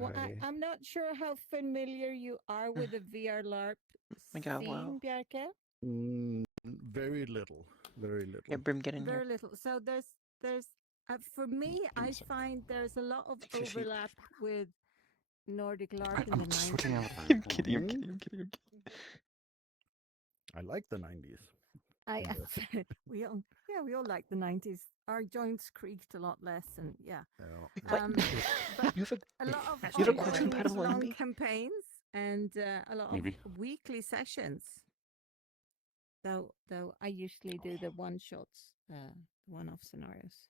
Well, I'm not sure how familiar you are with the VR Larp scene, Bjarke. Very little, very little. Yeah, Brim, get in here. Very little. So there's for me, I find there's a lot of overlap with Nordic Larp in the 90s. I'm kidding. I like the 90s. We all like the 90s. Our joints creaked a lot less, and But you have a quadrupedal like long me? campaigns and a lot of weekly sessions. Though I usually do the one-shots, one-off scenarios.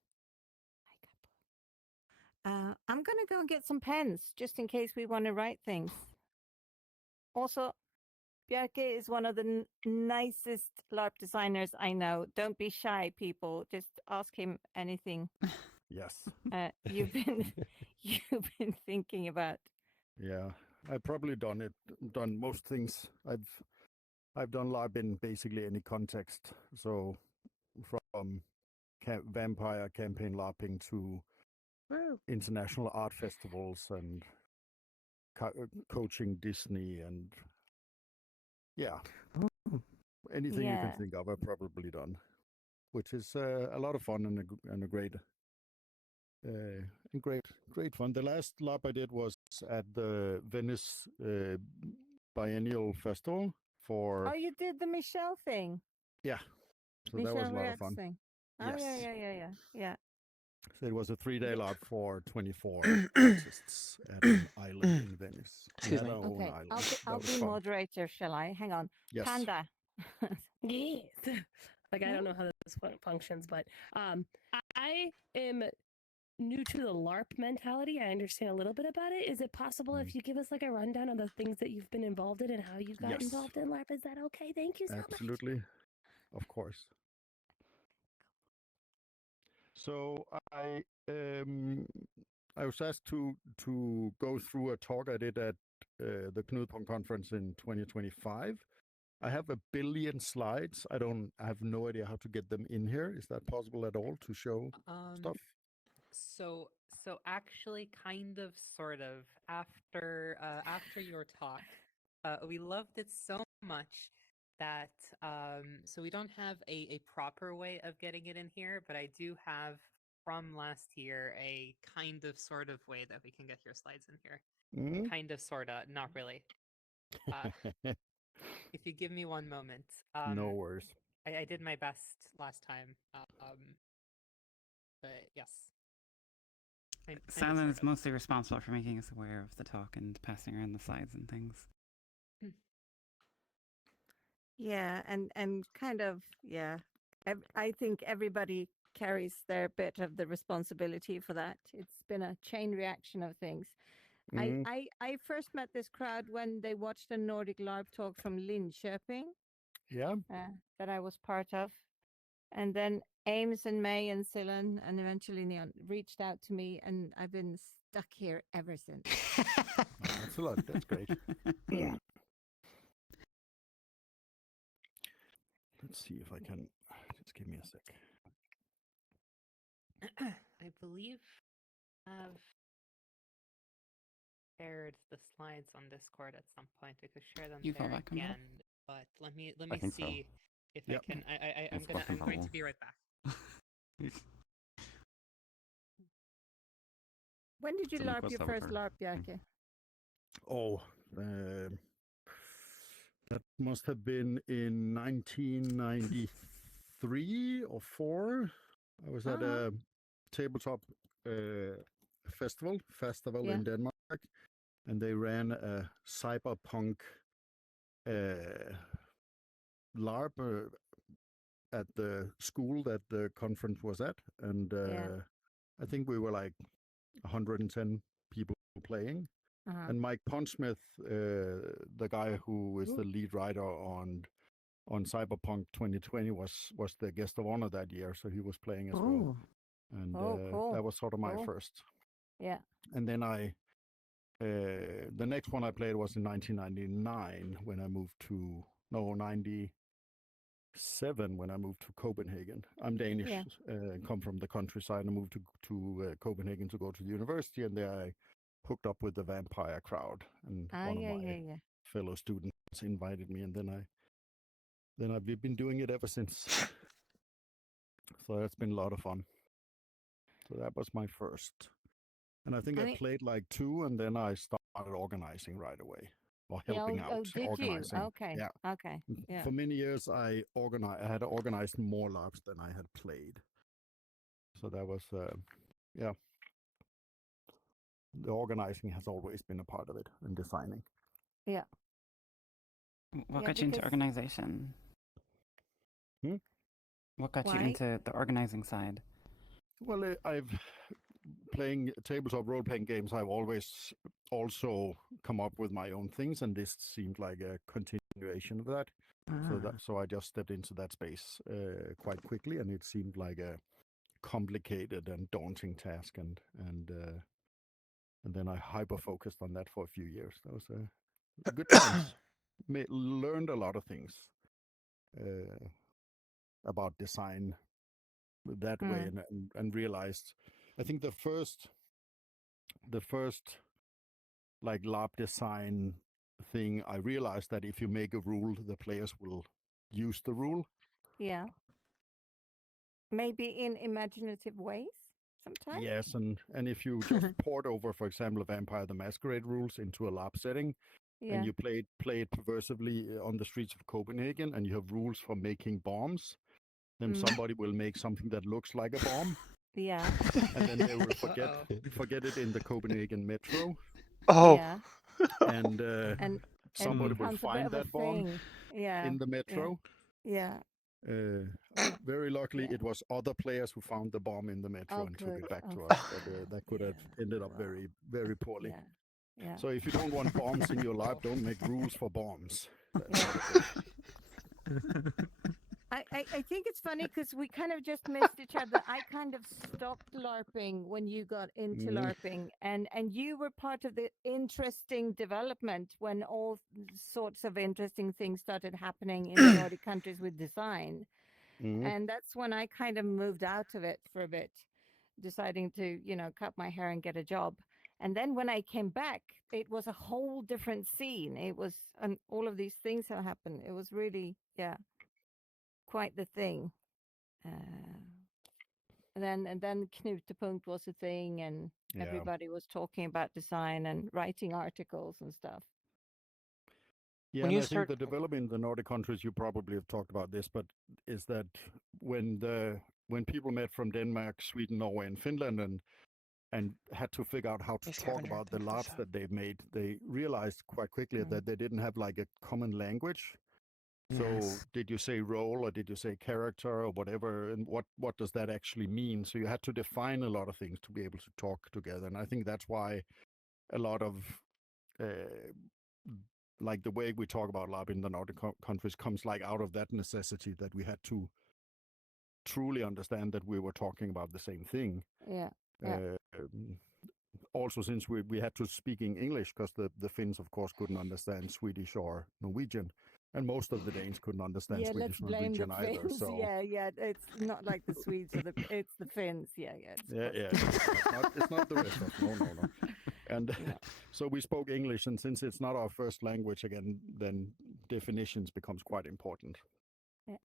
I'm gonna go and get some pens just in case we want to write things. Also, Bjarke is one of the nicest LARP designers I know. Don't be shy, people. Just ask him anything. Yes. You've been thinking about. Yeah, I've probably done most things. I've done LARP in basically any context. So from vampire campaign LARPing to international art festivals and coaching Disney and anything you can think of, I've probably done, which is a lot of fun and a great fun. The last LARP I did was at the Venice Biennial Festival for. Oh, you did the Michelle thing. Yeah, so Michelle that was a lot of fun. Thing. Oh yes. Yeah. So it was a 3-day LARP for 24 artists at an island in Venice. Okay, I'll be moderator, shall I? Hang on. Yes. Panda. Yes. Like, I don't know how this functions, but I am new to the LARP mentality. I understand a little bit about it. Is it possible if you give us like a rundown of the things that you've been involved in and how you got involved in LARP? Is that okay? Thank you so much. Absolutely. Of course. So I was asked to go through a talk I did at the Knudpunkt conference in 2025. I have a billion slides. I have no idea how to get them in here. Is that possible at all to show stuff? So actually, kind of, sort of. After your talk, we loved it so much that so we don't have a proper way of getting it in here, but I do have from last year a kind of sort of way that we can get your slides in here. Kind of, sorta, not really. If you give me one moment. No worries. I did my best last time. But yes. Simon is mostly responsible for making us aware of the talk and passing around the slides and things. Yeah, and kind of, I think everybody carries their bit of the responsibility for that. It's been a chain reaction of things. I first met this crowd when they watched a Nordic LARP talk from Linköping. Yeah. That I was part of. And then Ames and May and Silan and eventually Neon reached out to me, and I've been stuck here ever since. That's a lot. That's great. Yeah. Let's see if I can. Just give me a sec. I believe I've shared the slides on Discord at some point. I could share them there again, but let me see if I can. I'm going to be right back. When did you LARP your first LARP, Bjarke? Oh, that must have been in 1993 or 4. I was at a tabletop festival in Denmark, and they ran a cyberpunk LARP at the school that the conference was at, and I think we were like 110 people playing. And Mike Pondsmith, the guy who is the lead writer on Cyberpunk 2020, was the guest of honor that year, so he was playing as well. And cool. That was sort of my first. Yeah. And then the next one I played was in 1999 when I moved to 97 when I moved to Copenhagen. I'm Danish, come from the countryside, and moved to Copenhagen to go to the university, and there I hooked up with the vampire crowd, and one of my fellow students invited me, and then I've been doing it ever since. So that's been a lot of fun. So that was my first. And I think I played like 2, and then I started organizing right away, or helping out organizing. You? Okay. Yeah. Okay. Yeah. For many years, I had organized more LARPs than I had played. So that was, yeah. The organizing has always been a part of it, and designing. Yeah. What got you into organization? What got you into the organizing side? Well, I've playing tabletop role-playing games. I've always also come up with my own things, and this seemed like a continuation of that. So I just stepped into that space quite quickly, and it seemed like a complicated and daunting task, and then I hyper-focused on that for a few years. That was a good times. Learned a lot of things about design that way, and realized, I think the first like LARP design thing, I realized that if you make a rule, the players will use the rule. Yeah. Maybe in imaginative ways sometimes. Yes, and if you just port over, for example, Vampire the Masquerade rules into a LARP setting, and you play it perversively on the streets of Copenhagen, and you have rules for making bombs, then somebody will make something that looks like a bomb. Yeah. And then they will forget it in the Copenhagen metro. Oh. Yeah. And somebody will find that bomb in the metro. Yeah. Very luckily, it was other players who found the bomb in the metro and took it back to us. But that could have ended up very, very poorly. Yeah. So if you don't want bombs in your LARP, don't make rules for bombs. I think it's funny because we kind of just missed each other. I kind of stopped LARPing when you got into LARPing, and you were part of the interesting development when all sorts of interesting things started happening in the Nordic countries with design. And that's when I kind of moved out of it for a bit, deciding to, cut my hair and get a job. And then when I came back, it was a whole different scene. It was, and all of these things have happened. It was really, quite the thing. And then Knutepunkt was a thing, and everybody was talking about design and writing articles and stuff. Yeah, and I think the development in the Nordic countries, you probably have talked about this, but is that when people met from Denmark, Sweden, Norway, and Finland, and had to figure out how to talk about the LARPs that they've made, they realized quite quickly that they didn't have like a common language. So did you say role, or did you say character, or whatever? And what does that actually mean? So you had to define a lot of things to be able to talk together. And I think that's why a lot of like the way we talk about LARP in the Nordic countries comes like out of that necessity that we had to truly understand that we were talking about the same thing. Also, since we had to speak in English, because the Finns, of course, couldn't understand Swedish or Norwegian. And most of the Danes couldn't understand Swedish or Norwegian either. Finns. So it's not like the Swedes or it's the Finns. It's not the rest of no. And so we spoke English, and since it's not our first language, again, then definitions becomes quite important. Yeah.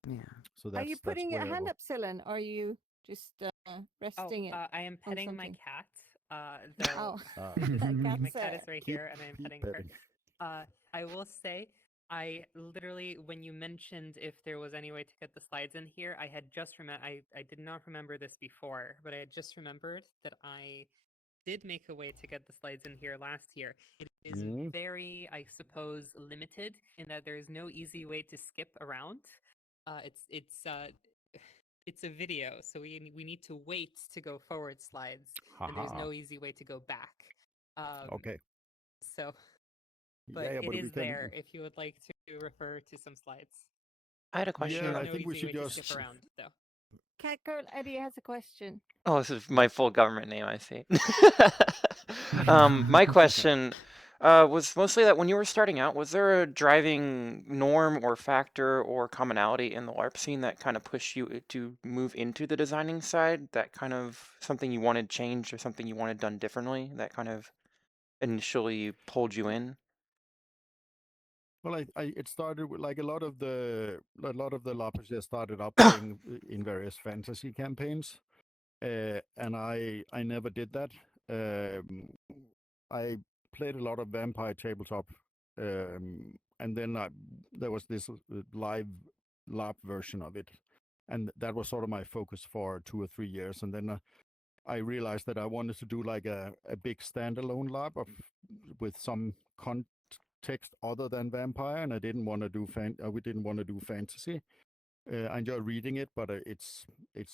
So are you putting your hand up, Silen? Or are you just resting it? I am petting my cat. My cat is right here, and I'm petting her. I will say, I literally, when you mentioned if there was any way to get the slides in here, I had just I did not remember this before, but I had just remembered that I did make a way to get the slides in here last year. It is very, I suppose, limited in that there is no easy way to skip around. It's a video, so we need to wait to go forward slides, and there's no easy way to go back. Okay. So, but it is there if you would like to refer to some slides. I had a question. Yeah, I think we should just skip around, though. CatGirlEddie has a question. Oh, this is my full government name, I see. My question was mostly that when you were starting out, was there a driving norm or factor or commonality in the LARP scene that kind of pushed you to move into the designing side? That kind of something you wanted changed or something you wanted done differently? That kind of initially pulled you in? Well, it started with like a lot of the LARPers just started out playing in various fantasy campaigns, and I never did that. I played a lot of vampire tabletop, and then there was this live LARP version of it, and that was sort of my focus for 2 or 3 years, and then I realized that I wanted to do like a big standalone LARP with some context other than vampire, and I didn't want to do we didn't want to do fantasy. I enjoy reading it, but it's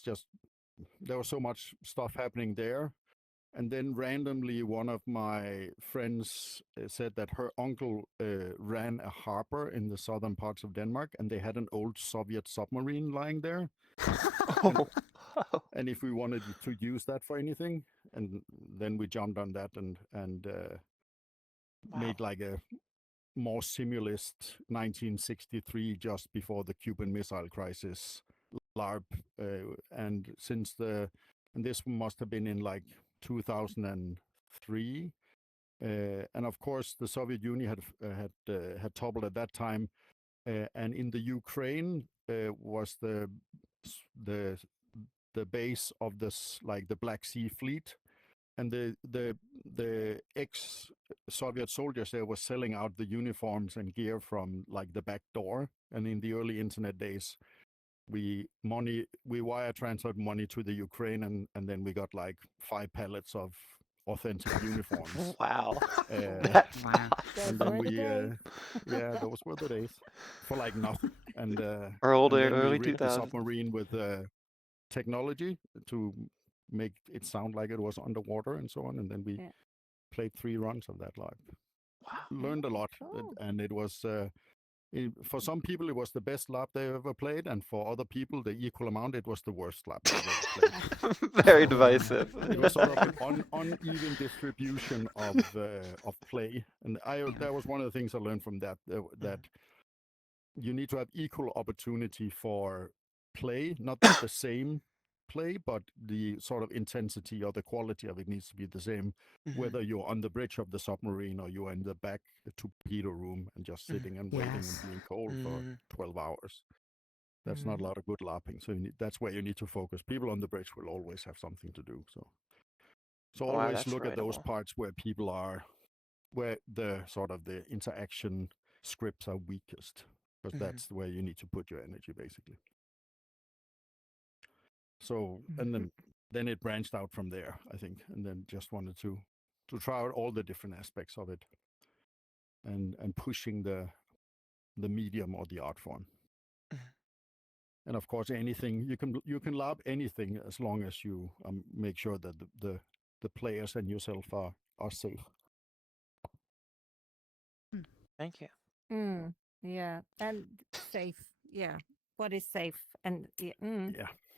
just there was so much stuff happening there. And then randomly, one of my friends said that her uncle ran a harbor in the southern parts of Denmark, and they had an old Soviet submarine lying there. And if we wanted to use that for anything, and then we jumped on that and made like a more simulist 1963, just before the Cuban Missile Crisis, LARP, and this must have been in like 2003, and of course the Soviet Union had toppled at that time, and in the Ukraine was the base of this, like the Black Sea Fleet, and the ex-Soviet soldiers there were selling out the uniforms and gear from like the back door. And in the early internet days, we wire transferred money to the Ukraine, and then we got like 5 pallets of authentic uniforms. Wow. Wow. And then yeah, those were the days for like nothing. And Early then we early rigged the 2000s. submarine with technology to make it sound like it was underwater and so on. And then we played 3 runs of that live. Wow. Learned a lot, Cool. and it was for some people it was the best LARP they ever played, and for other people the equal amount it was the worst LARP they ever played. Very So, divisive. It was sort of an uneven distribution of play, and that was one of the things I learned from that that you need to have equal opportunity for play, not the same play, but the sort of intensity or the quality of it needs to be the same, whether you're on the bridge of the submarine or you're in the back torpedo room and just sitting and waiting and being cold for 12 hours. That's not a lot of good LARPing. So that's where you need to focus. People on the bridge will always have something to do. So Wow, always that's look at those relatable. parts where people are, where the sort of the interaction scripts are weakest, because that's where you need to put your energy, basically. So, and then it branched out from there, I think, and then just wanted to try out all the different aspects of it, and pushing the medium or the art form. And of course, anything you can LARP anything as long as you make sure that the players and yourself are safe. Thank you. Yeah, and safe. Yeah, what is safe? And Yeah,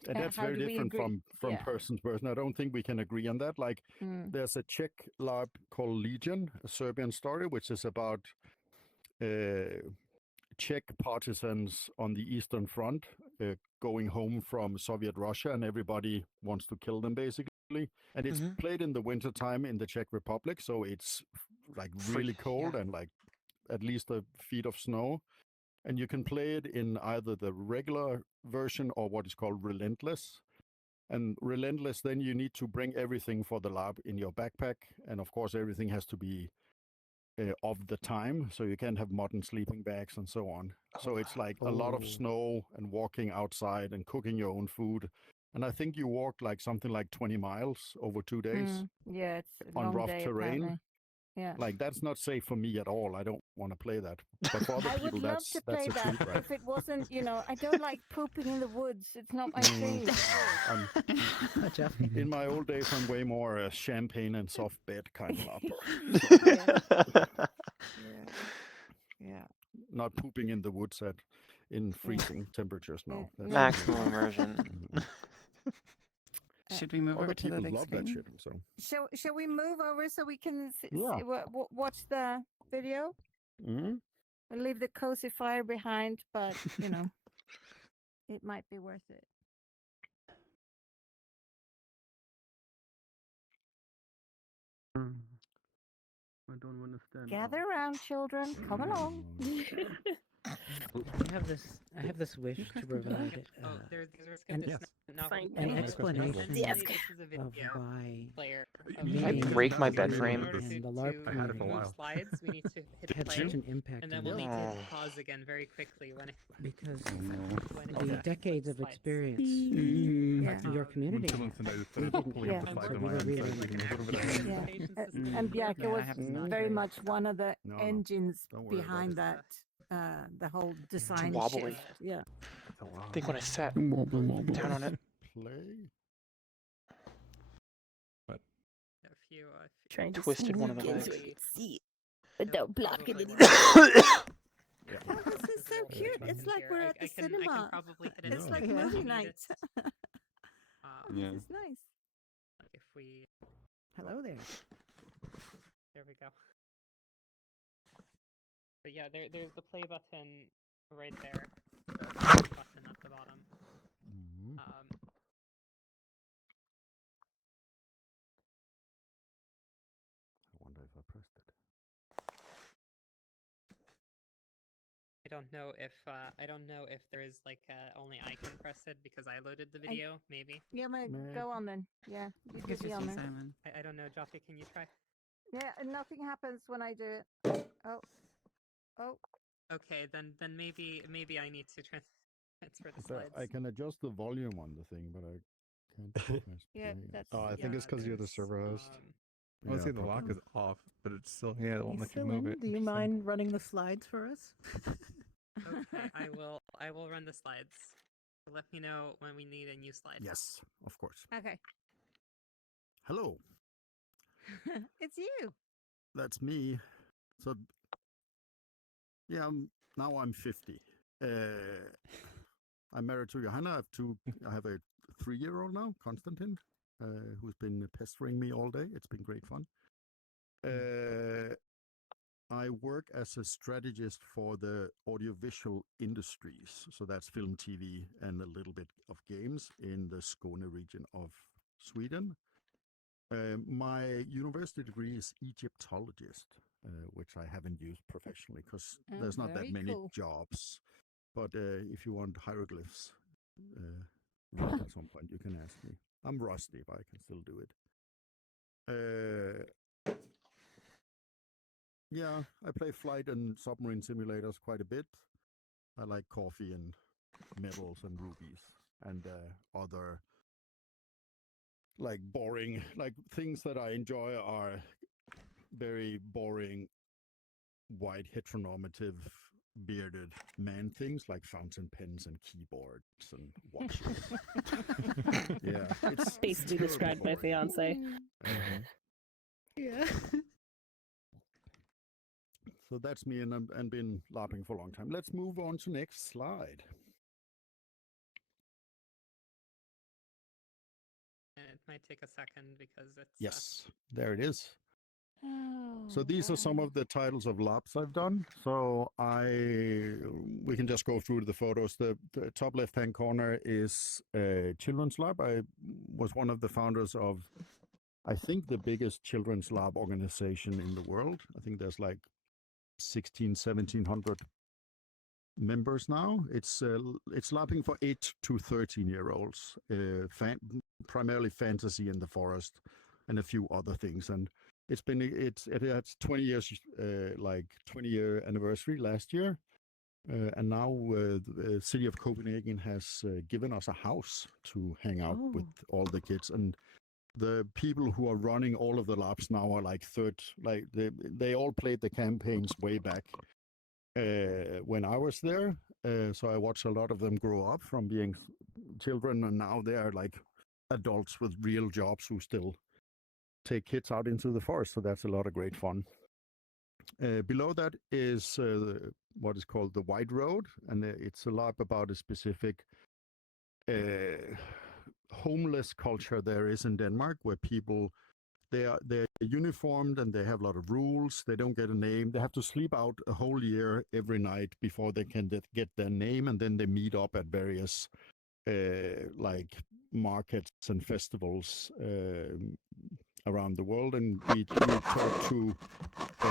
and that's how very do we different agree? from person to person. I don't think we can agree on that. Like, there's a Czech LARP called Legion, a Serbian story, which is about Czech partisans on the Eastern Front going home from Soviet Russia, and everybody wants to kill them, basically. And it's played in the wintertime in the Czech Republic, so it's like really cold and like at least a feet of snow. And you can play it in either the regular version or what is called Relentless. And Relentless, then you need to bring everything for the LARP in your backpack. And of course, everything has to be of the time. So you can't have modern sleeping bags and so on. So it's like a lot of snow and walking outside and cooking your own food. And I think you walked like something like 20 miles over 2 days. Yeah, it's a on long rough day, terrain. apparently. Yeah. Like, that's not safe for me at all. I don't want to play that. But for other I people, would love to play a that treat, right? if it wasn't, I don't like pooping in the woods. It's not my thing. In my old days, I'm way more a champagne and soft bed kind of LARPer. Yeah. Not pooping in the woods in freezing temperatures. No, that's Maximum immersion. Should we move Other over to the people big love that screen? shit. So Shall we move over so we can Yeah. watch the video? Mhm. We'll leave the cozy fire behind, but it might be worth it. I don't understand. Gather around, children. Come along. I have this wish to provide there's a an, condition now. Fine. an Yeah. explanation Yes. Essentially, this is a of video why player. Can I Meaning break my bed in frame? order and the to LARP I had it for a remove while. slides, we need to hit had play, such an impact and then on we'll me need to Oh. hit pause again very quickly when it because when it the hits decades of slides. experience Yeah. your community Children had, tonight is we didn't Yeah. have, so we were Unfortunately, really it's like an a little bit actual of- Yeah. communication And, system and doesn't work. Bjarke Yeah, I was have to not very play. much one of the No, no. engines Don't worry about behind it. that, the whole design wobbly. shift. Yeah. I think when I sat Wobble, wobble. down on it, Play. If you Trying to twisted one of the sneak in legs. so I can see It'll without blocking probably it. work. Oh, this is so We'll cute. hit It's buttons like here. we're I at the can cinema. probably hit it. It's Yeah. like Yeah. movie Need night. it. Yeah. This is nice. If we hello there. there we go. But yeah, there's the play button right there. The button at the bottom. Mhm. I wonder if I pressed it. I don't know if there is like only I can press it because I loaded the video. Maybe Yeah, Meh. go on then. Yeah, you I could guess be you on see there. Simon. I don't know. Joffrey, can you try? Yeah, and nothing happens when I do it. Oh. Oh. Okay, then maybe I need to transfer the So slides. I can adjust the volume on the thing, but I can't press Yeah, play. that's Oh, I think it's because you're the there's, server host. Yeah, Honestly, the lock probably. is off, but it's still it won't Hey, let you move Celine, it. do you Interesting. mind running the slides for us? Okay, I will run the slides. Let me know when we need a new slide. Yes, of course. Okay. Hello, It's you. that's me. So, yeah, now I'm 50. I'm married to Johanna. I have a 3-year-old now, Konstantin, who's been pestering me all day. It's been great fun. I work as a strategist for the audiovisual industries. So that's film, TV, and a little bit of games in the Skåne region of Sweden. My university degree is Egyptologist, which I haven't used professionally because Oh, there's not that very many cool. jobs. But if you want hieroglyphs read at some point, you can ask me. I'm rusty, but I can still do it. Yeah, I play flight and submarine simulators quite a bit. I like coffee and medals and rubies and other like boring, like things that I enjoy are very boring, white, heteronormative, bearded man things like fountain pens and keyboards and watches. Yeah, it's Basically terribly described my boring. fiance. Yeah. So that's me, and been LARPing for a long time. Let's move on to next slide. And it might take a second because it's Yes, there it is. Oh, So these are some wow. of the titles of LARPs I've done. So we can just go through the photos. The top left-hand corner is Children's LARP. I was one of the founders of, I think, the biggest children's LARP organization in the world. I think there's like 1,700 members now. It's LARPing for 8 to 13-year-olds, primarily fantasy in the forest, and a few other things. And it's 20 years, 20-year anniversary last year, and now the city of Copenhagen has given us a house to hang out with all the kids. And the people who are running all of the LARPs now are like they all played the campaigns way back when I was there. So I watched a lot of them grow up from being children, and now they are like adults with real jobs who still take kids out into the forest. So that's a lot of great fun. Below that is what is called the White Road, and it's a LARP about a specific homeless culture there is in Denmark, where people they're uniformed and they have a lot of rules. They don't get a name. They have to sleep out a whole year every night before they can get their name, and then they meet up at various like markets and festivals around the world, and we talk to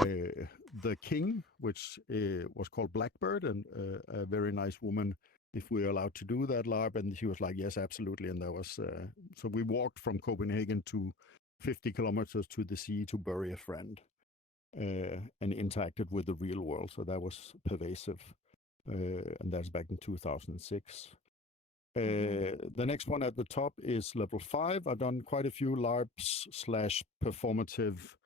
the king, which was called Blackbird, and a very nice woman, if we were allowed to do that LARP. And she was like, yes, absolutely. And there was, so we walked from Copenhagen to 50 kilometers to the sea to bury a friend, and interacted with the real world. So that was pervasive. And that's back in 2006. The next one at the top is level 5. I've done quite a few LARPs / performative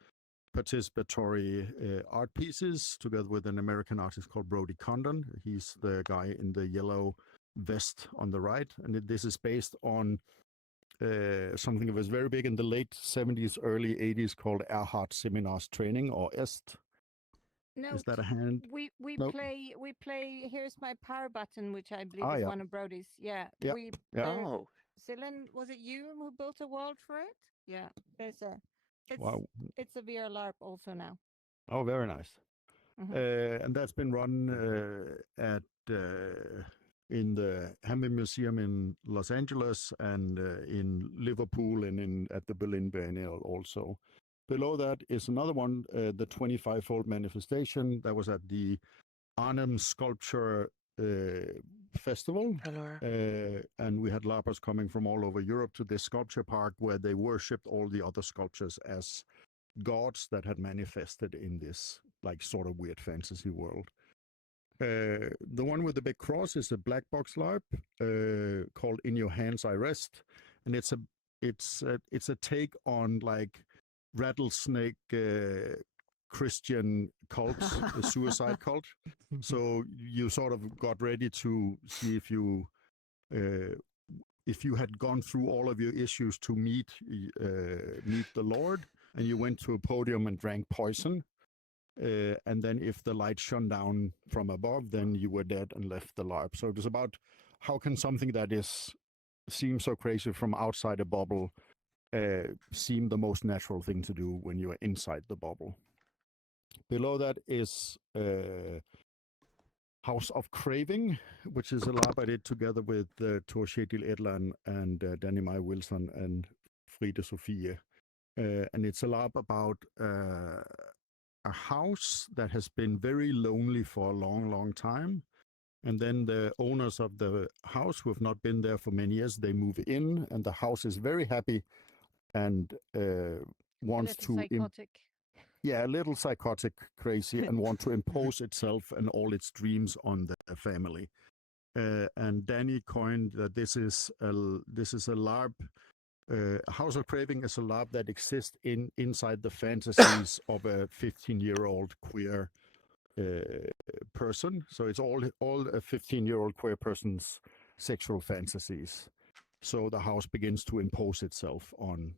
participatory art pieces together with an American artist called Brody Condon. He's the guy in the yellow vest on the right. And this is based on something that was very big in the late 70s, early 80s called Erhard Seminars Training, or EST. No, Is that a hand? We Nope. play Here's My Power Button, which I believe is one of Brody's. Yeah. Yeah. Oh, Celine, was it you who built a world for it? Yeah. Wow. It's a VR LARP also now. Oh, very nice. And that's been run at in the Hammer Museum in Los Angeles and in Liverpool and at the Berlin Biennial also. Below that is another one, the 25-fold manifestation that was at the Arnhem Sculpture Festival. And we had LARPers coming from all over Europe to this sculpture park where they worshipped all the other sculptures as gods that had manifested in this like sort of weird fantasy world. The one with the big cross is a black box LARP called In Your Hands I Rest, and it's a take on like rattlesnake Christian cults, a suicide cult. So you sort of got ready to see if you had gone through all of your issues to meet the Lord, and you went to a podium and drank poison. And then if the light shone down from above, then you were dead and left the LARP. So it was about how can something that seems so crazy from outside a bubble seem the most natural thing to do when you are inside the bubble. Below that is House of Craving, which is a LARP I did together with Tor Kjetil Edland and Danny Mai Wilson and Frida Sofie. And it's a LARP about a house that has been very lonely for a long, long time. And then the owners of the house, who have not been there for many years, they move in, and the house is very happy and wants to... psychotic. Yeah, a little psychotic, crazy, and want to impose itself and all its dreams on the family. And Danny coined that this is a LARP. House of Craving is a LARP that exists inside the fantasies of a 15-year-old queer person. So it's all a 15-year-old queer person's sexual fantasies. So the house begins to impose itself on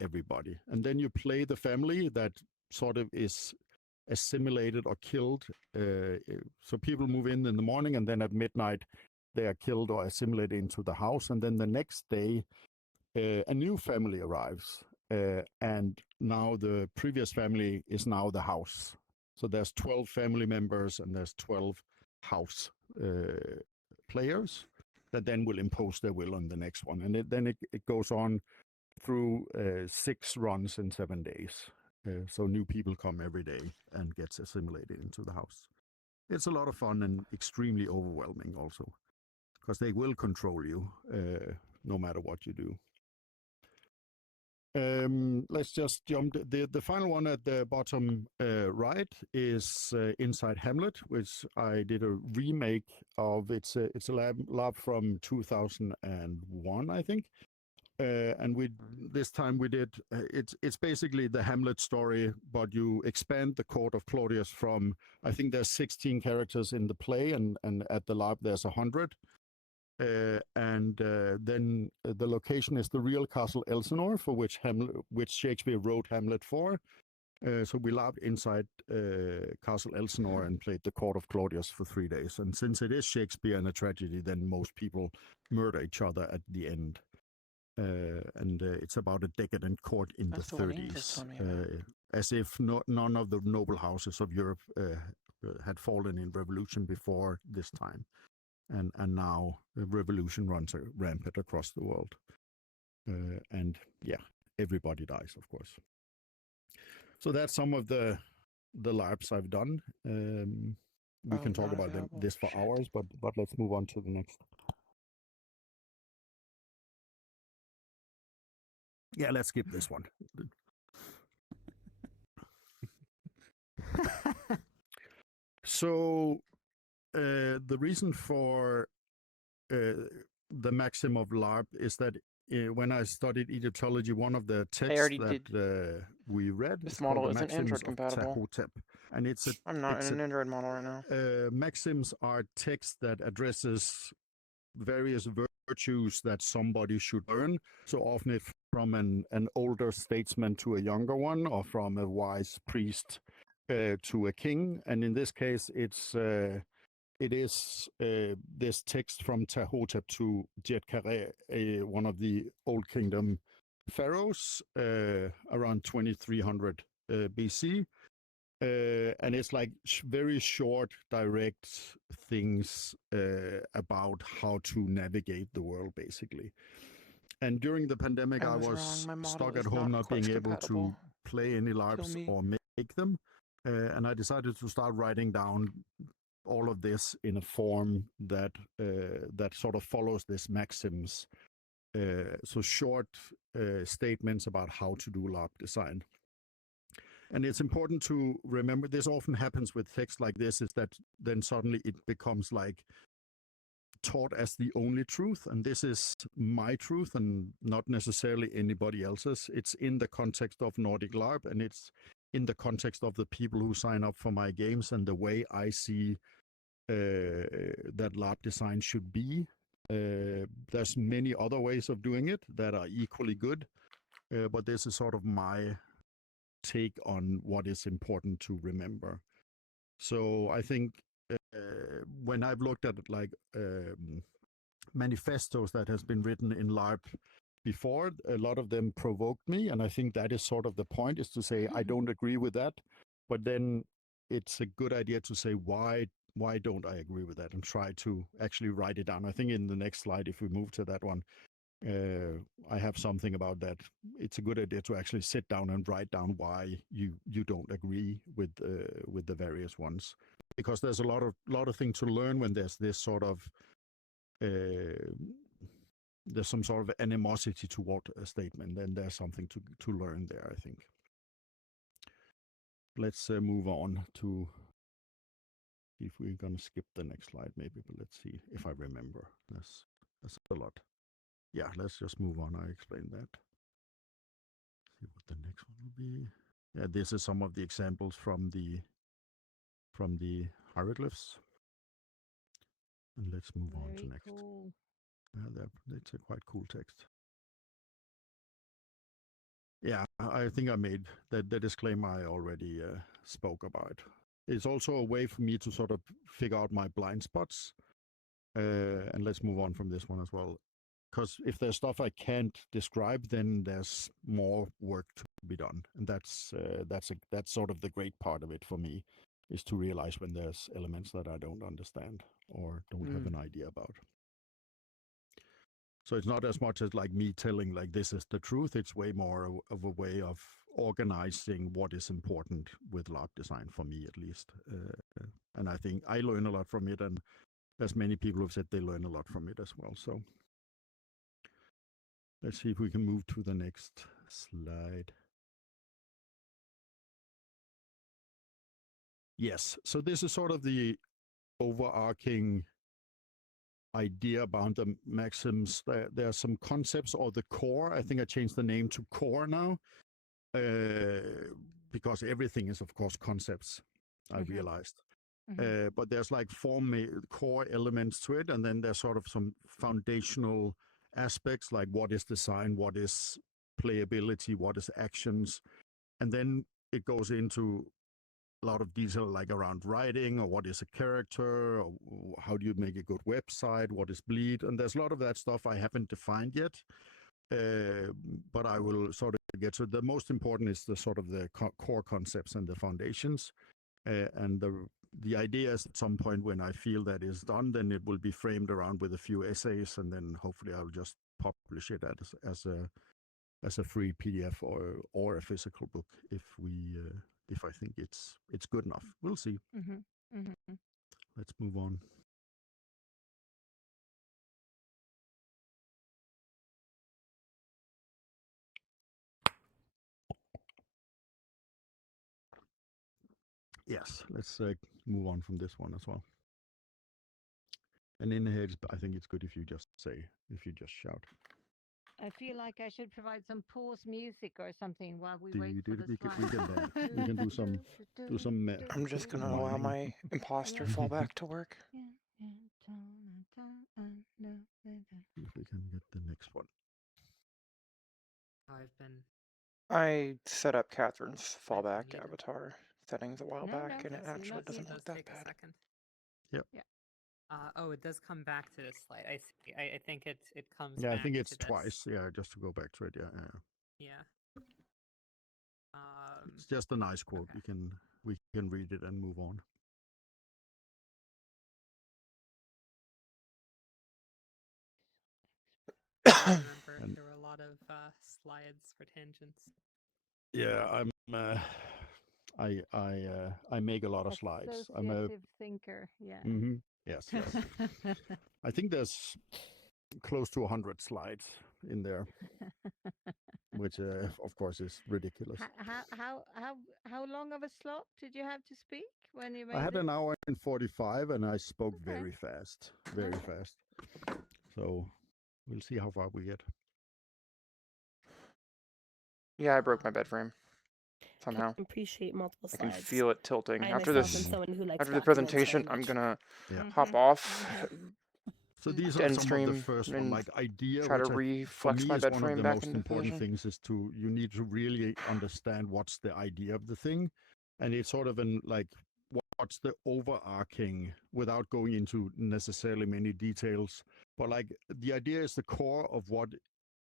everybody. And then you play the family that sort of is assimilated or killed. So people move in the morning, and then at midnight they are killed or assimilated into the house. And then the next day, a new family arrives, and now the previous family is now the house. So there's 12 family members and there's 12 house players that then will impose their will on the next one. And then it goes on through 6 runs in 7 days. So new people come every day and gets assimilated into the house. It's a lot of fun and extremely overwhelming also, because they will control you no matter what you do. Let's just jump. The final one at the bottom right is Inside Hamlet, which I did a remake of. It's a lab from 2001, I think. And this time we did. It's basically the Hamlet story, but you expand the court of Claudius from. I think there's 16 characters in the play, and at the lab there's 100. Then the location is the real Castle Elsinore, for which Shakespeare wrote Hamlet for. So we labbed inside Castle Elsinore and played the court of Claudius for 3 days. And since it is Shakespeare and a tragedy, then most people murder each other at the end. It's about a decadent court in the 30s, as if none of the noble houses of Europe had fallen in revolution before this time. And now the revolution runs rampant across the world. And yeah, everybody dies, of course. So that's some of the the LARPs I've done. We can talk not about available. this for Shit. hours, but let's move on to the next. Yeah, let's skip this one. So the reason for the maxim of LARP is that when I studied Egyptology, one of the texts that we read this is model called the isn't Maxims Android of compatible. Ptahhotep, and I'm not in an Android model right now. Maxims are texts that addresses various virtues that somebody should learn. So often it's from an older statesman to a younger one, or from a wise priest to a king. And in this case, it is this text from Ptahhotep to Djedkare, one of the Old Kingdom pharaohs, around 2300 BC. And it's like very short, direct things about how to navigate the world, basically. And during the pandemic, I was stuck at home, not being able to play any LARPs or make them. And I decided to start writing down all of this in a form that sort of follows this maxims. So short statements about how to do LARP design. And it's important to remember, this often happens with text like this, is that then suddenly it becomes like taught as the only truth. And this is my truth and not necessarily anybody else's. It's in the context of Nordic LARP, and it's in the context of the people who sign up for my games and the way I see that LARP design should be. There's many other ways of doing it that are equally good, but this is sort of my take on what is important to remember. So I think when I've looked at like manifestos that has been written in LARP before, a lot of them provoked me, and I think that is sort of the point, is to say I don't agree with that, but then it's a good idea to say why don't I agree with that, and try to actually write it down. I think in the next slide, if we move to that one, I have something about that. It's a good idea to actually sit down and write down why you don't agree with the various ones, because there's a lot of things to learn when there's this sort of there's some sort of animosity toward a statement. Then there's something to learn there, I think. Let's move on to, if we're gonna skip the next slide maybe, but let's see if I remember. That's a lot. Yeah, let's just move on. I explained that. See what the next one will be. Yeah, this is some of the examples from the hieroglyphs. And let's move on to next. Cool. That's a quite cool text. Yeah, I think I made the disclaimer I already spoke about. It's also a way for me to sort of figure out my blind spots. And let's move on from this one as well. Because if there's stuff I can't describe, then there's more work to be done, and that's sort of the great part of it for me, is to realize when there's elements that I don't understand or don't have an idea about. So it's not as much as like me telling like this is the truth. It's way more of a way of organizing what is important with LARP design, for me at least. And I think I learn a lot from it, and there's many people who've said they learn a lot from it as well. So let's see if we can move to the next slide. Yes, so this is sort of the overarching idea about the maxims. There are some concepts, or the core. I think I changed the name to core now, because everything is, of course, concepts, I realized. But there's like four core elements to it, and then there's sort of some foundational aspects, like what is design, what is playability, what is actions, and then it goes into a lot of detail, like around writing, or what is a character, or how do you make a good website, what is bleed, and there's a lot of that stuff I haven't defined yet, but I will sort of get to. The most important is the sort of the core concepts and the foundations, and the idea is at some point when I feel that is done, then it will be framed around with a few essays, and then hopefully I'll just publish it as as a free PDF or a physical book if I think it's good enough. We'll see. Let's move on. Yes, let's move on from this one as well. And in here, I think it's good if you just shout. I feel like I should provide some pause music or something while we wait We for the can slides. we can do some I'm just gonna allow whining. my imposter fall back to work. See if we can get the next one. I set up Catherine's fallback avatar settings a while back, and it So you actually know, doesn't it look does that take a bad. second. Yep. Yeah. Oh, it does come back to this slide. I see. I think it comes. Yeah, I back think it's to this. twice. Yeah, just to go back to it. Yeah. Yeah. It's just a nice quote. Okay. We can read it and move on. I remember there were a lot of slides for tangents. Yeah, I make a lot of slides. I'm a Associative thinker. Yeah. Yes. I think there's close to 100 slides in there, which of course is ridiculous. How long of a slot did you have to speak when you made I had this? an hour and 45, and I spoke very fast. So we'll see how far we get. Yeah, I broke my bed frame somehow. I appreciate multiple I slides. can feel it tilting. I After myself am this, someone who likes after the documents presentation, very I'm much. gonna Yeah. hop off, So these end are some of the stream, first one, and like idea, try to which for reflex me my is bed one of frame the back most into important position. things is you need to really understand what's the idea of the thing. And it's sort of what's the overarching, without going into necessarily many details, but like the idea is the core of what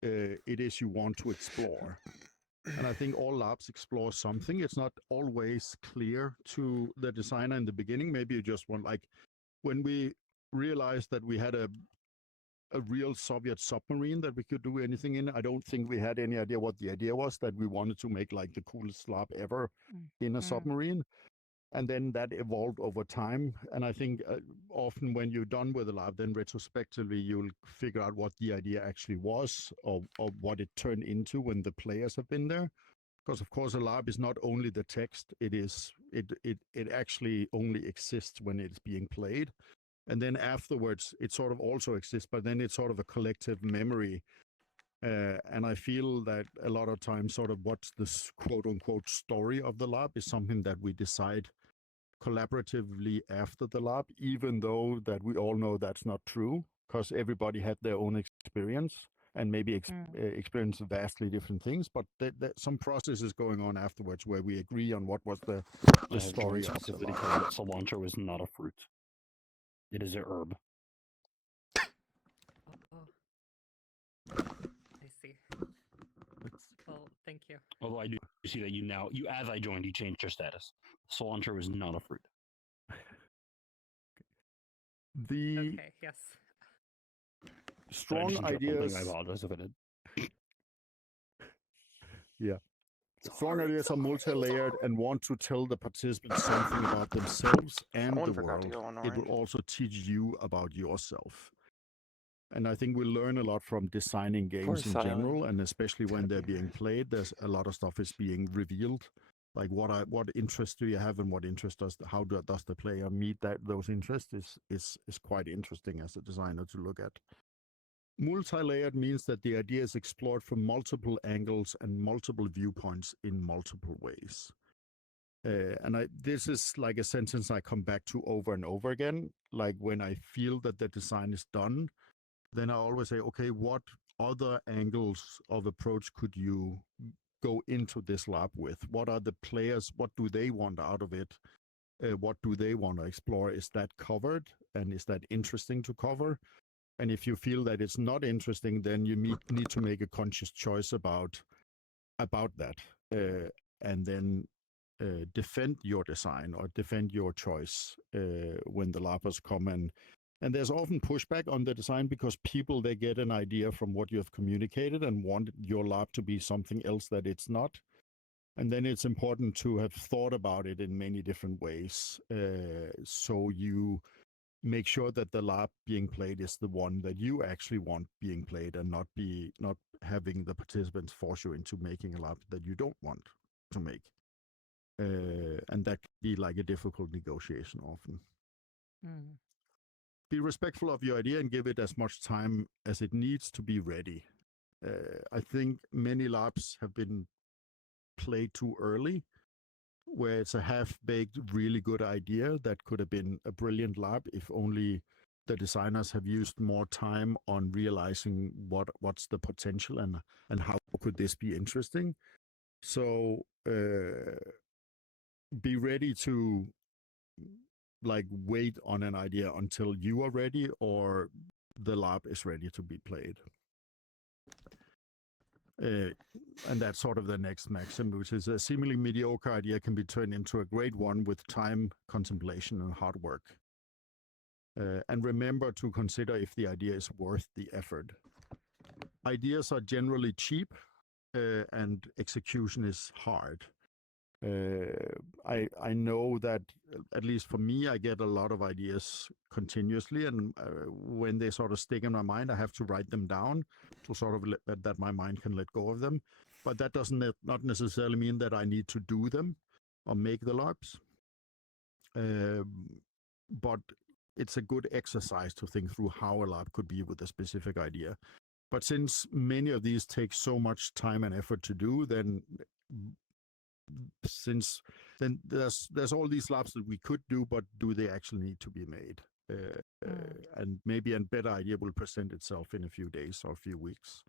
it is you want to explore. And I think all labs explore something. It's not always clear to the designer in the beginning. Maybe you just want, like, when we realized that we had a real Soviet submarine that we could do anything in, I don't think we had any idea what the idea was, that we wanted to make like the coolest lab ever in a submarine. And then that evolved over time. And I think often when you're done with a lab, then retrospectively, you'll figure out what the idea actually was, or what it turned into when the players have been there. Because of course, a lab is not only the text; it actually only exists when it's being played. And then afterwards, it sort of also exists, but then it's sort of a collective memory. And I feel that a lot of times, sort of what's this quote unquote story of the lab is something that we decide collaboratively after the lab, even though that we all know that's not true, because everybody had their own experience and maybe experience vastly different things. But some process is going on afterwards where we agree on what was the story of the lab. Cilantro is not a fruit. It is a herb. I see. Well, thank you. Although I do see that as I joined, you changed your status. Cilantro is not a fruit. Okay, yes. Strong ideas. I apologize if I did. Yeah. Strong ideas are multi-layered and want to tell the participants something about themselves and the world. It will also teach you about yourself. And I think we learn a lot from designing games in general, and especially when they're being played, there's a lot of stuff is being revealed. Like what interests do you have, and what interest does the player meet those interests is quite interesting as a designer to look at. Multi-layered means that the idea is explored from multiple angles and multiple viewpoints in multiple ways. And this is like a sentence I come back to over and over again. Like when I feel that the design is done, then I always say, okay, what other angles of approach could you go into this lab with? What are the players? What do they want out of it? What do they want to explore? Is that covered? And is that interesting to cover? And if you feel that it's not interesting, then you need to make a conscious choice about that, and then defend your design or defend your choice when the labbers come And there's often pushback on the design because people, they get an idea from what you have communicated and want your lab to be something else that it's not. And then it's important to have thought about it in many different ways. So you make sure that the lab being played is the one that you actually want being played, and not having the participants force you into making a lab that you don't want to make. And that can be like a difficult negotiation often. Be respectful of your idea and give it as much time as it needs to be ready. I think many labs have been played too early, where it's a half-baked, really good idea that could have been a brilliant lab if only the designers have used more time on realizing what's the potential and how could this be interesting. So be ready to like wait on an idea until you are ready or the lab is ready to be played. And that's sort of the next maxim, which is a seemingly mediocre idea can be turned into a great one with time, contemplation, and hard work. And remember to consider if the idea is worth the effort. Ideas are generally cheap, and execution is hard. I know that, at least for me, I get a lot of ideas continuously, and when they sort of stick in my mind, I have to write them down to sort of that my mind can let go of them. But that doesn't not necessarily mean that I need to do them or make the LARPs. But it's a good exercise to think through how a LARP could be with a specific idea. But since many of these take so much time and effort to do, then there's all these labs that we could do, but do they actually need to be made? And maybe a better idea will present itself in a few days or a few weeks.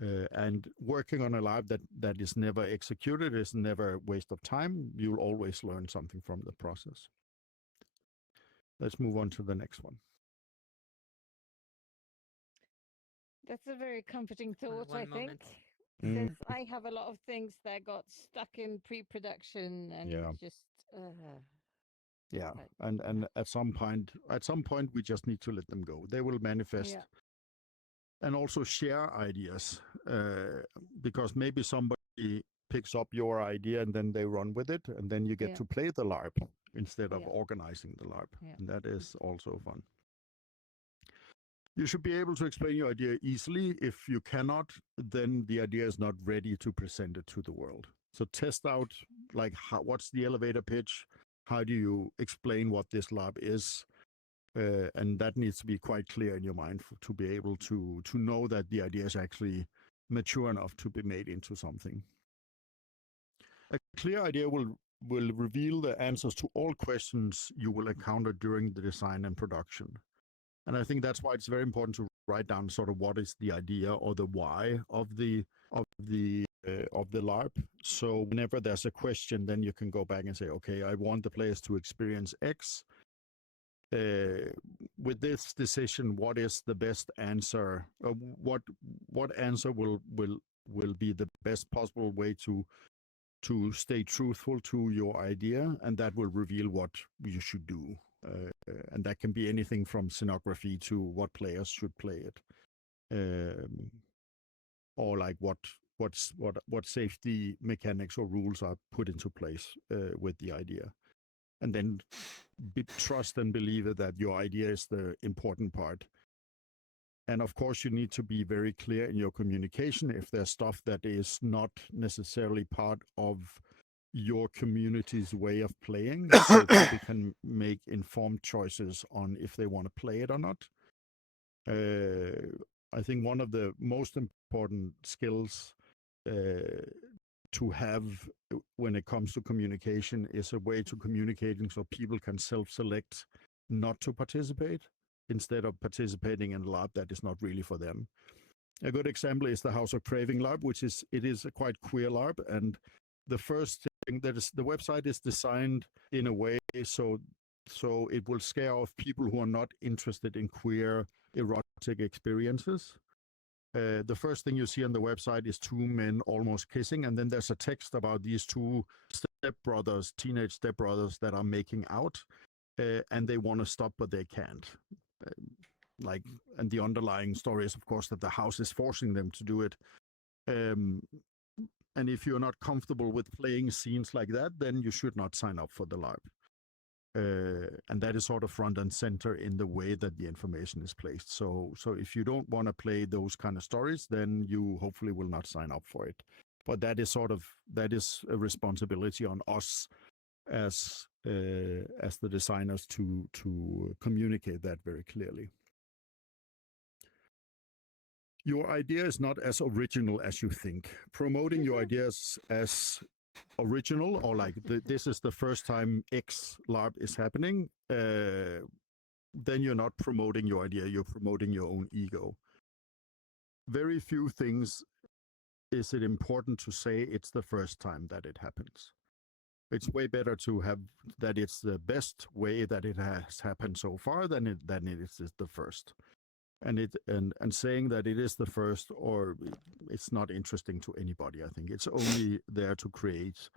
And working on a lab that is never executed is never a waste of time. You'll always learn something from the process. Let's move on to the next one. That's a very comforting thought, I think. Moment. Since I have a lot of things that got stuck in pre-production and just and at some point we just need to let them go. They will manifest. And also share ideas, because maybe somebody picks up your idea and then they run with it, and then you get to play the LARP instead of organizing the LARP. And that is also fun. You should be able to explain your idea easily. If you cannot, then the idea is not ready to present it to the world. So test out, like, what's the elevator pitch? How do you explain what this lab is? And that needs to be quite clear in your mind to be able to know that the idea is actually mature enough to be made into something. A clear idea will reveal the answers to all questions you will encounter during the design and production. And I think that's why it's very important to write down sort of what is the idea or the why of the LARP. So whenever there's a question, then you can go back and say, okay, I want the players to experience X. With this decision, what is the best answer? What answer will be the best possible way to stay truthful to your idea, and that will reveal what you should do. And that can be anything from scenography to what players should play it, or like what safety mechanics or rules are put into place with the idea. And then trust and believe that your idea is the important part. And of course, you need to be very clear in your communication if there's stuff that is not necessarily part of your community's way of playing, so people can make informed choices on if they want to play it or not. I think one of the most important skills to have when it comes to communication is a way to communicating so people can self-select not to participate instead of participating in a lab that is not really for them. A good example is the House of Craving lab, which is a quite queer lab, and the first thing that is the website is designed in a way so it will scare off people who are not interested in queer erotic experiences. The first thing you see on the website is two men almost kissing, and then there's a text about these two teenage stepbrothers that are making out, and they want to stop, but they can't. like, and the underlying story is, of course, that the house is forcing them to do it. And if you're not comfortable with playing scenes like that, then you should not sign up for the LARP. And that is sort of front and center in the way that the information is placed. So if you don't want to play those kind of stories, then you hopefully will not sign up for it. But that is a responsibility on us as the designers to communicate that very clearly. Your idea is not as original as you think. Promoting your ideas as original, or like this is the first time X LARP is happening, then you're not promoting your idea, you're promoting your own ego. Very few things is it important to say it's the first time that it happens. It's way better to have that it's the best way that it has happened so far than it is the first. And saying that it is the first, or it's not interesting to anybody. I think it's only there to create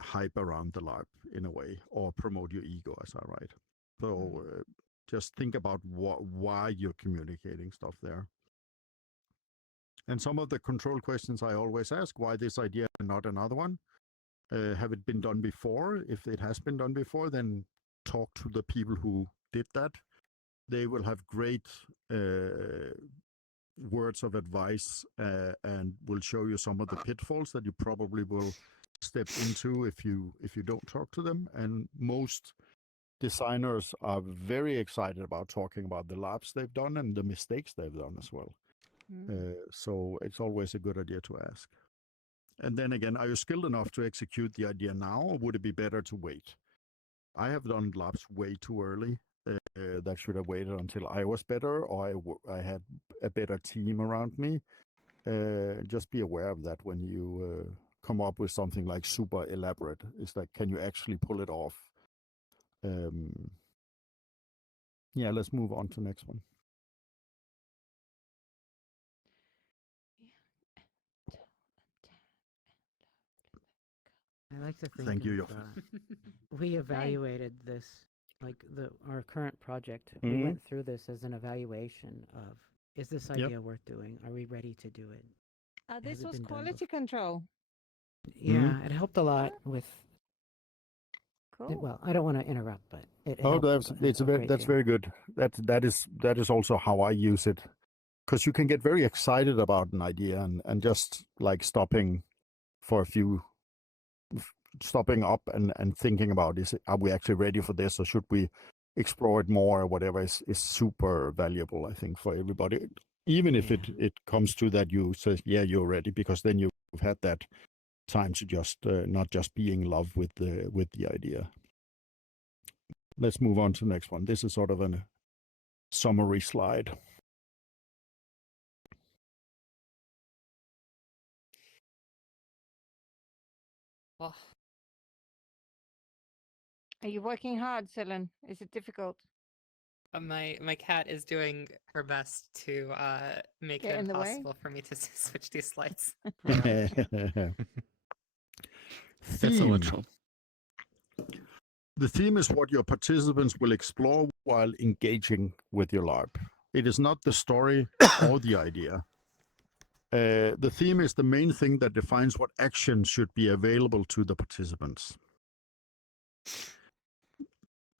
hype around the LARP in a way, or promote your ego, as I write. So just think about why you're communicating stuff there. And some of the control questions I always ask: why this idea and not another one? Have it been done before? If it has been done before, then talk to the people who did that. They will have great words of advice and will show you some of the pitfalls that you probably will step into if you don't talk to them. And most designers are very excited about talking about the LARPs they've done and the mistakes they've done as well. So it's always a good idea to ask. And then again, are you skilled enough to execute the idea now, or would it be better to wait? I have done LARPs way too early. That should have waited until I was better, or I had a better team around me. Just be aware of that when you come up with something like super elaborate. It's like, can you actually pull it off? Yeah, let's move on to the next one. I like to think Thank you, we evaluated this, like our current project. We went through this as an evaluation of, is this idea worth doing? Are we ready to do it? This was quality control. Yeah, it helped a lot with. Cool. Well, I don't want to interrupt, but that's very good. That is also how I use it, because you can get very excited about an idea and just like stopping up and thinking about, are we actually ready for this, or should we explore it more, or whatever is super valuable, I think, for everybody. Even if it comes to that, you say, yeah, you're ready, because then you've had that time to just not just be in love with the idea. Let's move on to the next one. This is sort of a summary slide. Well, are you working hard, Celine? Is it difficult? My cat is doing her best to make it impossible for me to switch these slides. That's a little. The theme is what your participants will explore while engaging with your LARP. It is not the story or the idea. The theme is the main thing that defines what action should be available to the participants.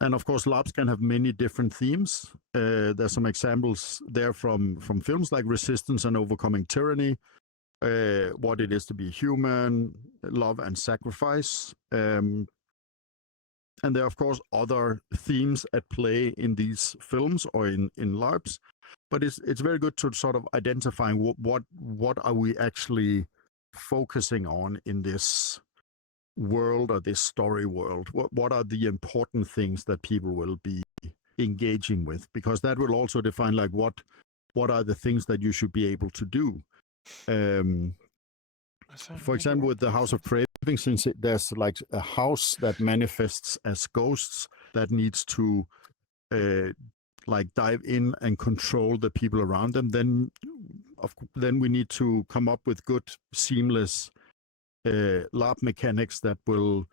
And of course, LARPs can have many different themes. There's some examples there from films like Resistance and Overcoming Tyranny, what it is to be human, love and sacrifice. And there are, of course, other themes at play in these films or in LARPs. But it's very good to sort of identify what are we actually focusing on in this world, or this story world. What are the important things that people will be engaging with? Because that will also define like what are the things that you should be able to do. For example, with the House of Craving, since there's like a house that manifests as ghosts that needs to like dive in and control the people around them, then we need to come up with good, seamless LARP mechanics that will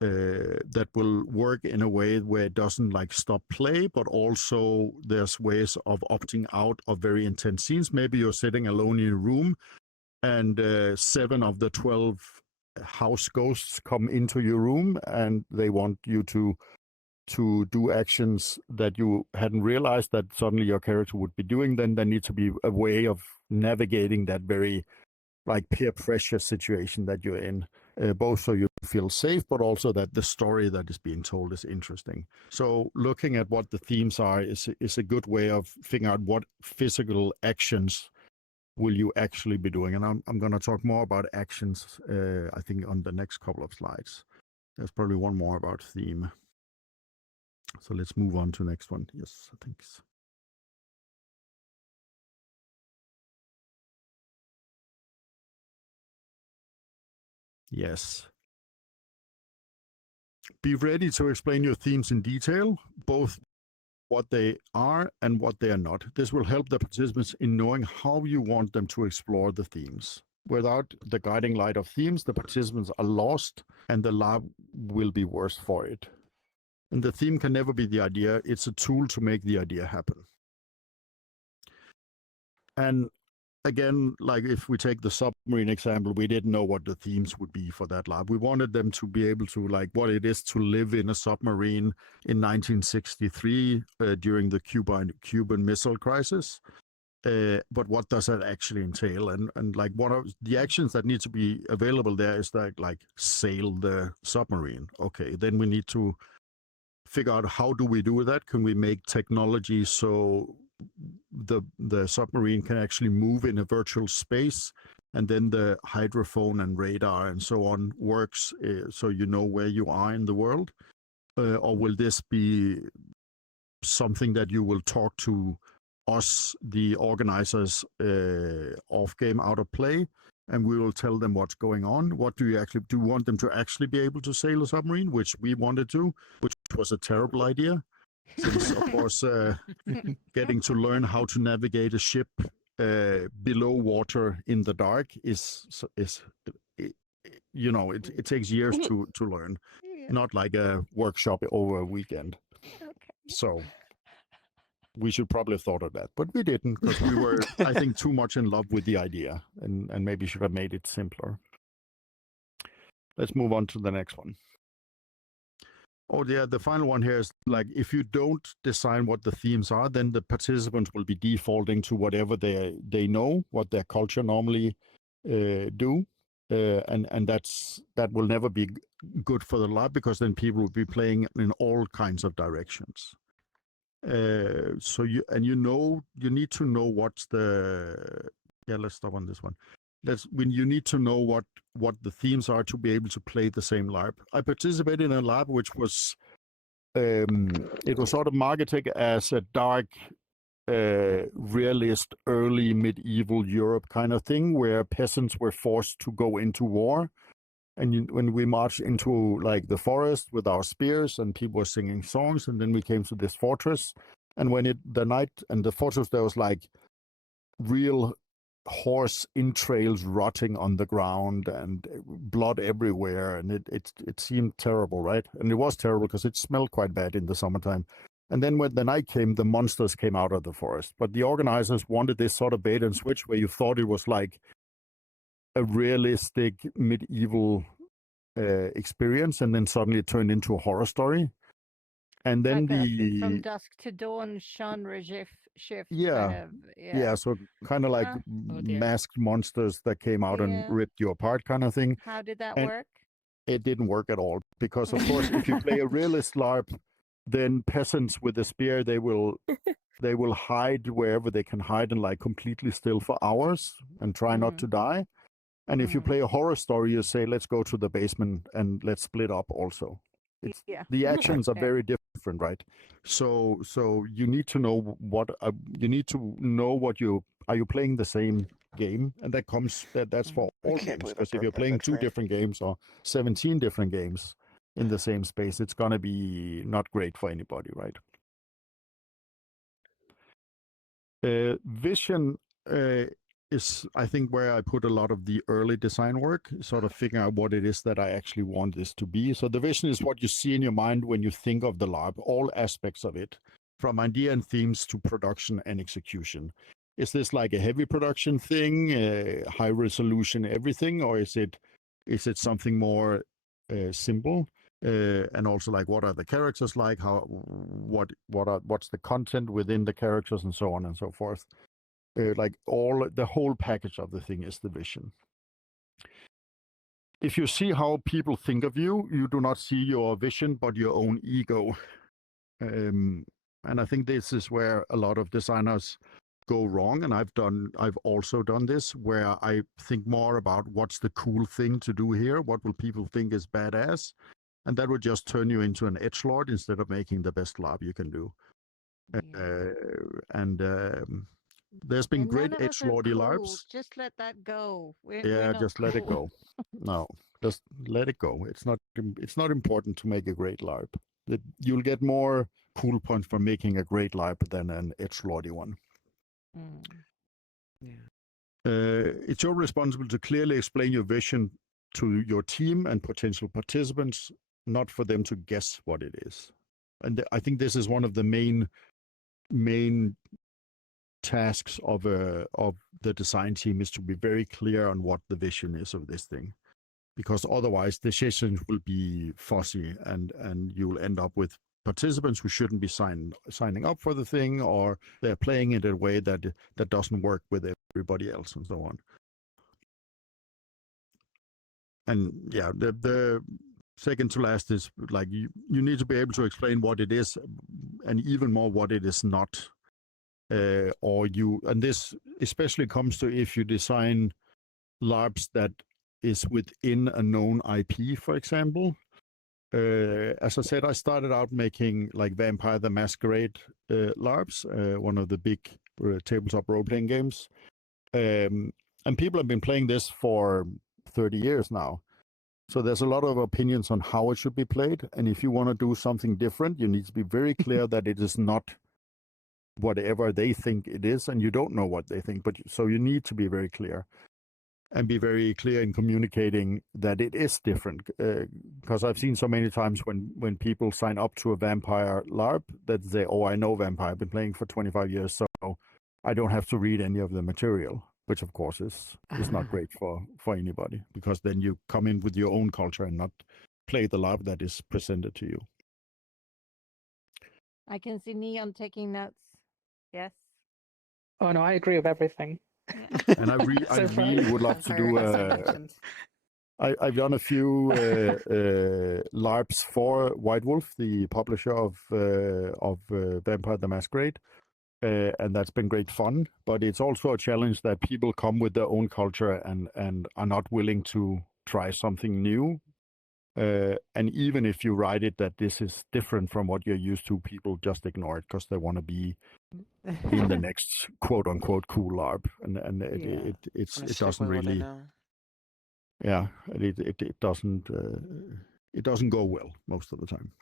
that will work in a way where it doesn't like stop play, but also there's ways of opting out of very intense scenes. Maybe you're sitting alone in a room and 7 of the 12 house ghosts come into your room and they want you to do actions that you hadn't realized that suddenly your character would be doing. Then there needs to be a way of navigating that very like peer pressure situation that you're in, both so you feel safe, but also that the story that is being told is interesting. So looking at what the themes are is a good way of figuring out what physical actions will you actually be doing. And I'm going to talk more about actions, I think, on the next couple of slides. There's probably one more about theme. So let's move on to the next one. Yes, thanks. Yes. Be ready to explain your themes in detail, both what they are and what they are not. This will help the participants in knowing how you want them to explore the themes. Without the guiding light of themes, the participants are lost and the lab will be worse for it. And the theme can never be the idea. It's a tool to make the idea happen. And again, like if we take the submarine example, we didn't know what the themes would be for that lab. We wanted them to be able to like what it is to live in a submarine in 1963 during the Cuban Missile Crisis. But what does that actually entail? And like one of the actions that need to be available there is like sail the submarine. Okay, then we need to figure out how do we do that? Can we make technology so the submarine can actually move in a virtual space, and then the hydrophone and radar and so on works so you know where you are in the world? Or will this be something that you will talk to us, the organizers, off game, out of play, and we will tell them what's going on? What do you actually do? You want them to actually be able to sail a submarine, which we wanted to, which was a terrible idea, since of course getting to learn how to navigate a ship below water in the dark is you know, it takes years to learn, not like a workshop over a weekend. Okay. So we should probably have thought of that, but we didn't, because we were, I think, too much in love with the idea, and maybe should have made it simpler. Let's move on to the next one. Oh yeah, the final one here is like, if you don't design what the themes are, then the participants will be defaulting to whatever they know, what their culture normally do, and that will never be good for the lab, because then people will be playing in all kinds of directions. So you need to know what's the let's stop on this one. When you need to know what the themes are to be able to play the same LARP. I participated in a LARP which was it was sort of marketed as a dark realist early medieval Europe kind of thing, where peasants were forced to go into war. And when we marched into like the forest with our spears, and people were singing songs, and then we came to this fortress, and the night and the fortress, there was like real horse entrails rotting on the ground and blood everywhere, and it seemed terrible, right? And it was terrible because it smelled quite bad in the summertime. And then when the night came, the monsters came out of the forest. But the organizers wanted this sort of bait and switch where you thought it was like a realistic medieval experience, and then suddenly it turned into a horror story. And then like from dusk to dawn genre shift kind of, yeah, so kind of like masked monsters that came out and ripped you apart kind of thing. How did that work? It didn't work at all, because of course if you play a realist LARP, then peasants with a spear, they will hide wherever they can hide and like completely still for hours and try not to die. And if you play a horror story, you say, let's go to the basement and let's split up also. The actions are very different, right? So you need to know are you playing the same game? And that's for all games. Because if you're playing 2 different games or 17 different games in the same space, it's going to be not great for anybody, right? Vision is, I think, where I put a lot of the early design work, sort of figuring out what it is that I actually want this to be. So the vision is what you see in your mind when you think of the LARP, all aspects of it, from idea and themes to production and execution. Is this like a heavy production thing, high resolution, everything, or is it something more simple? And also, like, what are the characters like? What's the content within the characters, and so on and so forth. Like the whole package of the thing is the vision. If you see how people think of you, you do not see your vision, but your own ego. And I think this is where a lot of designers go wrong. And I've also done this, where I think more about what's the cool thing to do here. What will people think is badass? And that would just turn you into an edgelord instead of making the best LARP you can do. Yeah. There's been And great none of us are edgelordy cool. LARPs. Just let that go. We're Yeah, not just let it cool. go. No, just let it go. It's not important to make a great LARP. You'll get more cool points for making a great LARP than an edgelordy one. Yeah. It's your responsibility to clearly explain your vision to your team and potential participants, not for them to guess what it is. And I think this is one of the main tasks of the design team, is to be very clear on what the vision is of this thing, because otherwise decisions will be fussy, and you'll end up with participants who shouldn't be signing up for the thing, or they're playing it in a way that doesn't work with everybody else, and so on. And yeah, the second to last is, like, you need to be able to explain what it is, and even more what it is not. And this especially comes to if you design LARPs that is within a known IP, for example. As I said, I started out making like Vampire the Masquerade LARPs, one of the big tabletop role-playing games. And people have been playing this for 30 years now. So there's a lot of opinions on how it should be played. And if you want to do something different, you need to be very clear that it is not whatever they think it is, and you don't know what they think. But so you need to be very clear, and be very clear in communicating that it is different. Because I've seen so many times when people sign up to a vampire LARP that they, oh, I know vampire, I've been playing for 25 years, so I don't have to read any of the material, which of course is not great for anybody, because then you come in with your own culture and not play the LARP that is presented to you. I can see Neon taking notes. Yes. Oh no, I agree with everything. Yeah. And I really would love to do I've done a few LARPs for White Wolf, the publisher of Vampire the Masquerade, and that's been great fun. But it's also a challenge that people come with their own culture and are not willing to try something new. And even if you write it that this is different from what you're used to, people just ignore it because they want to be in the next quote unquote cool LARP, and it doesn't really. Yeah, it doesn't go well most of the time.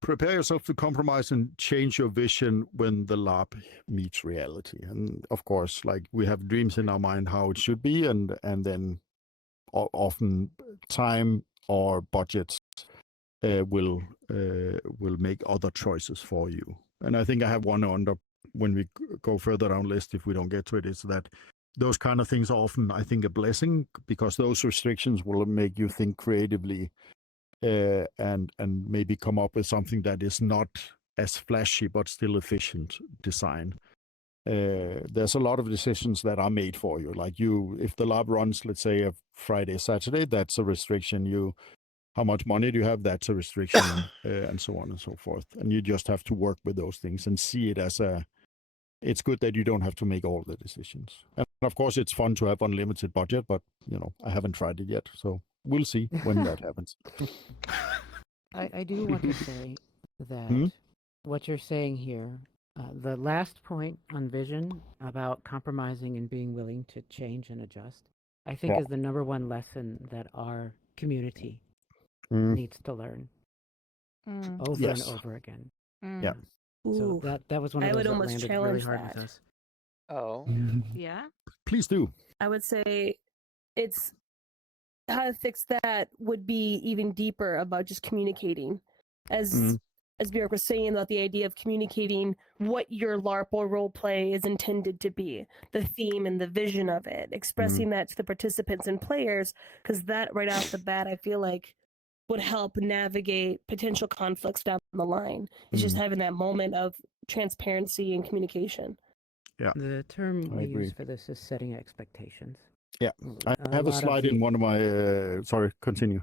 Prepare yourself to compromise and change your vision when the LARP meets reality. And of course, like, we have dreams in our mind how it should be, and then often time or budgets will make other choices for you. And I think I have one under when we go further down list, if we don't get to it, is that those kind of things are often, I think, a blessing, because those restrictions will make you think creatively and maybe come up with something that is not as flashy but still efficient design. There's a lot of decisions that are made for you. Like, if the LARP runs, let's say, a Friday, Saturday, that's a restriction. How much money do you have? That's a restriction, and so on and so forth. And you just have to work with those things and see it as it's good that you don't have to make all the decisions. And of course, it's fun to have unlimited budget, but I haven't tried it yet, so we'll see when that happens. I do want to say that what you're saying here, the last point on vision about compromising and being willing to change and adjust, I think is the number one lesson that our community needs to learn over and over again. Yeah. So that was one of those that landed really hard with us. Oh. Yeah. Please do. I would say it's how to fix that would be even deeper about just communicating. As Björk was saying about the idea of communicating what your LARP or role play is intended to be, the theme and the vision of it, expressing that to the participants and players, because that right off the bat, I feel like would help navigate potential conflicts down the line. It's just having that moment of transparency and communication. Yeah. The term I we agree. use for this is setting expectations. Yeah. I have a slide in one of my... sorry, continue.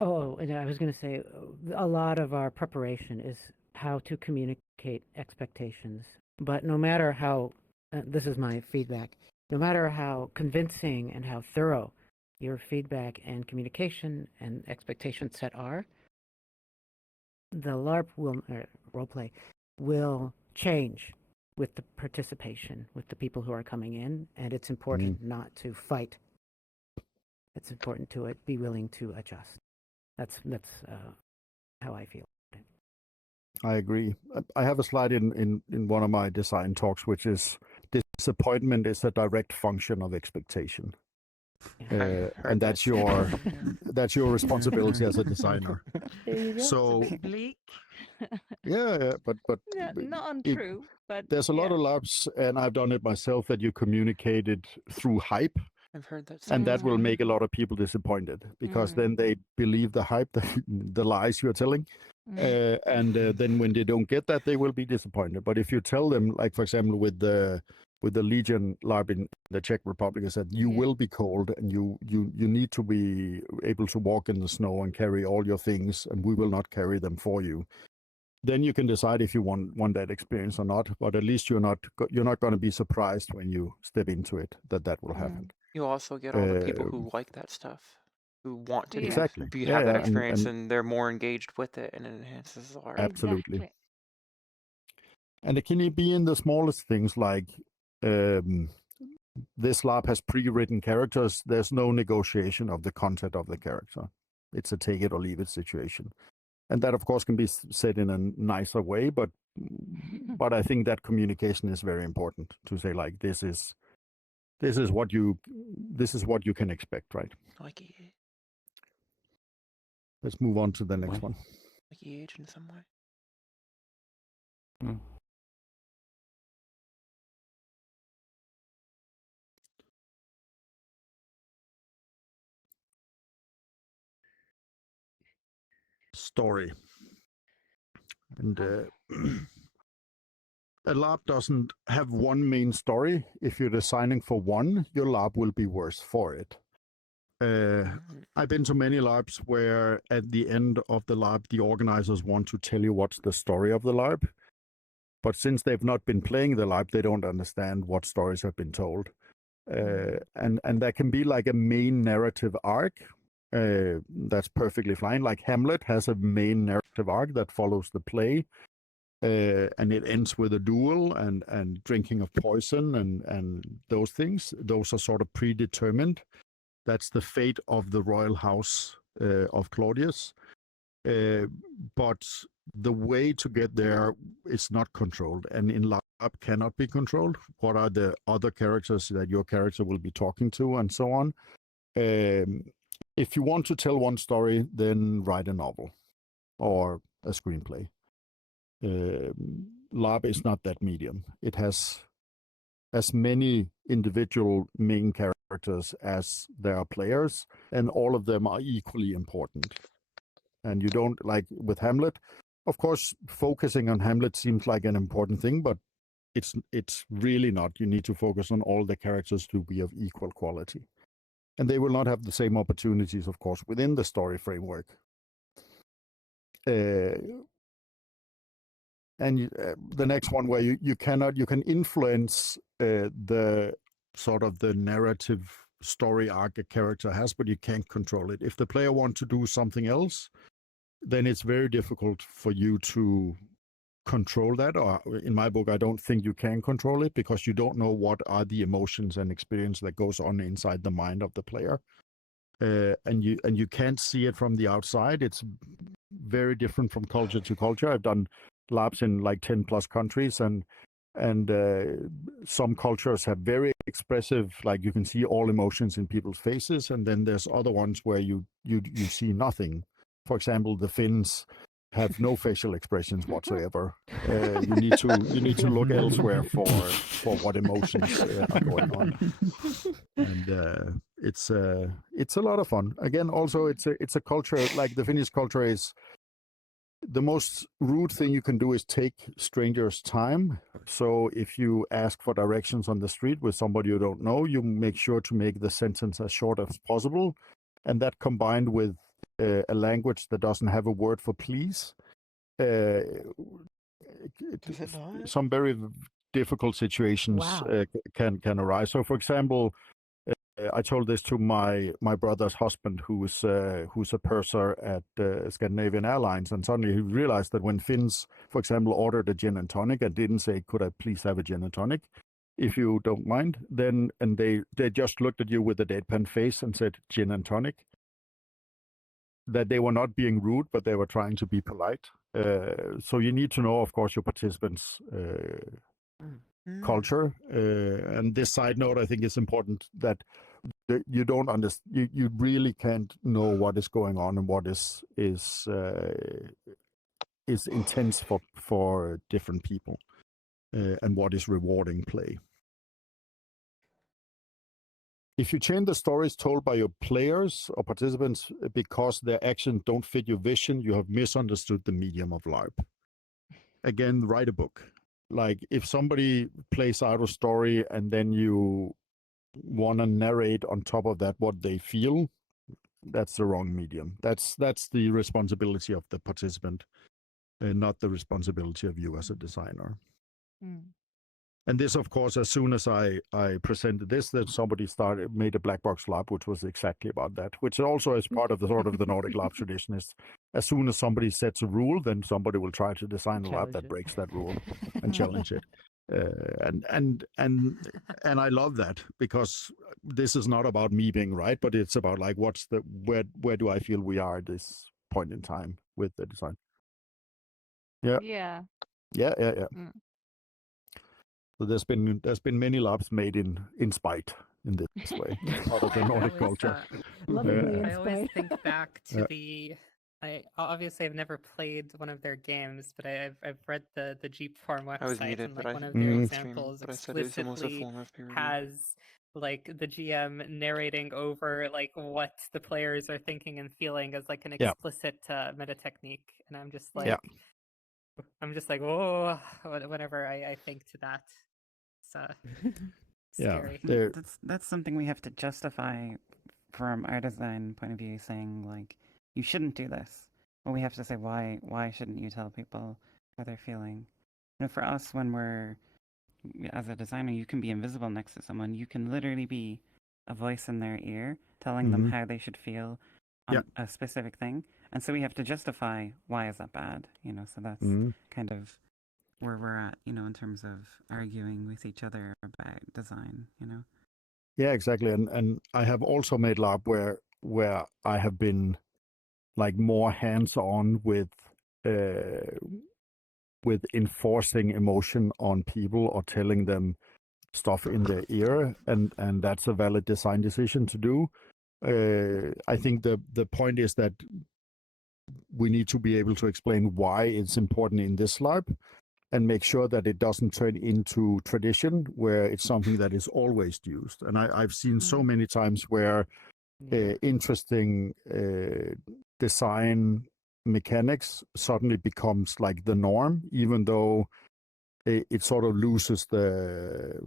Oh, and I was going to say, a lot of our preparation is how to communicate expectations. But no matter how, this is my feedback, no matter how convincing and how thorough your feedback and communication and expectation set are, the LARP will, roleplay will change with the participation, with the people who are coming in, and it's important not to fight. It's important to be willing to adjust. That's how I feel. I agree. I have a slide in one of my design talks, which is disappointment is a direct function of expectation. And that's your responsibility as a designer. So bleak. yeah, but Yeah, not untrue, but there's a lot of LARPs, and I've done it myself, that you communicate it through hype. I've heard that. And that will make a lot of people disappointed, because then they believe the hype, the lies you're telling. And then when they don't get that, they will be disappointed. But if you tell them, like, for example, with the Legion LARP in the Czech Republic, I said, you will be cold, and you need to be able to walk in the snow and carry all your things, and we will not carry them for you. Then you can decide if you want that experience or not. But at least you're not going to be surprised when you step into it that will happen. You also get all the people who like that stuff, who want to have that experience, and they're more engaged with it, and it enhances the LARP. Absolutely. Exactly. And it can be in the smallest things, like this LARP has pre-written characters. There's no negotiation of the content of the character. It's a take it or leave it situation. And that, of course, can be said in a nicer way, but I think that communication is very important, to say, like, this is what you can expect, right? Like EH. Let's move on to the next one. Like EH in some way. Story. And a LARP doesn't have one main story. If you're designing for one, your LARP will be worse for it. I've been to many LARPs where at the end of the LARP, the organizers want to tell you what's the story of the LARP. But since they've not been playing the LARP, they don't understand what stories have been told. And that can be like a main narrative arc. That's perfectly fine. Like Hamlet has a main narrative arc that follows the play. And it ends with a duel and drinking of poison and those things. Those are sort of predetermined. That's the fate of the royal house of Claudius. But the way to get there is not controlled, and in LARP cannot be controlled. What are the other characters that your character will be talking to, and so on. If you want to tell one story, then write a novel or a screenplay. LARP is not that medium. It has as many individual main characters as there are players, and all of them are equally important. And you don't, like with Hamlet, of course, focusing on Hamlet seems like an important thing, but it's really not. You need to focus on all the characters to be of equal quality. And they will not have the same opportunities, of course, within the story framework. And the next one, where you can influence the sort of the narrative story arc a character has, but you can't control it. If the player wants to do something else, then it's very difficult for you to control that. Or in my book, I don't think you can control it, because you don't know what are the emotions and experience that goes on inside the mind of the player. And you can't see it from the outside. It's very different from culture to culture. I've done LARPs in like 10 plus countries, and And some cultures have very expressive, like you can see all emotions in people's faces, and then there's other ones where you see nothing. For example, the Finns have no facial expressions whatsoever. You need to look elsewhere for what emotions are going on, and it's a lot of fun. Again, also it's a culture, like the Finnish culture is. The most rude thing you can do is take strangers' time. So if you ask for directions on the street with somebody you don't know, you make sure to make the sentence as short as possible. And that combined with a language that doesn't have a word for please, some very difficult situations can arise. So, for example, I told this to my brother's husband, who's a purser at Scandinavian Airlines, and suddenly he realized that when Finns, for example, ordered a gin and tonic and didn't say, "Could I please have a gin and tonic, if you don't mind?" Then and they just looked at you with a deadpan face and said, "Gin and tonic." That they were not being rude, but they were trying to be polite. So you need to know, of course, your participants' culture. And this side note, I think, is important that you don't understand. You really can't know what is going on and what is intense for different people, and what is rewarding play. If you change the stories told by your players or participants because their actions don't fit your vision, you have misunderstood the medium of LARP. Again, write a book. Like if somebody plays out a story and then you want to narrate on top of that what they feel, that's the wrong medium. That's the responsibility of the participant, not the responsibility of you as a designer. And this, of course, as soon as I presented this, then somebody made a black box LARP, which was exactly about that, which also is part of the sort of the Nordic LARP tradition. Is as soon as somebody sets a rule, then somebody will try to design a LARP that breaks that rule and challenge it. And I love that, because this is not about me being right, but it's about like where do I feel we are at this point in time with the design. Yeah. So there's been many LARPs made in spite in this way, out of the Nordic culture. I always think back to obviously I've never played one of their games, but I've read the Jeep Farm website, and like one of their examples explicitly has like the GM narrating over like what the players are thinking and feeling as like an explicit meta technique, and I'm just like oh, whenever I think to that. Scary. That's something we have to justify from our design point of view, saying like you shouldn't do this. Well, we have to say why shouldn't you tell people how they're feeling? You know, for us, when we're as a designer, you can be invisible next to someone. You can literally be a voice in their ear telling them how they should feel on a specific thing, and so we have to justify why is that bad. You know, so that's kind of where we're at, you know, in terms of arguing with each other about design, you know? Yeah, exactly. And I have also made LARP where I have been like more hands-on with enforcing emotion on people or telling them stuff in their ear, and that's a valid design decision to do. I think the point is that we need to be able to explain why it's important in this LARP, and make sure that it doesn't turn into tradition where it's something that is always used. And I've seen so many times where interesting design mechanics suddenly becomes like the norm, even though it sort of loses the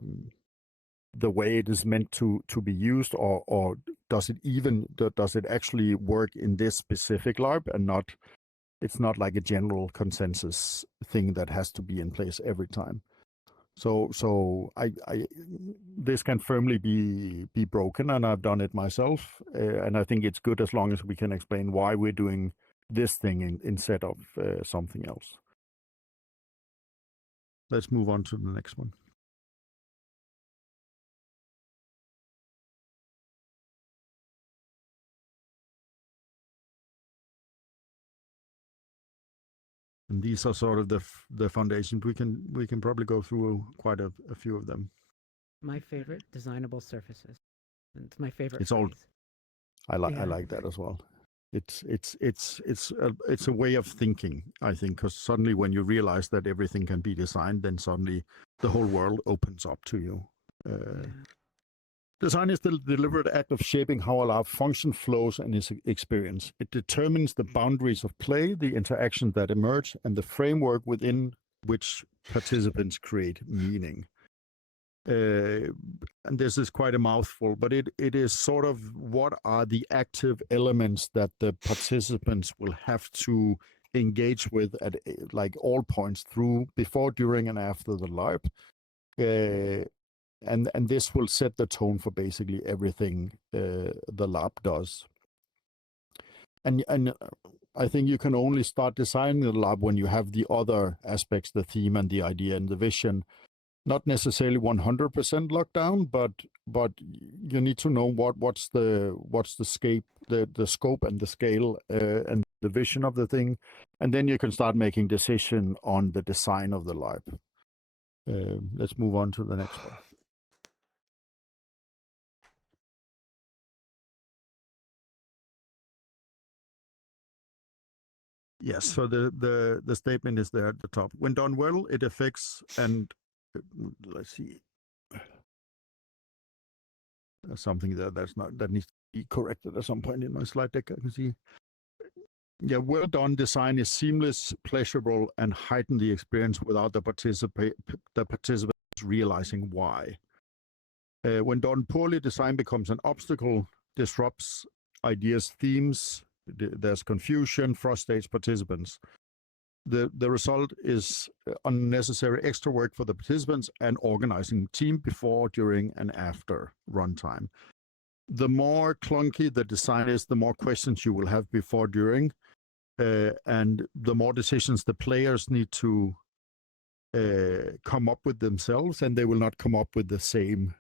way it is meant to be used, or does it actually work in this specific LARP and not. It's not like a general consensus thing that has to be in place every time. So I this can firmly be broken, and I've done it myself. And I think it's good as long as we can explain why we're doing this thing instead of something else. Let's move on to the next one. And these are sort of the foundations. We can probably go through quite a few of them. My favorite, designable surfaces. It's my favorite. It's all. phrase. I like that as well. It's a way of thinking, I think, because suddenly when you realize that everything can be designed, then suddenly the whole world opens up to you. Design is the deliberate act of shaping how a LARP function, flows, and is experienced. It determines the boundaries of play, the interactions that emerge, and the framework within which participants create meaning. And this is quite a mouthful, but it is sort of what are the active elements that the participants will have to engage with at like all points through, before, during, and after the LARP. And this will set the tone for basically everything the LARP does. And I think you can only start designing the LARP when you have the other aspects, the theme and the idea and the vision, not necessarily 100% locked down, but you need to know what's the scope, the scope and the scale and the vision of the thing, and then you can start making decision on the design of the LARP. Let's move on to the next one. Yes, so the statement is there at the top. When done well, it affects, and let's see, something that needs to be corrected at some point in my slide deck. I can see. Yeah, well done design is seamless, pleasurable, and heighten the experience without the participants realizing why. When done poorly, design becomes an obstacle, disrupts ideas, themes. There's confusion, frustrates participants. The result is unnecessary extra work for the participants and organizing team before, during, and after runtime. The more clunky the design is, the more questions you will have before, during, and the more decisions the players need to come up with themselves, and they will not come up with the same.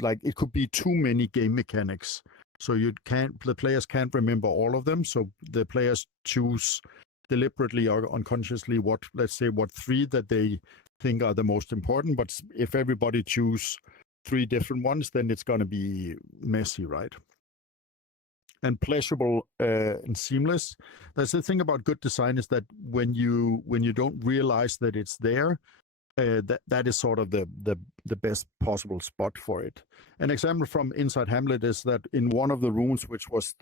Like, it could be too many game mechanics, so the players can't remember all of them. So the players choose deliberately or unconsciously what 3 that they think are the most important. But if everybody choose 3 different ones, then it's going to be messy, right? And pleasurable and seamless. That's the thing about good design, is that when you don't realize that it's there, that is sort of the best possible spot for it. An example from Inside Hamlet is that in one of the rooms, which was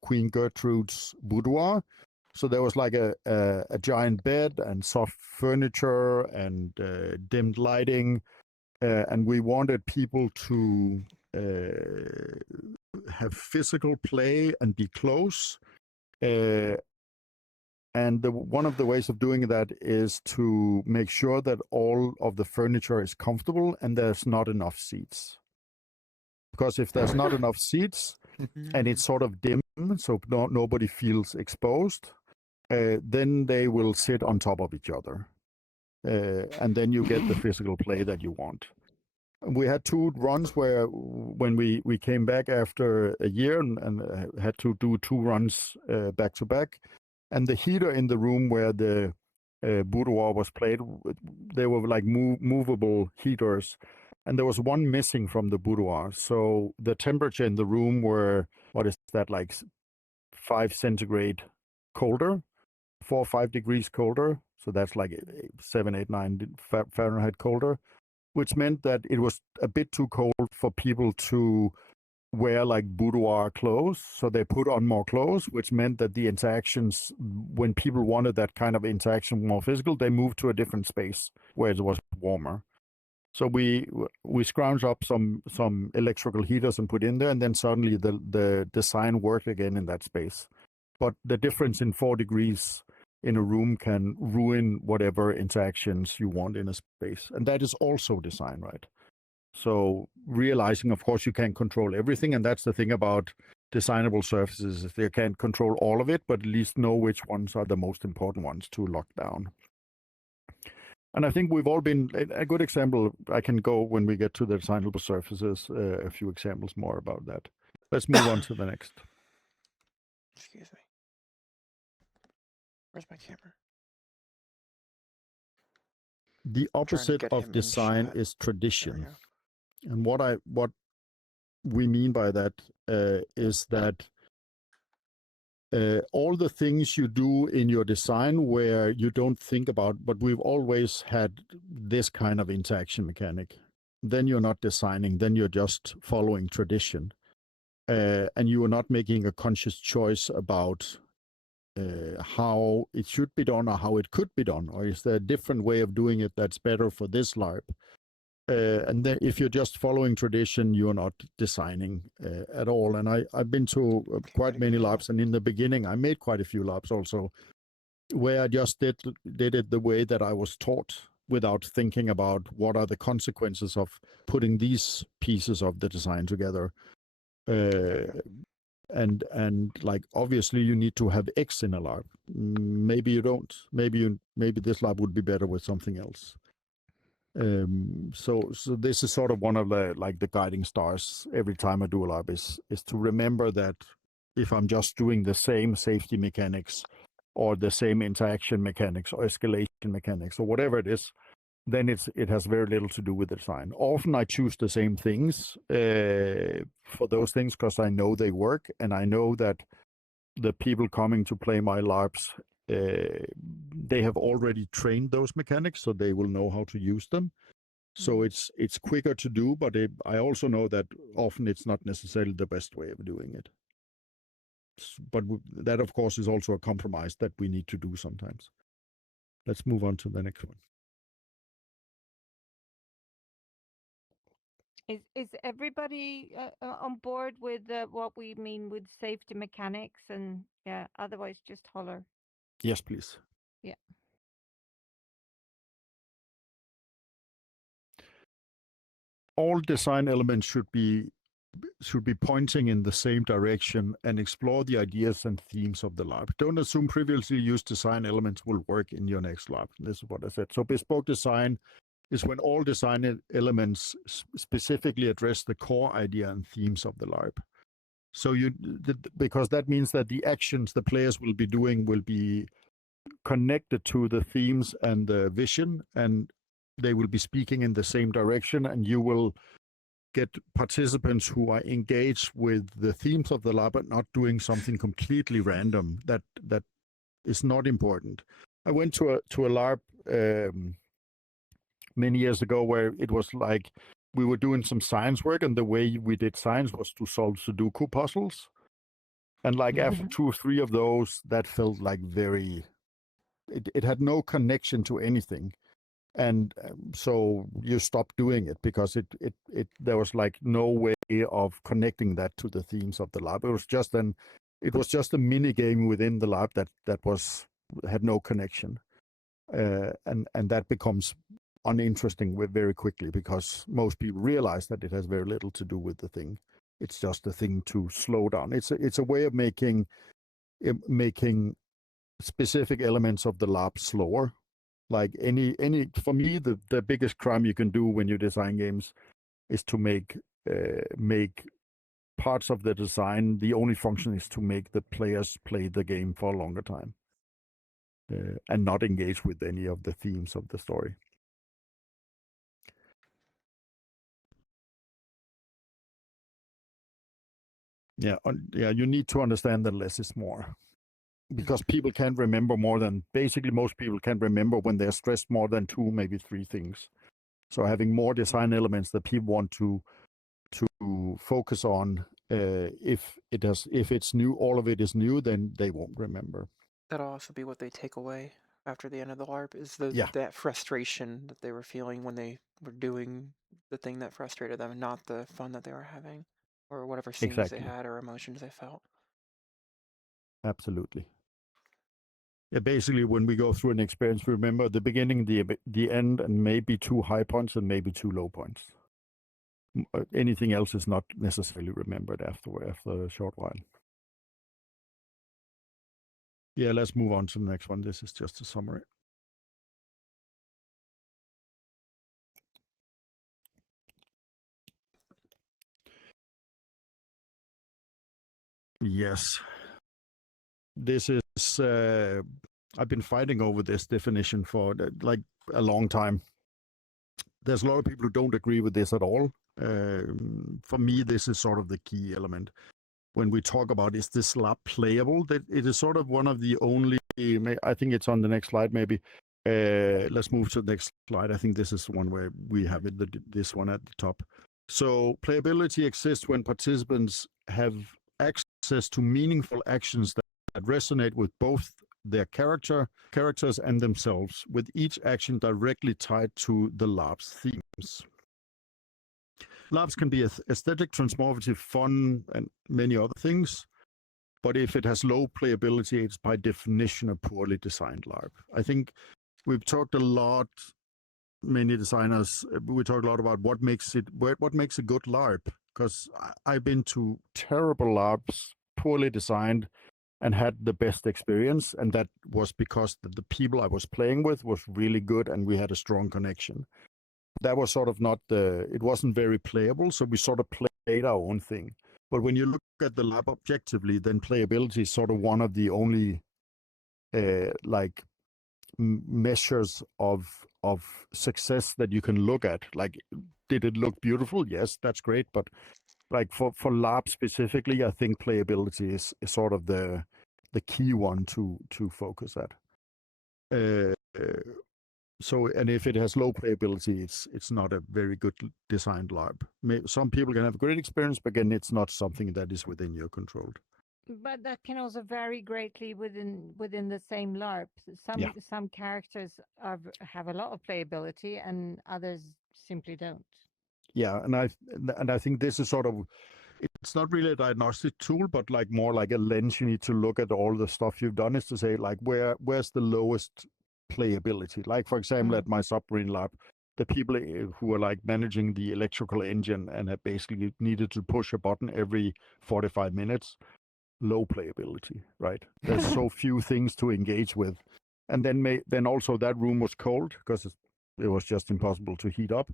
Queen Gertrude's boudoir, so there was like a giant bed and soft furniture and dimmed lighting, and we wanted people to have physical play and be close. And one of the ways of doing that is to make sure that all of the furniture is comfortable and there's not enough seats. Because if there's not enough seats and it's sort of dim, so nobody feels exposed, then they will sit on top of each other. And then you get the physical play that you want. We had 2 runs where, when we came back after a year and had to do 2 runs back to back, and the heater in the room where the boudoir was played, they were like movable heaters, and there was one missing from the boudoir. So the temperature in the room were, what is that, like 5 centigrade colder, 4 or 5 degrees colder. So that's like 7, 8, 9 Fahrenheit colder, which meant that it was a bit too cold for people to wear like boudoir clothes. So they put on more clothes, which meant that the interactions, when people wanted that kind of interaction more physical, they moved to a different space where it was warmer. So we scrounged up some electrical heaters and put in there, and then suddenly the design worked again in that space. But the difference in 4 degrees in a room can ruin whatever interactions you want in a space. And that is also design, right? So realizing, of course, you can't control everything. And that's the thing about designable surfaces, is they can't control all of it, but at least know which ones are the most important ones to lock down. And I think we've all been, a good example, I can go when we get to the designable surfaces, a few examples more about that. Let's move on to the next. Excuse me. Where's my camera? The opposite get of him in design shot. is There we tradition. go. And what we mean by that is that all the things you do in your design where you don't think about, but we've always had this kind of interaction mechanic. Then you're not designing, then you're just following tradition. And you are not making a conscious choice about how it should be done or how it could be done, or is there a different way of doing it that's better for this LARP? And then if you're just following tradition, you're not designing at all. And I've been to quite many LARPs, and in the beginning, I made quite a few LARPs also, where I just did it the way that I was taught, without thinking about what are the consequences of putting these pieces of the design together. And like obviously you need to have X in a LARP. Maybe you don't. Maybe this LARP would be better with something else. So this is sort of one of the guiding stars every time I do a LARP is to remember that if I'm just doing the same safety mechanics or the same interaction mechanics or escalation mechanics or whatever it is, then it has very little to do with the design. Often I choose the same things for those things because I know they work, and I know that the people coming to play my LARPs, they have already trained those mechanics, so they will know how to use them. So it's quicker to do, but I also know that often it's not necessarily the best way of doing it. But that, of course, is also a compromise that we need to do sometimes. Let's move on to the next one. Is everybody on board with what we mean with safety mechanics? And yeah, otherwise just holler. Yes, please. Yeah. All design elements should be pointing in the same direction and explore the ideas and themes of the LARP. Don't assume previously used design elements will work in your next LARP. This is what I said. So bespoke design is when all design elements specifically address the core idea and themes of the LARP. So because that means that the actions the players will be doing will be connected to the themes and the vision, and they will be speaking in the same direction, and you will get participants who are engaged with the themes of the LARP, but not doing something completely random that is not important. I went to a LARP many years ago where it was like we were doing some science work, and the way we did science was to solve Sudoku puzzles. And like after 2 or 3 of those, that felt like it had no connection to anything. And so you stopped doing it because there was like no way of connecting that to the themes of the LARP. It was just a mini game within the LARP that had no connection, and that becomes uninteresting very quickly because most people realize that it has very little to do with the thing. It's just a thing to slow down. It's a way of making specific elements of the LARP slower. Like for me, the biggest crime you can do when you design games is to make parts of the design, the only function is to make the players play the game for a longer time and not engage with any of the themes of the story. Yeah, you need to understand that less is more. Because people can't remember most people can't remember when they're stressed more than 2, maybe 3 things. So having more design elements that people want to focus on, if it's new, all of it is new, then they won't remember. That'll also be what they take away after the end of the LARP, is that frustration that they were feeling when they were doing the thing that frustrated them, not the fun that they were having, or whatever scenes they had or emotions they felt. Absolutely. Yeah, basically, when we go through an experience, we remember the beginning, the end, and maybe 2 high points and maybe 2 low points. Anything else is not necessarily remembered after a short while. Yeah, let's move on to the next one. This is just a summary. Yes. This is I've been fighting over this definition for like a long time. There's a lot of people who don't agree with this at all. For me, this is sort of the key element. When we talk about, is this lab playable? That it is sort of one of the only, I think it's on the next slide maybe. Let's move to the next slide. I think this is one where we have it, this one at the top. So playability exists when participants have access to meaningful actions that resonate with both their characters and themselves, with each action directly tied to the lab's themes. Labs can be aesthetic, transformative, fun, and many other things. But if it has low playability, it's by definition a poorly designed LARP. I think we've talked a lot, many designers, we talk a lot about what makes a good LARP. Because I've been to terrible LARPs, poorly designed, and had the best experience. And that was because the people I was playing with was really good and we had a strong connection. That was sort of it wasn't very playable, so we sort of played our own thing. But when you look at the lab objectively, then playability is sort of one of the only measures of success that you can look at. Like, did it look beautiful? Yes, that's great. But like for lab specifically, I think playability is sort of the key one to focus at. So, and if it has low playability, it's not a very good designed LARP. Some people can have a great experience, but again, it's not something that is within your control. But that can also vary greatly within the same LARP. Some characters have a lot of playability, and others simply don't. Yeah, and I think this is sort of, it's not really a diagnostic tool, but like more like a lens. You need to look at all the stuff you've done, is to say like where's the lowest playability. Like for example, at my submarine lab, the people who were like managing the electrical engine and had basically needed to push a button every 45 minutes, low playability, right? There's so few things to engage with. And then also that room was cold because it was just impossible to heat up.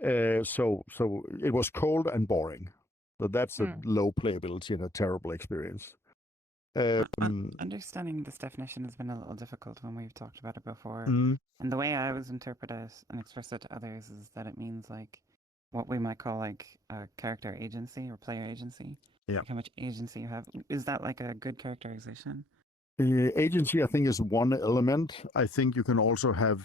So it was cold and boring. So that's a low playability and a terrible experience. Understanding this definition has been a little difficult when we've talked about it before. And the way I always interpret it and express it to others is that it means like what we might call like a character agency or player agency. Yeah. Like how much agency you have. Is that like a good characterization? Agency, I think, is one element. I think you can also have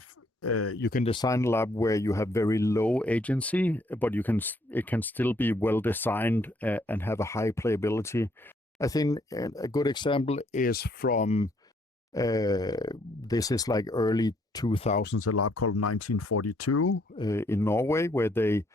you can design a lab where you have very low agency, but it can still be well designed and have a high playability. I think a good example is from this is like early 2000s, a lab called 1942 in Norway, where they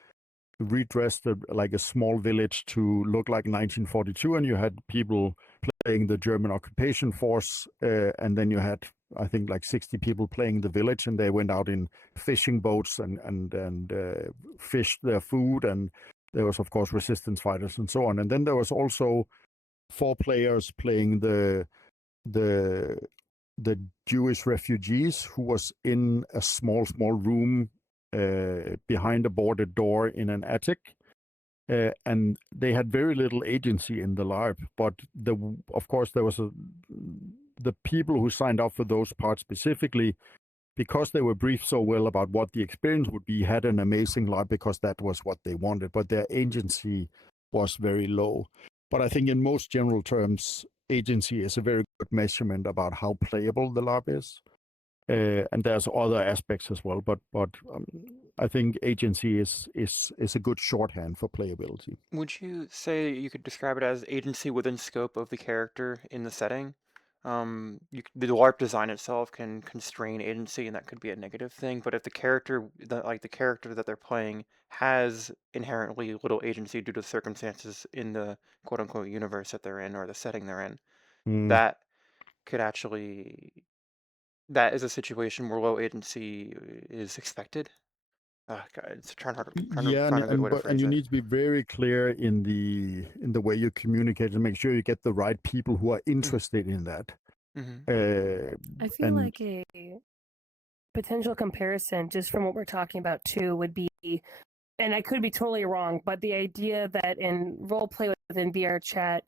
redressed like a small village to look like 1942, and you had people playing the German occupation force, and then you had, I think, like 60 people playing the village, and they went out in fishing boats and fished their food, and there was of course resistance fighters and so on. And then there was also 4 players playing the Jewish refugees who was in a small room behind a boarded door in an attic, and they had very little agency in the LARP. But of course there was the people who signed up for those parts specifically, because they were briefed so well about what the experience would be, had an amazing LARP because that was what they wanted, but their agency was very low. But I think in most general terms, agency is a very good measurement about how playable the LARP is. And there's other aspects as well, but I think agency is a good shorthand for playability. Would you say you could describe it as agency within scope of the character in the setting? The LARP design itself can constrain agency, and that could be a negative thing. But if the character that they're playing has inherently little agency due to circumstances in the quote-unquote universe that they're in or the setting they're in, that could actually, that is a situation where low agency is expected. It's trying to find a good way to phrase and you it. need to be very clear in the way you communicate and make sure you get the right people who are interested in that. I feel like a potential comparison, just from what we're talking about too, would be, and I could be totally wrong, but the idea that in roleplay within VRChat,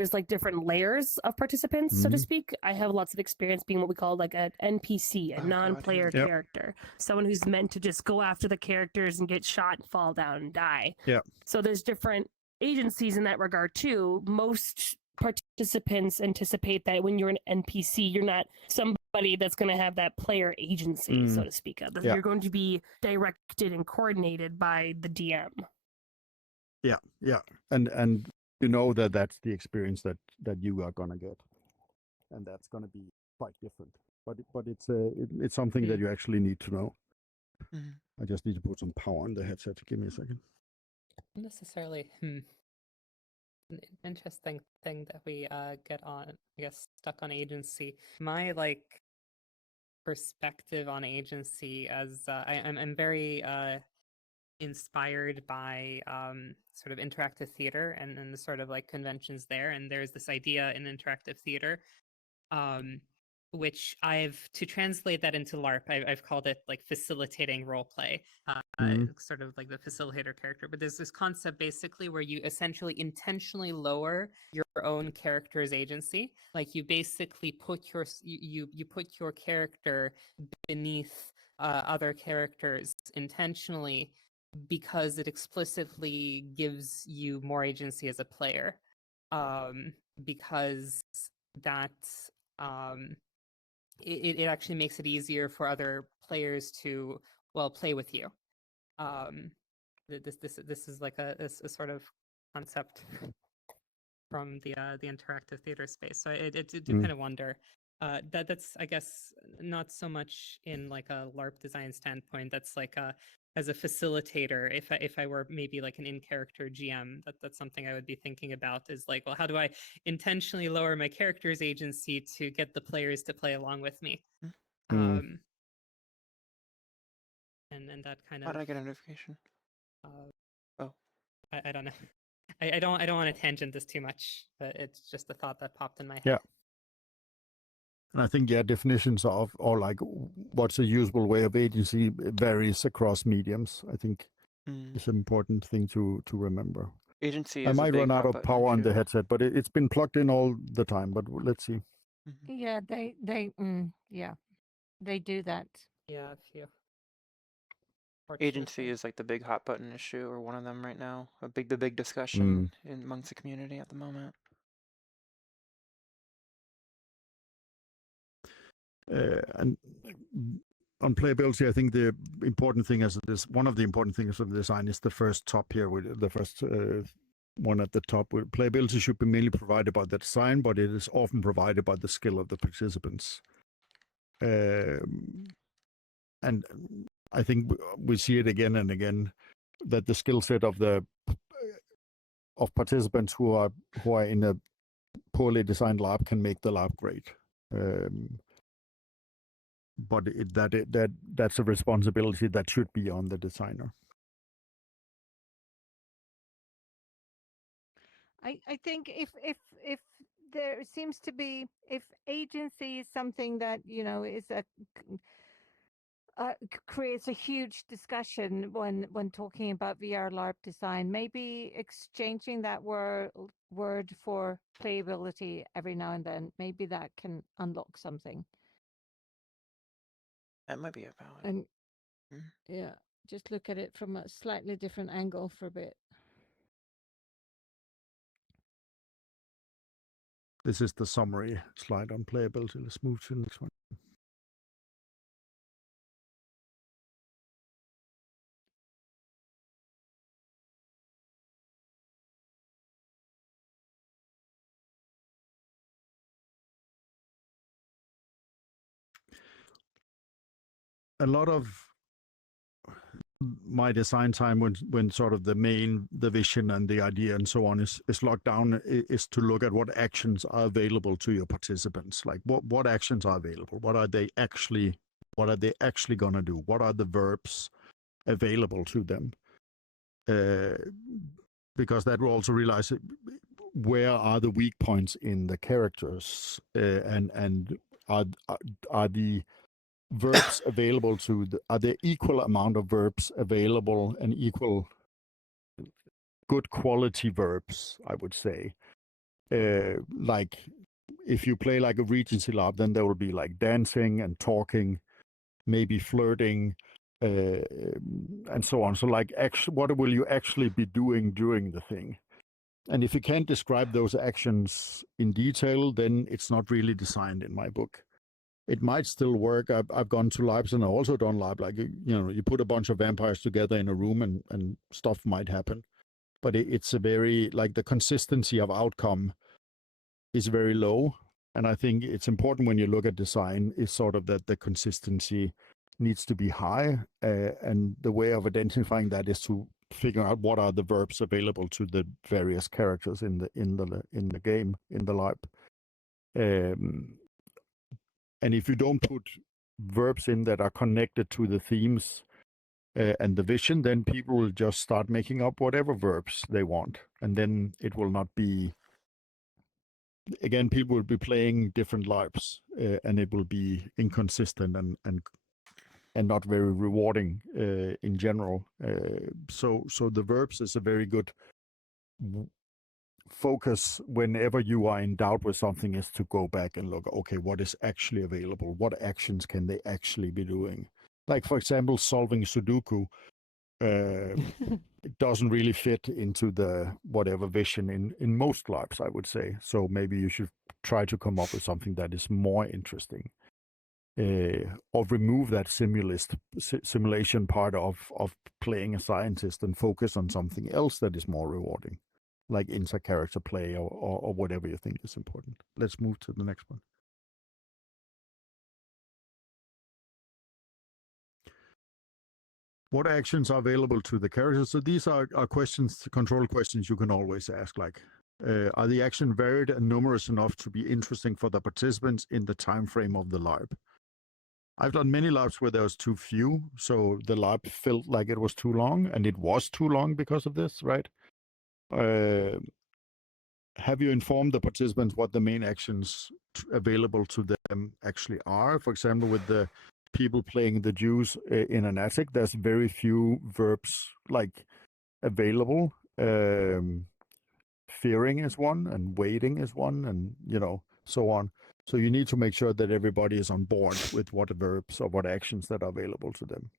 there's like different layers of participants, so to speak. I have lots of experience being what we call like an NPC, a non-player character, someone who's meant to just go after the characters and get shot and fall down and die. Yeah. So there's different agencies in that regard too. Most participants anticipate that when you're an NPC, you're not somebody that's going to have that player agency, so to speak. You're going to be directed and coordinated by the DM. Yeah, and you know that that's the experience that you are gonna get, and that's gonna be quite different. But it's something that you actually need to know. I just need to put some power on the headset. Give me a second. Not necessarily. An interesting thing that we get on, I guess, stuck on agency. My perspective on agency as I'm very inspired by sort of interactive theater and the sort of like conventions there, and there's this idea in interactive theater which to translate that into LARP, I've called it like facilitating role play, sort of like the facilitator character. But there's this concept basically where you essentially intentionally lower your own character's agency. Like you basically put you put your character beneath other characters intentionally, because it explicitly gives you more agency as a player, because that it actually makes it easier for other players to play with you. This is like a sort of concept from the interactive theater space. So I do kind of wonder. That's I guess not so much in like a LARP design standpoint. That's like as a facilitator, if I were maybe like an in-character GM, that's something I would be thinking about, is like, well, how do I intentionally lower my character's agency to get the players to play along with me? And that kind of. How did I get a notification? I don't know. I don't want to tangent this too much, but it's just a thought that popped in my head. Yeah. And I think, definitions of, or like what's a usable way of agency varies across mediums. I think it's an important thing to remember. Agency I might run out of power on the headset, but it's been plugged in all the time, but let's see. Yeah, they do that. Yeah, a few. Agency is like the big hot button issue, or one of them right now. The big discussion amongst the community at the moment. And on playability, I think the important thing one of the important things of the design is the first top here, with the first one at the top. Playability should be mainly provided by the design, but it is often provided by the skill of the participants. And I think we see it again and again, that the skill set of participants who are in a poorly designed LARP can make the LARP great. But that's a responsibility that should be on the designer. I think if there seems to be, if agency is something that is creates a huge discussion when talking about VR LARP design, maybe exchanging that word for playability every now and then, maybe that can unlock something. That might be a valid. And yeah, just look at it from a slightly different angle for a bit. This is the summary slide on playability. Let's move to the next one. A lot of my design time, when sort of the vision and the idea and so on is locked down, is to look at what actions are available to your participants. Like what actions are available? What are they actually going to do? What are the verbs available to them? Because that will also realize where are the weak points in the characters, and are the verbs available are there equal amount of verbs available, and equal good quality verbs, I would say, like if you play like a Regency LARP, then there will be like dancing and talking, maybe flirting, and so on. So like, what will you actually be doing during the thing? And if you can't describe those actions in detail, then it's not really designed in my book. It might still work. I've gone to LARPs and I've also done LARP. Like, you put a bunch of vampires together in a room and stuff might happen. But it's a very, like, the consistency of outcome is very low. And I think it's important when you look at design is sort of that the consistency needs to be high. And the way of identifying that is to figure out what are the verbs available to the various characters in the game, in the LARP. And if you don't put verbs in that are connected to the themes and the vision, then people will just start making up whatever verbs they want. And then it will not be, again, people will be playing different LARPs and it will be inconsistent and not very rewarding in general. So the verbs is a very good focus whenever you are in doubt with something, is to go back and look, okay, what is actually available? What actions can they actually be doing? Like, for example, solving Sudoku. It doesn't really fit into the whatever vision in most LARPs, I would say. So maybe you should try to come up with something that is more interesting. Or remove that simulation part of playing a scientist and focus on something else that is more rewarding, like inter-character play or whatever you think is important. Let's move to the next one. What actions are available to the characters? So these are questions, control questions you can always ask, like, are the action varied and numerous enough to be interesting for the participants in the time frame of the LARP? I've done many LARPs where there was too few, so the LARP felt like it was too long, and it was too long because of this, right? Have you informed the participants what the main actions available to them actually are? For example, with the people playing the Jews in an attic, there's very few verbs like available. Fearing is one, and waiting is one, and so on. So you need to make sure that everybody is on board with what verbs or what actions that are available to them.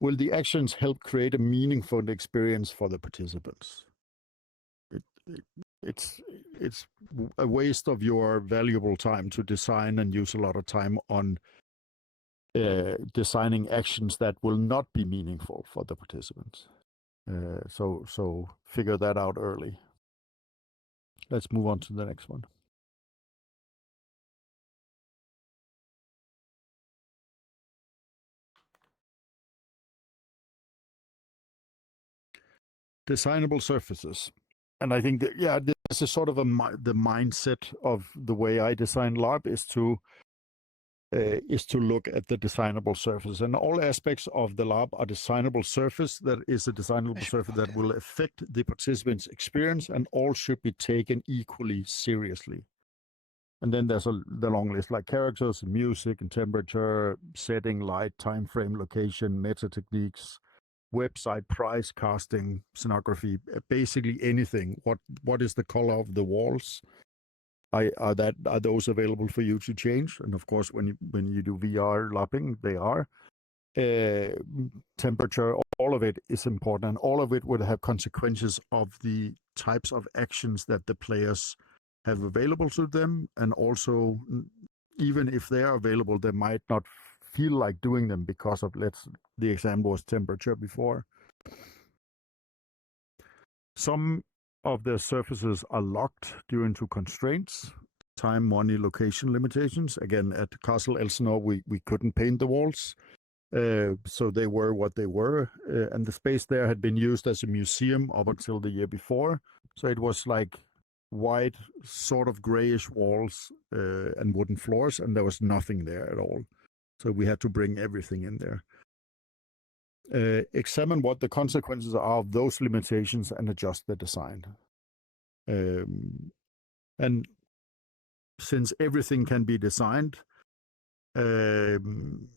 Will the actions help create a meaningful experience for the participants? It's a waste of your valuable time to design and use a lot of time on designing actions that will not be meaningful for the participants. So figure that out early. Let's move on to the next one. Designable surfaces. And I think that, yeah, this is sort of the mindset of the way I design LARP is to look at the designable surface. And all aspects of the LARP are designable surface. That is a designable surface that will affect the participants' experience, and all should be taken equally seriously. And then there's the long list, like characters, music, and temperature, setting, light, time frame, location, meta techniques, website, price, casting, scenography, basically anything. What is the color of the walls? Are those available for you to change? And of course, when you do VR LARPing, they are. Temperature, all of it is important, and all of it would have consequences of the types of actions that the players have available to them, and also, even if they are available, they might not feel like doing them because of, the example was temperature before. Some of the surfaces are locked due to constraints, time, money, location limitations. Again, at Castle Elsinore, we couldn't paint the walls, so they were what they were, and the space there had been used as a museum up until the year before, so it was like white, sort of grayish walls and wooden floors, and there was nothing there at all. So we had to bring everything in there. Examine what the consequences are of those limitations and adjust the design. And since everything can be designed, know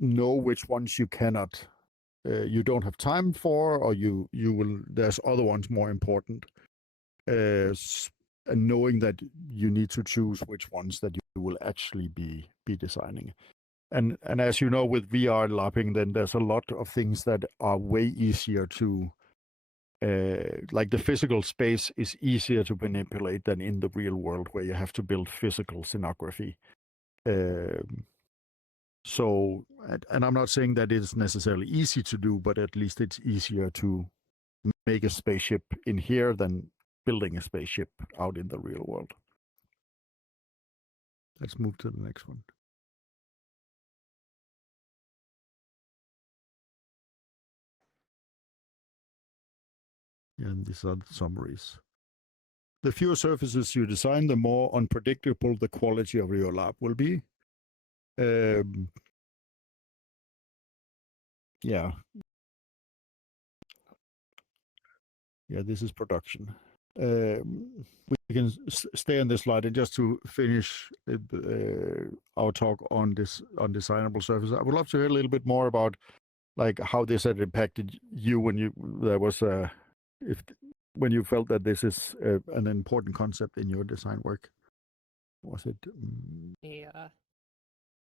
which ones you cannot, you don't have time for, or you will. There's other ones more important. and knowing that you need to choose which ones that you will actually be designing. And as you know, with VR LARPing, then there's a lot of things that are way easier to, like the physical space is easier to manipulate than in the real world where you have to build physical scenography. So, and I'm not saying that it's necessarily easy to do, but at least it's easier to make a spaceship in here than building a spaceship out in the real world. Let's move to the next one. And these are the summaries. The fewer surfaces you design, the more unpredictable the quality of your LARP will be. Yeah. Yeah, this is production. We can stay on this slide, and just to finish our talk on this on designable surfaces, I would love to hear a little bit more about like how this had impacted you when you felt that this is an important concept in your design work. Was it? Yeah.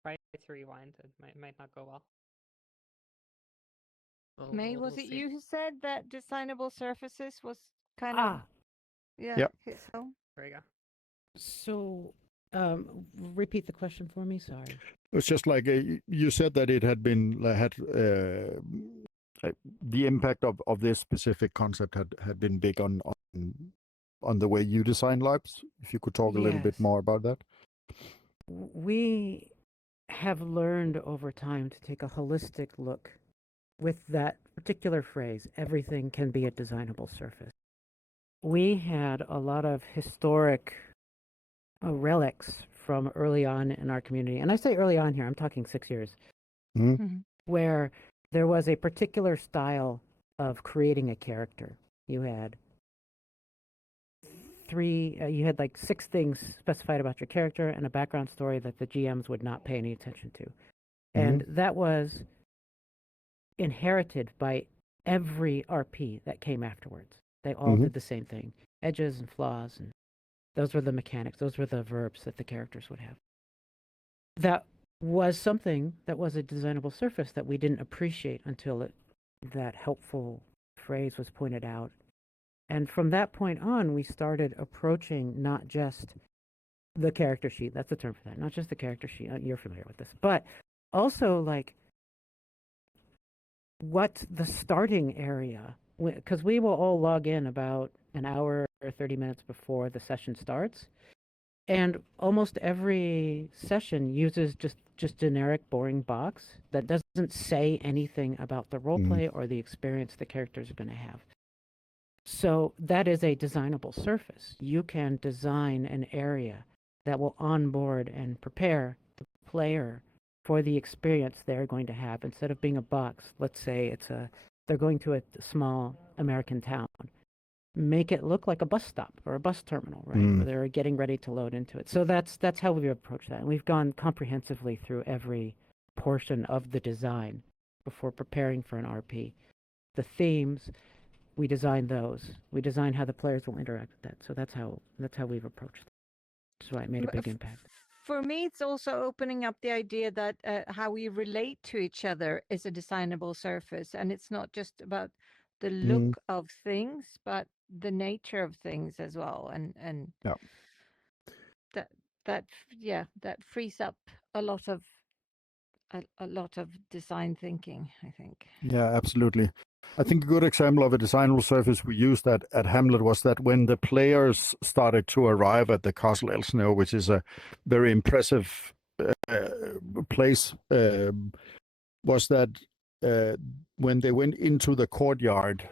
Try to rewind. It might not go well. May, was it you who said that designable surfaces was kind of hit home? There we go. So, repeat the question for me. Sorry. It's just like you said that it had been the impact of this specific concept had been big on the way you design LARPs. If you could talk a little bit more about that. We have learned over time to take a holistic look with that particular phrase, everything can be a designable surface. We had a lot of historic relics from early on in our community. And I say early on here, I'm talking 6 years, where there was a particular style of creating a character. You had like 6 things specified about your character and a background story that the GMs would not pay any attention to. And that was inherited by every RP that came afterwards. They all did the same thing. Edges and flaws, and those were the mechanics. Those were the verbs that the characters would have. That was something that was a designable surface that we didn't appreciate until that helpful phrase was pointed out. And from that point on, we started approaching not just the character sheet, that's the term for that, not just the character sheet, you're familiar with this, but also like what's the starting area, because we will all log in about an hour or 30 minutes before the session starts, and almost every session uses just generic boring box that doesn't say anything about the roleplay or the experience the characters are going to have. So that is a designable surface. You can design an area that will onboard and prepare the player for the experience they're going to have. Instead of being a box, let's say they're going to a small American town. Make it look like a bus stop or a bus terminal, right? Where they're getting ready to load into it. So that's how we approach that. And we've gone comprehensively through every portion of the design before preparing for an RP. The themes, we design those. We design how the players will interact with that. So that's how we've approached it. That's why it made a big impact. For me, it's also opening up the idea that how we relate to each other is a designable surface, and it's not just about the look of things, but the nature of things as well, and that frees up a lot of design thinking, I think. Yeah, absolutely. I think a good example of a designable surface we used at Hamlet was that when the players started to arrive at the Castle Elsneo, which is a very impressive place, was that when they went into the courtyard,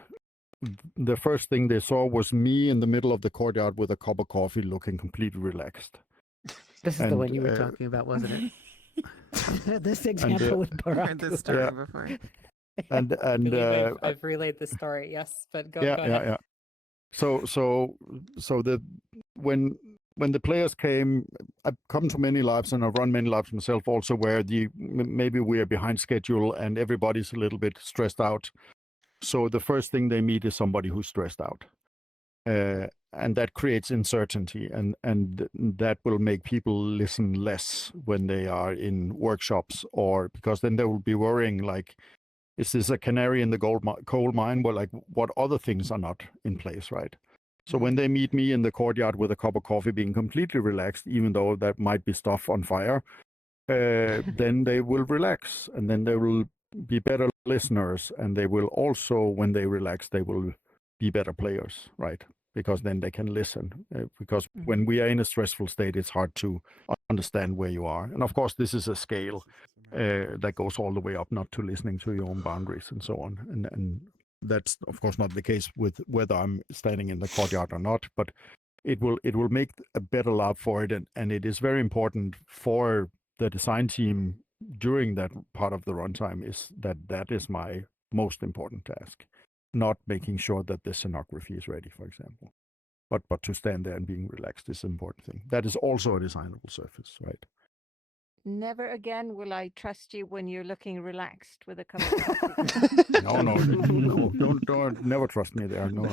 the first thing they saw was me in the middle of the courtyard with a cup of coffee looking completely relaxed. This is the one you were talking about, wasn't it? This example with Barack. I've heard this story before. And I've relayed the story, yes, but go ahead. Yeah. So when the players came, I've come to many LARPs and I've run many LARPs myself also, where maybe we are behind schedule and everybody's a little bit stressed out. So the first thing they meet is somebody who's stressed out. and that creates uncertainty, and that will make people listen less when they are in workshops, or because then they will be worrying like, is this a canary in the coal mine? Well, like, what other things are not in place, right? So when they meet me in the courtyard with a cup of coffee, being completely relaxed, even though that might be stuff on fire, then they will relax, and then they will be better listeners, and they will also, when they relax, they will be better players, right? Because then they can listen. Because when we are in a stressful state, it's hard to understand where you are. And of course, this is a scale that goes all the way up, not to listening to your own boundaries and so on. And that's of course not the case with whether I'm standing in the courtyard or not, but it will make a better lab for it. And it is very important for the design team during that part of the runtime is that is my most important task. Not making sure that the scenography is ready, for example. But to stand there and being relaxed is an important thing. That is also a designable surface, right? Never again will I trust you when you're looking relaxed with a cup of coffee. No, don't never trust me there. No.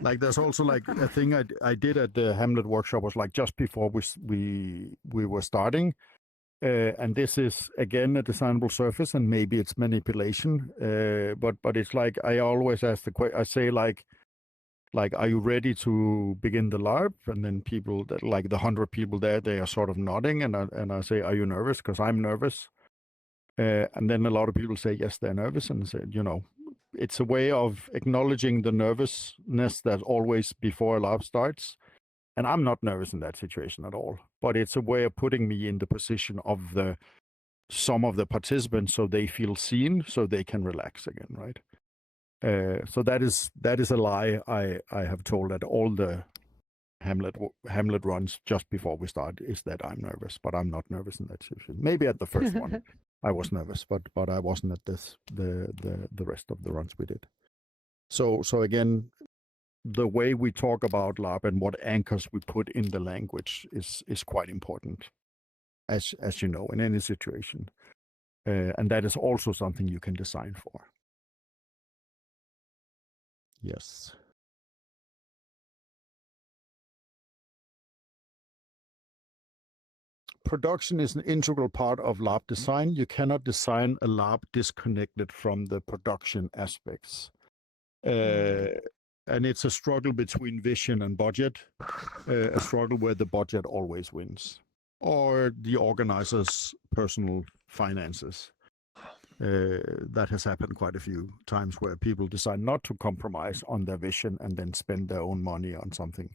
Like there's also like a thing I did at the Hamlet workshop was like just before we were starting. And this is again a designable surface, and maybe it's manipulation. But it's like I always ask I say like, are you ready to begin the LARP? And then people that like the 100 people there, they are sort of nodding, and I say, are you nervous? Because I'm nervous. And then a lot of people say yes, they're nervous, and I say, it's a way of acknowledging the nervousness that always before a LARP starts. And I'm not nervous in that situation at all. But it's a way of putting me in the position of some of the participants so they feel seen, so they can relax again, right? So that is a lie I have told at all the Hamlet runs just before we start, is that I'm nervous, but I'm not nervous in that situation. Maybe at the first one I was nervous, but I wasn't at the rest of the runs we did. So again, the way we talk about LARP and what anchors we put in the language is quite important, as you know, in any situation. And that is also something you can design for. Yes. Production is an integral part of LARP design. You cannot design a LARP disconnected from the production aspects. And it's a struggle between vision and budget, a struggle where the budget always wins, or the organizer's personal finances. That has happened quite a few times where people decide not to compromise on their vision and then spend their own money on something,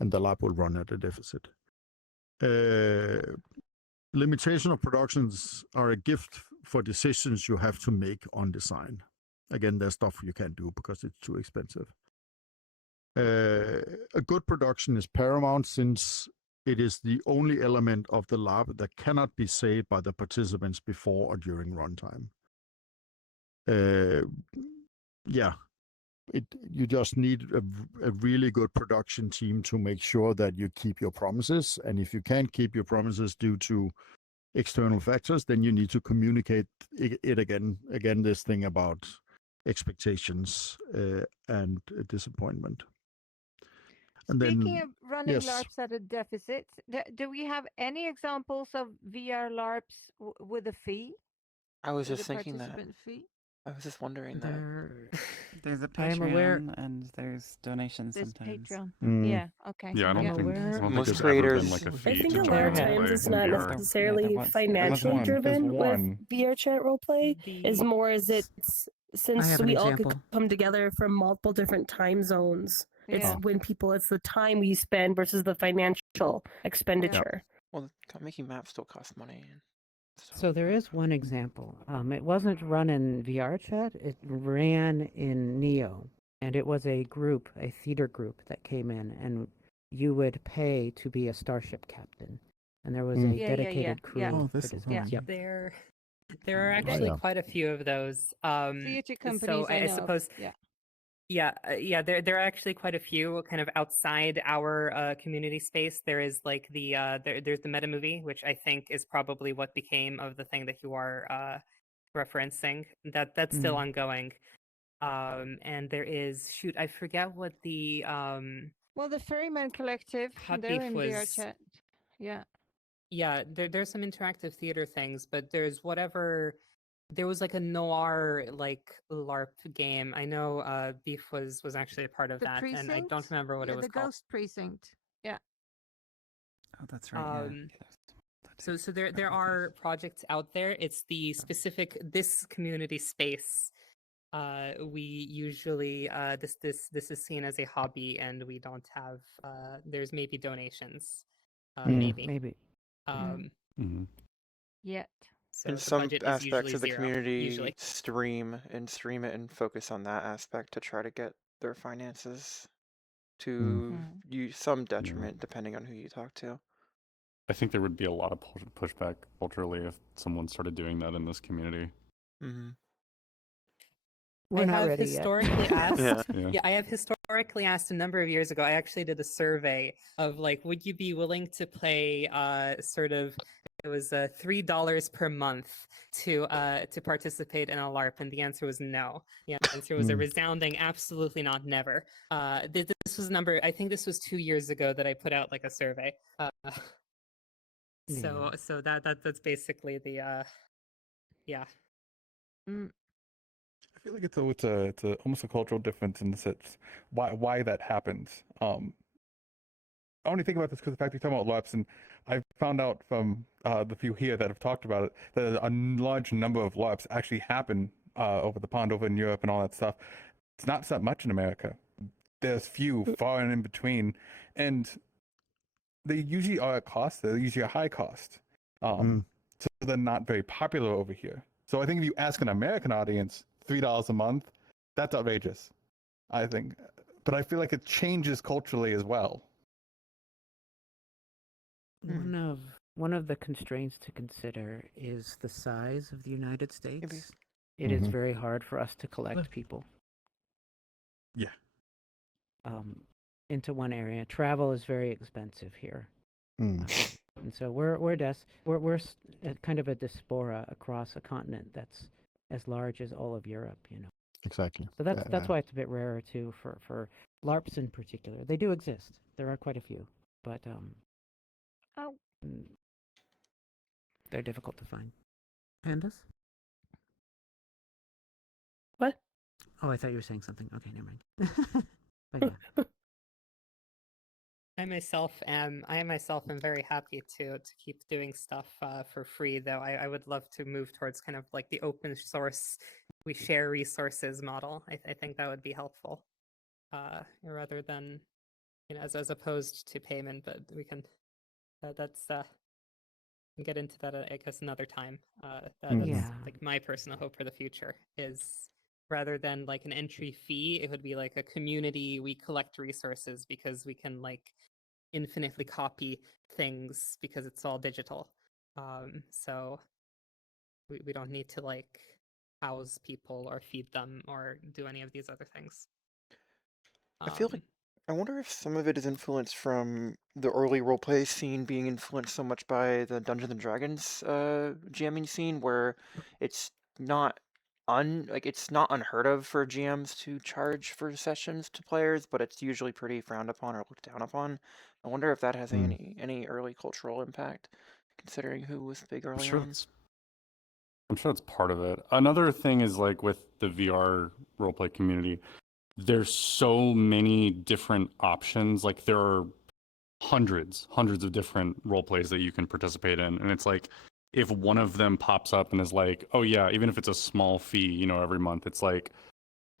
and the lab will run at a deficit. Limitation of productions are a gift for decisions you have to make on design. Again, there's stuff you can't do because it's too expensive. A good production is paramount since it is the only element of the lab that cannot be saved by the participants before or during runtime. You just need a really good production team to make sure that you keep your promises. And if you can't keep your promises due to external factors, then you need to communicate it again. Again, this thing about expectations and disappointment. And Speaking then, of running LARPs at a deficit, do we have any examples of VR LARPs with a fee? I was just thinking that. Fee? I was just wondering that. There's a Patreon and there's donations sometimes. Patreon. Yeah. Okay. Yeah, I don't think most creators. Like a fee I think to a try lot of to times roleplay it's in not VR. necessarily financially driven with VRChat roleplay. As more as it's since we all could come together from multiple different time zones. It's when it's the time we spend versus the financial expenditure. Well, making maps still costs money. So there is one example. It wasn't run in VRChat. It ran in Neo, and it was a group, a theater group that came in, and you would pay to be a starship captain, and there was a dedicated crew. Oh, this is There are actually quite a few of those. Theater companies. So I suppose. There are actually quite a few kind of outside our community space. There is like there's the meta movie, which I think is probably what became of the thing that you are referencing. That's still ongoing. And there is I forget what the Well, the Ferryman Collective, Hot they're Beef in was. VRChat. Yeah. Yeah, there's some interactive theater things, but there's whatever. There was like a noir like LARP game. I know Beef was actually a part of The that, and I don't Precinct? remember what Yeah, it was the called. Ghost Precinct. Yeah. Oh, that's right. So there are projects out there. It's the specific this community space. We usually this is seen as a hobby, and we don't have. There's maybe donations. Maybe. Yet. So In the some budget is aspects usually of the zero, community, usually. stream it and focus on that aspect to try to get their finances to some detriment, depending on who you talk to. I think there would be a lot of pushback culturally if someone started doing that in this community. We're not ready yet. Asked, I have historically asked a number of years ago. I actually did a survey of like, would you be willing to pay it was $3 per month to participate in a LARP, and the answer was no. The answer was a resounding absolutely not, never. This was I think this was 2 years ago that I put out like a survey. So that's basically the yeah. I feel like it's almost a cultural difference in the sense why that happens. I only think about this because the fact you're talking about LARPs, and I found out from the few here that have talked about it that a large number of LARPs actually happen over the pond, over in Europe and all that stuff. It's not that much in America. There's few far and in between, and they usually are at cost. They're usually a high cost, so they're not very popular over here. So I think if you ask an American audience, $3 a month, that's outrageous, I think. But I feel like it changes culturally as well. One of the constraints to consider is the size of the United States. It is very hard for us to collect people. Yeah. Into one area. Travel is very expensive here. And so we're kind of a diaspora across a continent that's as large as all of Europe, Exactly. So that's why it's a bit rarer too for LARPs in particular. They do exist. There are quite a few, but they're difficult to find. Pandas? What? Oh, I thought you were saying something. Okay, never mind. But yeah. I myself am very happy to keep doing stuff for free, though I would love to move towards kind of like the open source, we share resources model. I think that would be helpful, rather than as opposed to payment. But we can get into that I guess another time. That's like my personal hope for the future is, rather than like an entry fee, it would be like a community. We collect resources because we can like infinitely copy things because it's all digital. So we don't need to like house people or feed them or do any of these other things. I wonder if some of it is influenced from the early roleplay scene being influenced so much by the Dungeons and Dragons GMing scene, where it's not unheard of for GMs to charge for sessions to players, but it's usually pretty frowned upon or looked down upon. I wonder if that has any early cultural impact, considering who was big early on. I'm sure it's part of it. Another thing is like with the VR roleplay community, there's so many different options. Like there are hundreds of different roleplays that you can participate in, and it's like if one of them pops up and is like, oh yeah, even if it's a small fee, every month, it's like,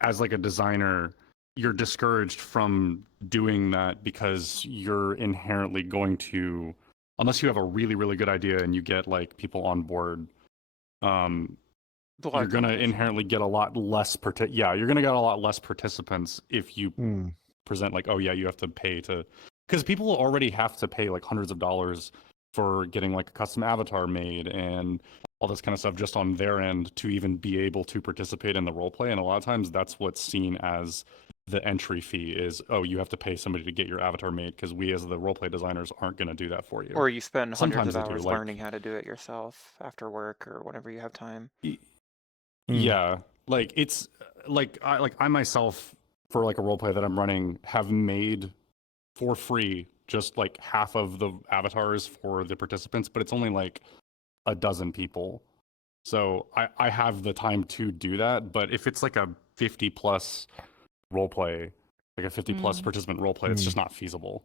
as like a designer, you're discouraged from doing that because you're inherently going to, unless you have a really, really good idea and you get like people on board, you're going to inherently get a lot less, you're going to get a lot less participants if you present like, oh yeah, you have to pay to, because people already have to pay like hundreds of dollars for getting like a custom avatar made and all this kind of stuff just on their end to even be able to participate in the roleplay. And a lot of times that's what's seen as the entry fee is, oh, you have to pay somebody to get your avatar made because we as the roleplay designers aren't going to do that for you. Or you spend hundreds of hours learning how to do it yourself after work or whenever you have time. Yeah, like it's I myself, for like a roleplay that I'm running, have made for free just like half of the avatars for the participants, but it's only like a dozen people. So I have the time to do that. But if it's like a 50 plus roleplay, like a 50 plus participant roleplay, it's just not feasible.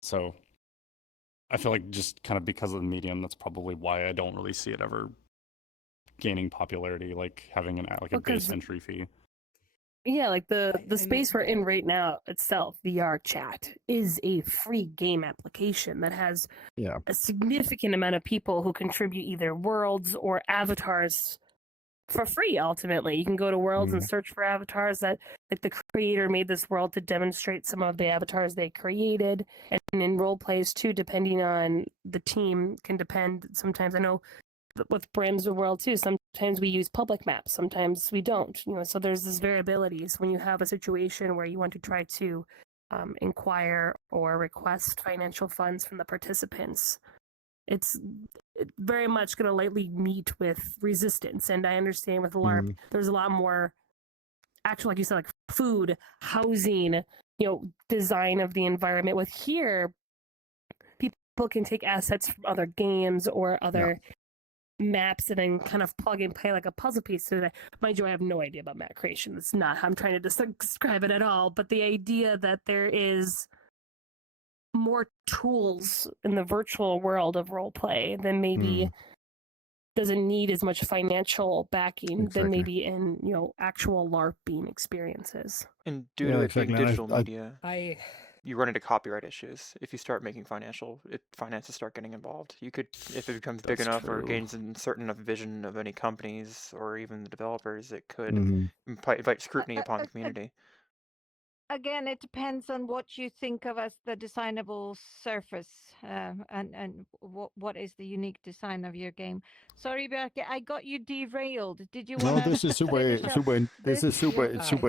So I feel like just kind of because of the medium, that's probably why I don't really see it ever gaining popularity, like having a base entry fee. Yeah, like the space we're in right now itself, VRChat, is a free game application that has a significant amount of people who contribute either worlds or avatars for free. Ultimately, you can go to worlds and search for avatars that, like, the creator made this world to demonstrate some of the avatars they created, and in role plays too, depending on the team, can depend. Sometimes I know with Bram's World too, sometimes we use public maps, sometimes we don't, so there's this variability. So when you have a situation where you want to try to inquire or request financial funds from the participants, it's very much going to lightly meet with resistance. And I understand with LARP, there's a lot more actual, like you said, like food, housing, design of the environment. With here, people can take assets from other games or other maps and then kind of plug and play like a puzzle piece. So that, mind you, I have no idea about map creation. That's not how I'm trying to describe it at all. But the idea that there is more tools in the virtual world of role play than maybe doesn't need as much financial backing than maybe in actual LARPing experiences. And due to it being digital media, you run into copyright issues if you start making finances start getting involved. You could, if it becomes big enough or gains a certain enough vision of any companies or even the developers, it could invite scrutiny upon the community. Again, it depends on what you think of as the designable surface, and what is the unique design of your game. Sorry, Bjarke, I got you derailed. Did you want to? No, this is super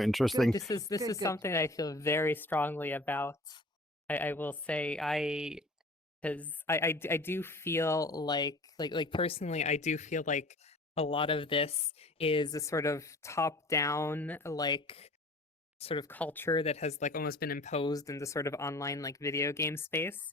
interesting. This is something I feel very strongly about. I will say I do feel like personally, I do feel like a lot of this is a sort of top down sort of culture that has almost been imposed in the sort of online video game space.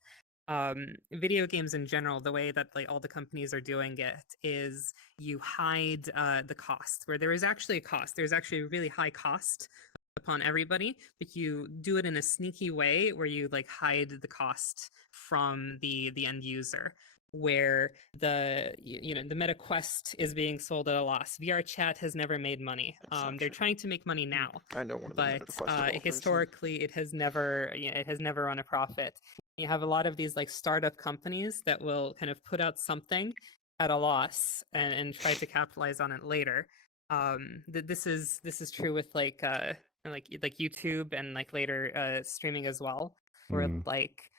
Video games in general, the way that all the companies are doing it is you hide the cost, where there is actually a cost. There's actually a really high cost upon everybody, but you do it in a sneaky way where you hide the cost from the end user, where the meta quest is being sold at a loss. VRChat has never made money. They're trying to make money now. I know one of the but historically it has never run a profit. You have a lot of these startup companies that will kind of put out something at a loss and try to capitalize on it later. This is true with YouTube and later streaming as well, where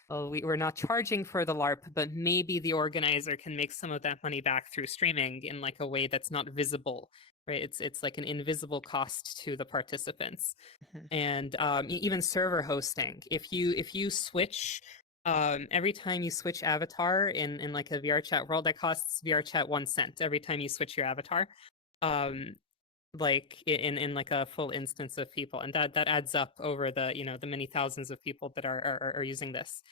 we're not charging for the LARP, but maybe the organizer can make some of that money back through streaming in a way that's not visible, right? It's like an invisible cost to the participants. And even server hosting. If you switch, every time you switch avatar in a VRChat world, that costs VRChat 1 cent every time you switch your avatar. In a full instance of people, and that adds up over the the many thousands of people that are using this.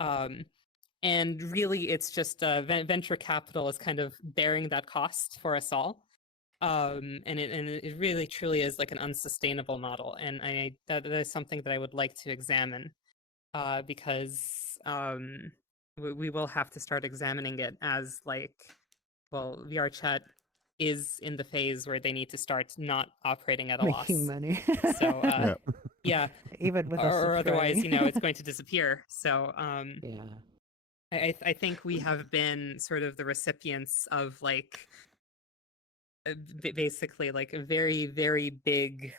And really it's just venture capital is kind of bearing that cost for us all. And it really truly is an unsustainable model, and that is something that I would like to examine, because we will have to start examining it as VRChat is in the phase where they need to start not operating at a making loss. money. So yeah, even with or otherwise it's going to disappear. So I think we have been sort of the recipients of basically very, very big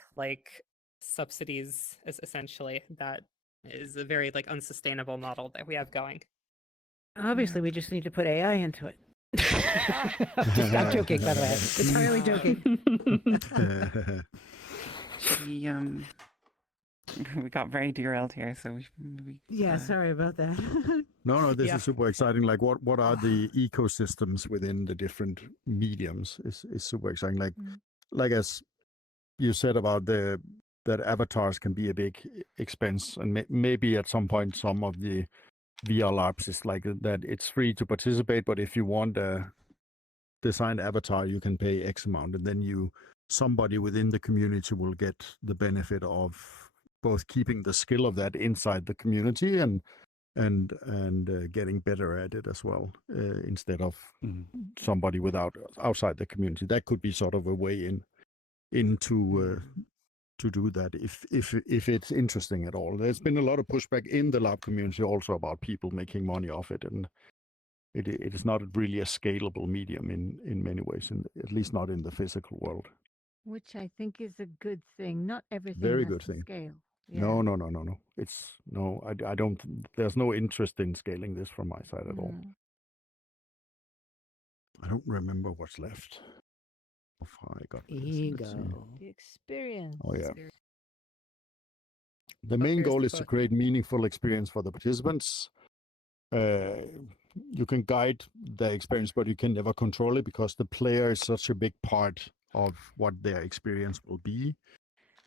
subsidies, essentially. That is a very unsustainable model that we have going. Obviously, we just need to put AI into it. I'm joking, by the way. Entirely joking. We got very derailed here, so yeah, sorry about that. No, this is super exciting. What are the ecosystems within the different mediums is super exciting. like as you said about that avatars can be a big expense, and maybe at some point some of the VR LARPs is like that. It's free to participate, but if you want a designed avatar, you can pay X amount, and then somebody within the community will get the benefit of both keeping the skill of that inside the community and getting better at it as well, instead of somebody outside the community. That could be sort of a way into to do that if it's interesting at all. There's been a lot of pushback in the LARP community also about people making money off it, and it is not really a scalable medium in many ways, at least not in the physical world. Which I think is a good thing. Not everything Very has good to thing. scale. Yeah. No. I don't. There's no interest in scaling this from my side at all. I don't remember what's left. How far I got. Ego. The experience. Oh yeah. The main goal is to create meaningful experience for the participants. You can guide the experience, but you can never control it because the player is such a big part of what their experience will be.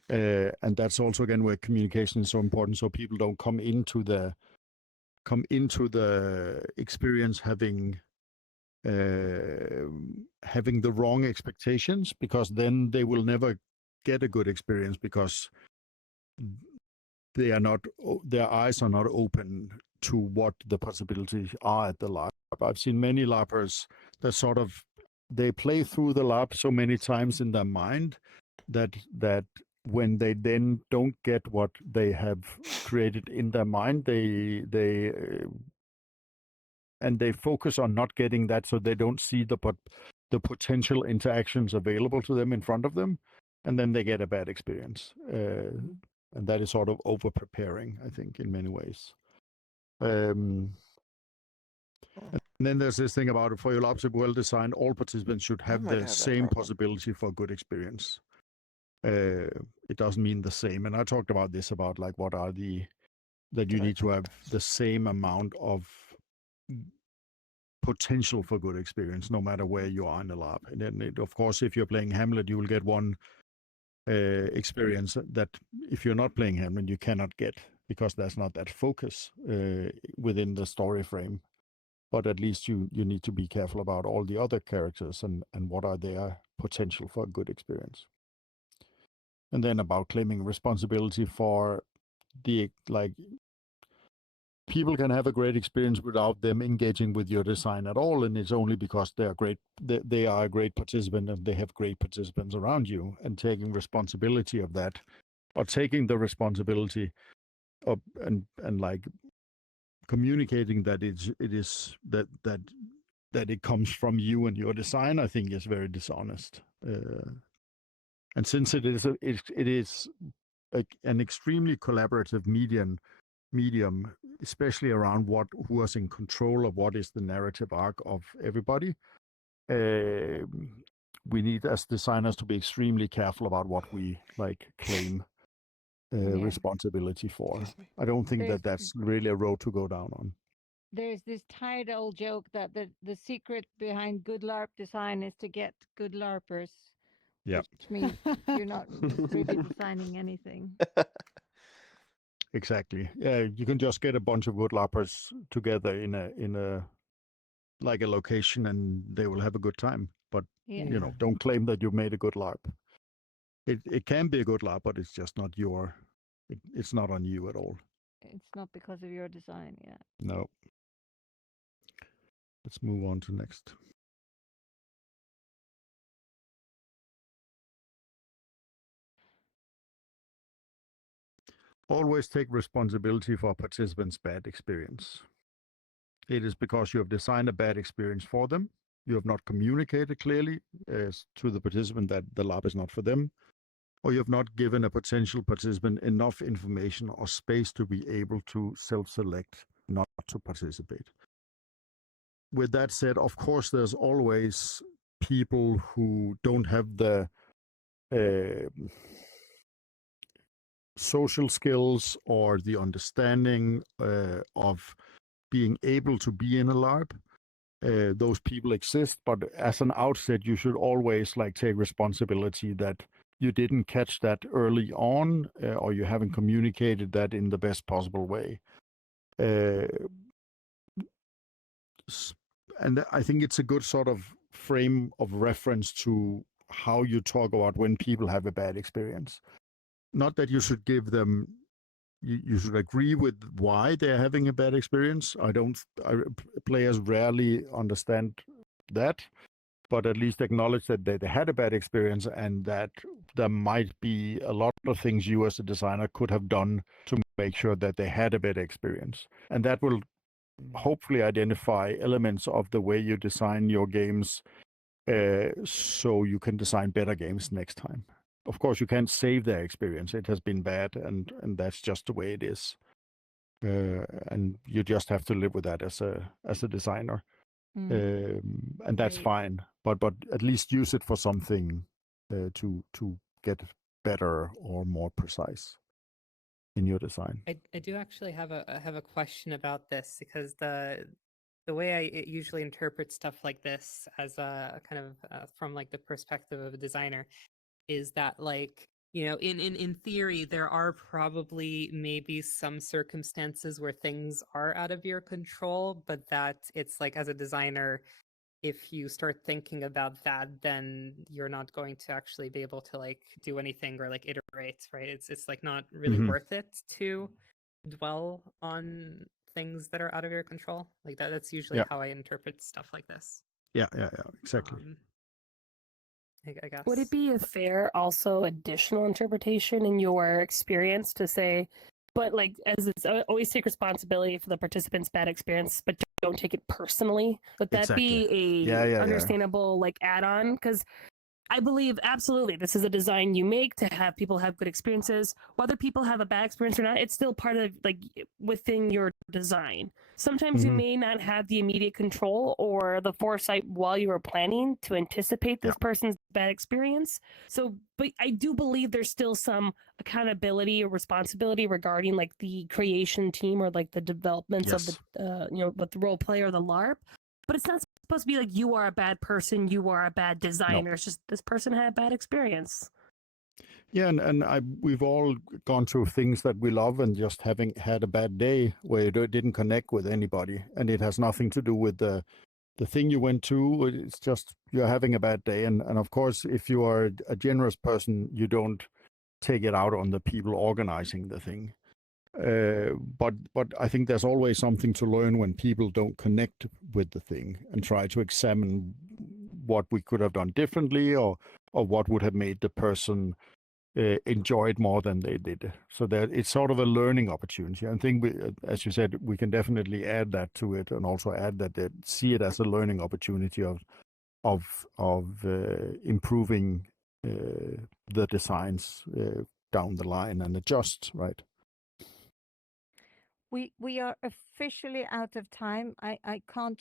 And that's also, again, where communication is so important, so people don't come into the experience having the wrong expectations, because then they will never get a good experience because their eyes are not open to what the possibilities are at the LARP. I've seen many LARPers that they play through the LARP so many times in their mind that when they then don't get what they have created in their mind, they focus on not getting that, so they don't see the potential interactions available to them in front of them, and then they get a bad experience. And that is sort of over-preparing, I think, in many ways. And then there's this thing about it, for your LARPs to be well designed, all participants should have the same possibility for good experience. It doesn't mean the same. And I talked about this, about like what are that you need to have the same amount of potential for good experience, no matter where you are in the LARP. And then, of course, if you're playing Hamlet, you will get one experience that if you're not playing Hamlet, you cannot get, because there's not that focus within the story frame. But at least you need to be careful about all the other characters and what are their potential for a good experience. And then about claiming responsibility for people can have a great experience without them engaging with your design at all, and it's only because they are great. They are a great participant, and they have great participants around you, and taking responsibility of that, or taking the responsibility of and like communicating that it comes from you and your design, I think is very dishonest. And since it is an extremely collaborative medium, especially around who is in control of what is the narrative arc of everybody, we need as designers to be extremely careful about what we claim responsibility for. I don't think that's really a road to go down on. There's this tired old joke that the secret behind good LARP design is to get good LARPers. Yeah. Which means you're not really designing anything. Exactly. Yeah, you can just get a bunch of good LARPers together in a location, and they will have a good time. But don't claim that you've made a good LARP. It can be a good LARP, but it's just not it's not on you at all. It's not because of your design, yeah. No. Let's move on to next. Always take responsibility for participants' bad experience. It is because you have designed a bad experience for them. You have not communicated clearly to the participant that the LARP is not for them, or you have not given a potential participant enough information or space to be able to self-select not to participate. With that said, of course, there's always people who don't have the social skills or the understanding of being able to be in a LARP. those people exist, but as an outset, you should always like take responsibility that you didn't catch that early on, or you haven't communicated that in the best possible way. And I think it's a good sort of frame of reference to how you talk about when people have a bad experience. Not that you should give them, you should agree with why they're having a bad experience. Players rarely understand that, but at least acknowledge that they had a bad experience and that there might be a lot of things you as a designer could have done to make sure that they had a better experience. And that will hopefully identify elements of the way you design your games, so you can design better games next time. Of course, you can't save their experience. It has been bad, and that's just the way it is. And you just have to live with that as a designer. And that's fine. But at least use it for something to get better or more precise in your design. I do actually have a question about this, because the way I usually interpret stuff like this as a kind of from like the perspective of a designer is that, like, you know, in theory, there are probably maybe some circumstances where things are out of your control, but that it's like, as a designer, if you start thinking about that, then you're not going to actually be able to like do anything or like iterate, right? It's like not really worth it to dwell on things that are out of your control. Like that's usually how I interpret stuff like this. Yeah, exactly. I guess. Would it be a fair, also additional interpretation in your experience to say, but like, as it's always take responsibility for the participant's bad experience, but don't take it personally? Would that be a understandable like add-on? Because I believe absolutely this is a design you make to have people have good experiences. Whether people have a bad experience or not, it's still part of like within your design. Sometimes you may not have the immediate control or the foresight while you were planning to anticipate this person's bad experience. So, but I do believe there's still some accountability or responsibility regarding like the creation team or like the developments of the, you know, with the role play or the LARP. But it's not supposed to be like you are a bad person, you are a bad designer. It's just this person had a bad experience. Yeah, and we've all gone through things that we love and just having had a bad day where you didn't connect with anybody, and it has nothing to do with the thing you went to. It's just you're having a bad day, and of course, if you are a generous person, you don't take it out on the people organizing the thing. But I think there's always something to learn when people don't connect with the thing and try to examine what we could have done differently or what would have made the person enjoy it more than they did. So that it's sort of a learning opportunity. I think, as you said, we can definitely add that to it, and also add that they see it as a learning opportunity of improving the designs down the line and adjust, right? We are officially out of time. I can't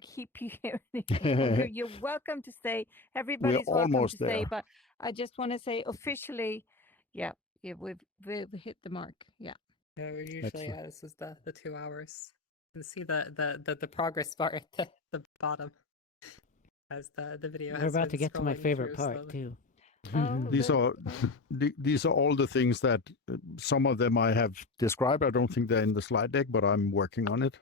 keep you here any longer. You're welcome to stay. Everybody's welcome to stay. But I just want to say officially, we've hit the mark. Yeah. Yeah, we're usually this is the 2 hours. You can see the progress bar at the bottom as the video. We're about to get to my favorite part too. These are all the things that some of them I have described. I don't think they're in the slide deck, but I'm working on it.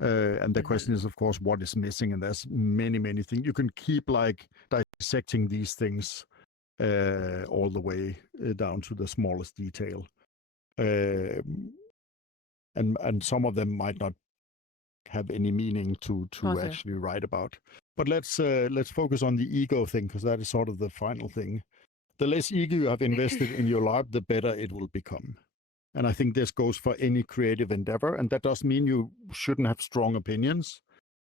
And the question is, of course, what is missing? And there's many things. You can keep like dissecting these things all the way down to the smallest detail. And some of them might not have any meaning to actually write about. But let's focus on the ego thing, because that is sort of the final thing. The less ego you have invested in your LARP, the better it will become. And I think this goes for any creative endeavor. And that doesn't mean you shouldn't have strong opinions.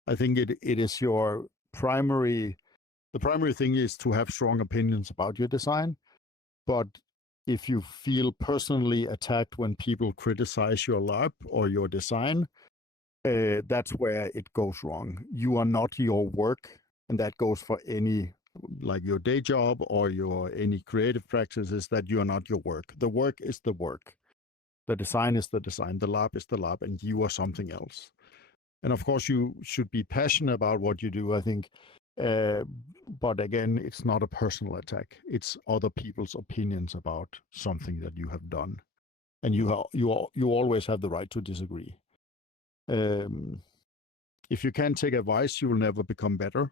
I think it is your primary. The primary thing is to have strong opinions about your design. But if you feel personally attacked when people criticize your LARP or your design, that's where it goes wrong. You are not your work, and that goes for any, like your day job or any creative practices, that you are not your work. The work is the work. The design is the design. The LARP is the LARP, and you are something else. And of course, you should be passionate about what you do, I think. But again, it's not a personal attack. It's other people's opinions about something that you have done. And you always have the right to disagree. If you can't take advice, you will never become better.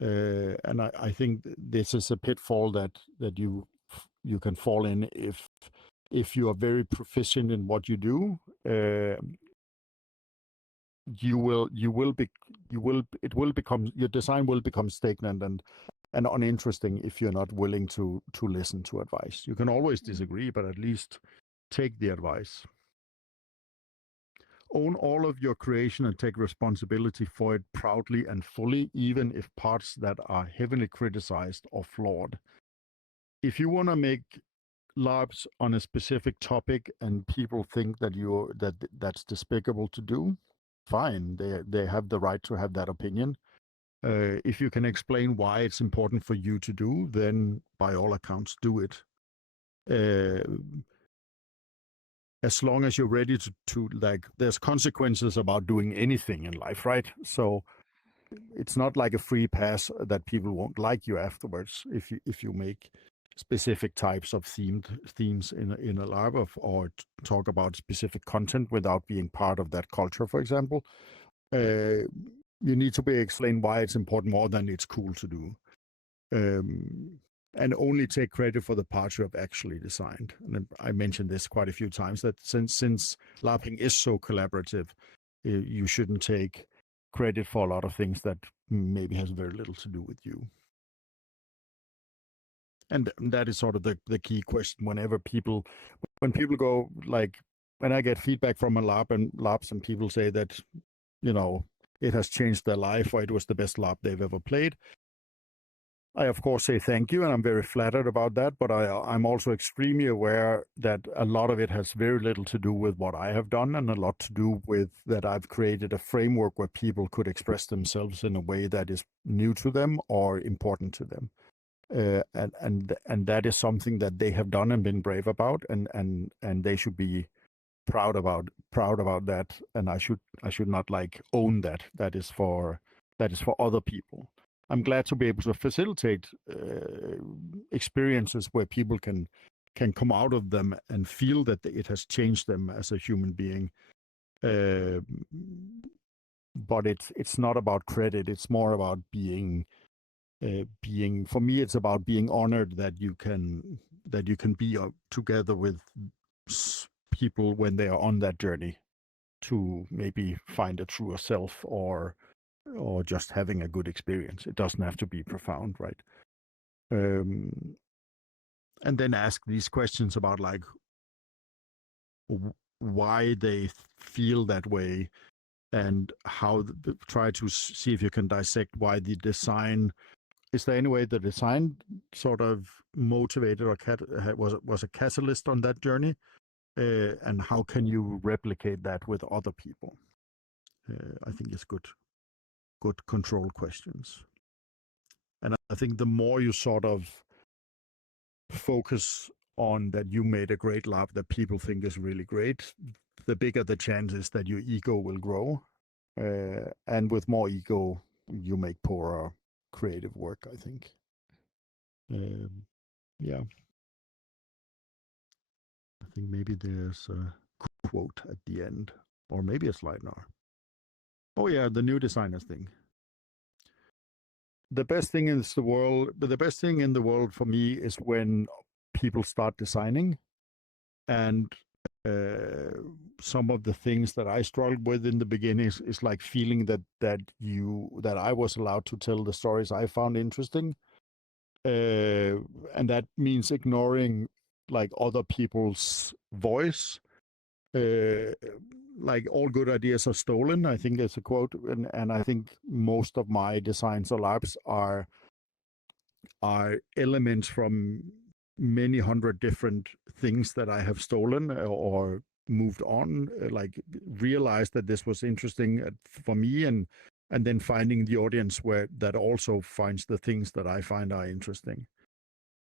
And I think this is a pitfall that you can fall in if you are very proficient in what you do. Your design will become stagnant and uninteresting if you're not willing to listen to advice. You can always disagree, but at least take the advice. Own all of your creation and take responsibility for it proudly and fully, even if parts that are heavily criticized or flawed. If you want to make LARPs on a specific topic and people think that that's despicable to do, fine. They have the right to have that opinion. If you can explain why it's important for you to do, then by all accounts, do it. As long as you're ready to like, there's consequences about doing anything in life, right? So it's not like a free pass that people won't like you afterwards if you make specific types of themes in a LARP or talk about specific content without being part of that culture, for example. You need to be explained why it's important more than it's cool to do. And only take credit for the parts you have actually designed. And I mentioned this quite a few times, that since LARPing is so collaborative, you shouldn't take credit for a lot of things that maybe has very little to do with you. And that is sort of the key question when people go, like, when I get feedback from a LARP and LARPs and people say that, it has changed their life or it was the best LARP they've ever played, I, of course, say thank you, and I'm very flattered about that, but I'm also extremely aware that a lot of it has very little to do with what I have done and a lot to do with that I've created a framework where people could express themselves in a way that is new to them or important to them. And that is something that they have done and been brave about, and they should be proud about that, and I should not like own that. That is for other people. I'm glad to be able to facilitate experiences where people can come out of them and feel that it has changed them as a human being. But it's not about credit. It's more about being. For me, it's about being honored that you can be together with people when they are on that journey to maybe find a truer self or just having a good experience. It doesn't have to be profound, right? And then ask these questions about like why they feel that way and how try to see if you can dissect why the design. Is there any way the design sort of motivated or was a catalyst on that journey? And how can you replicate that with other people? I think it's good control questions. And I think the more you sort of focus on that you made a great LARP that people think is really great, the bigger the chance is that your ego will grow. And with more ego, you make poorer creative work, I think. Yeah. I think maybe there's a quote at the end, or maybe a slide now. Oh yeah, the new designers thing. The best thing in the world for me is when people start designing, and some of the things that I struggled with in the beginning is like feeling that I was allowed to tell the stories I found interesting, and that means ignoring like other people's voice. Like all good ideas are stolen, I think it's a quote, and I think most of my designs or LARPs are elements from many hundred different things that I have stolen or moved on, like realized that this was interesting for me, and then finding the audience that also finds the things that I find are interesting.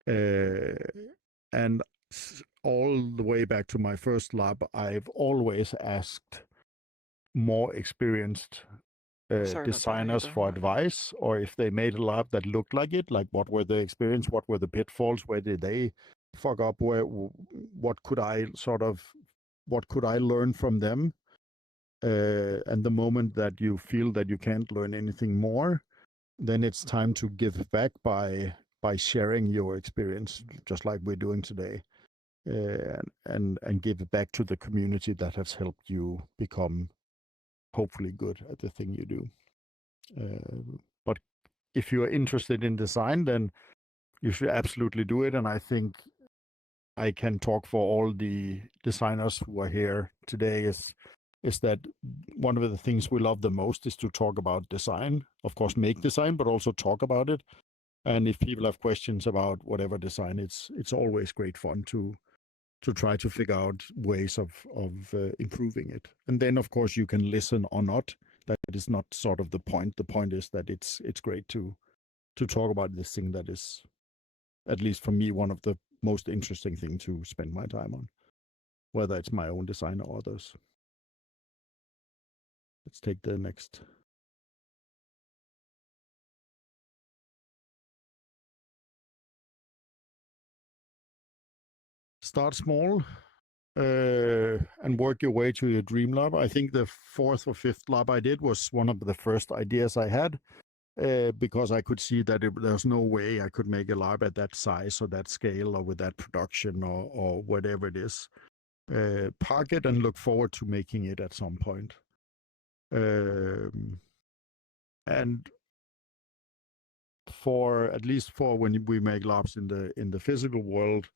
And all the way back to my first LARP, I've always asked more experienced designers for advice, or if they made a Larp that looked like it, like what were the experience, what were the pitfalls, where did they fuck up, what could I learn from them? And the moment that you feel that you can't learn anything more, then it's time to give back by sharing your experience, just like we're doing today, and give it back to the community that has helped you become hopefully good at the thing you do. But if you are interested in design, then you should absolutely do it. And I think I can talk for all the designers who are here today is that one of the things we love the most is to talk about design. Of course, make design, but also talk about it. And if people have questions about whatever design, it's always great fun to try to figure out ways of improving it. And then, of course, you can listen or not. That is not sort of the point. The point is that it's great to talk about this thing that is, at least for me, one of the most interesting thing to spend my time on, whether it's my own design or others. Let's take the next. Start small and work your way to your dream Larp. I think the 4th or 5th Larp I did was one of the first ideas I had, because I could see that there's no way I could make a Larp at that size or that scale or with that production or whatever it is. Park it and look forward to making it at some point. And at least for when we make Larps in the physical world,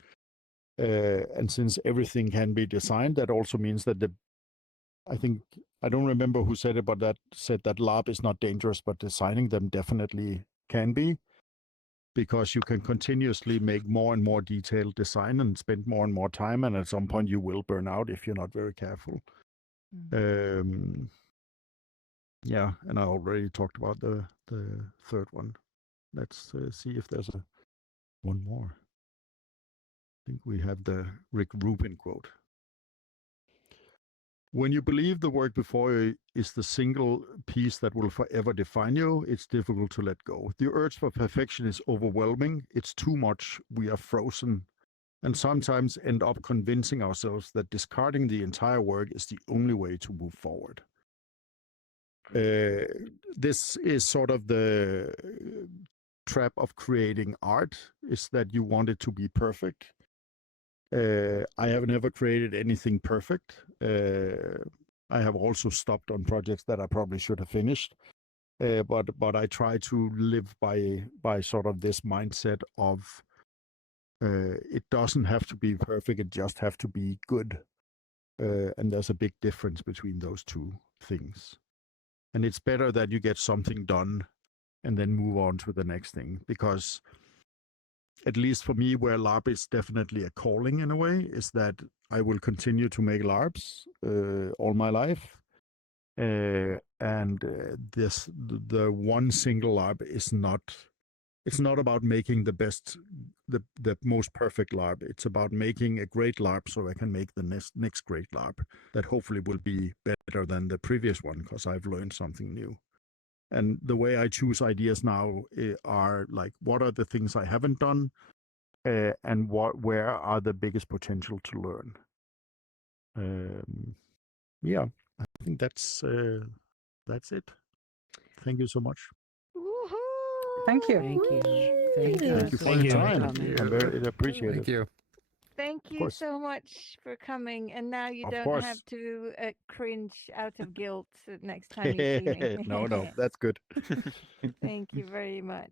and since everything can be designed, that also means that I think, I don't remember who said it, but that said that Larp is not dangerous, but designing them definitely can be, because you can continuously make more and more detailed design and spend more and more time, and at some point you will burn out if you're not very careful. Yeah, and I already talked about the 3rd one. Let's see if there's one more. I think we have the Rick Rubin quote. When you believe the work before you is the single piece that will forever define you, it's difficult to let go. The urge for perfection is overwhelming. It's too much. We are frozen, and sometimes end up convincing ourselves that discarding the entire work is the only way to move forward. This is sort of the trap of creating art, is that you want it to be perfect. I have never created anything perfect. I have also stopped on projects that I probably should have finished. But I try to live by sort of this mindset of it doesn't have to be perfect, it just have to be good. And there's a big difference between those two things. And it's better that you get something done and then move on to the next thing, because at least for me, where Larp is definitely a calling in a way, is that I will continue to make Larps all my life. The one single Larp is not, it's not about making the best, the most perfect Larp. It's about making a great Larp so I can make the next great Larp that hopefully will be better than the previous one, because I've learned something new. And the way I choose ideas now are like, what are the things I haven't done, and where are the biggest potential to learn? Yeah, I think that's it. Thank you so much. Thank you. Thank you. Thank you for your time. I very appreciate it. Thank you. Thank you so much for coming. And now you don't have to cringe out of guilt next time you see me. No, that's good. Thank you very much.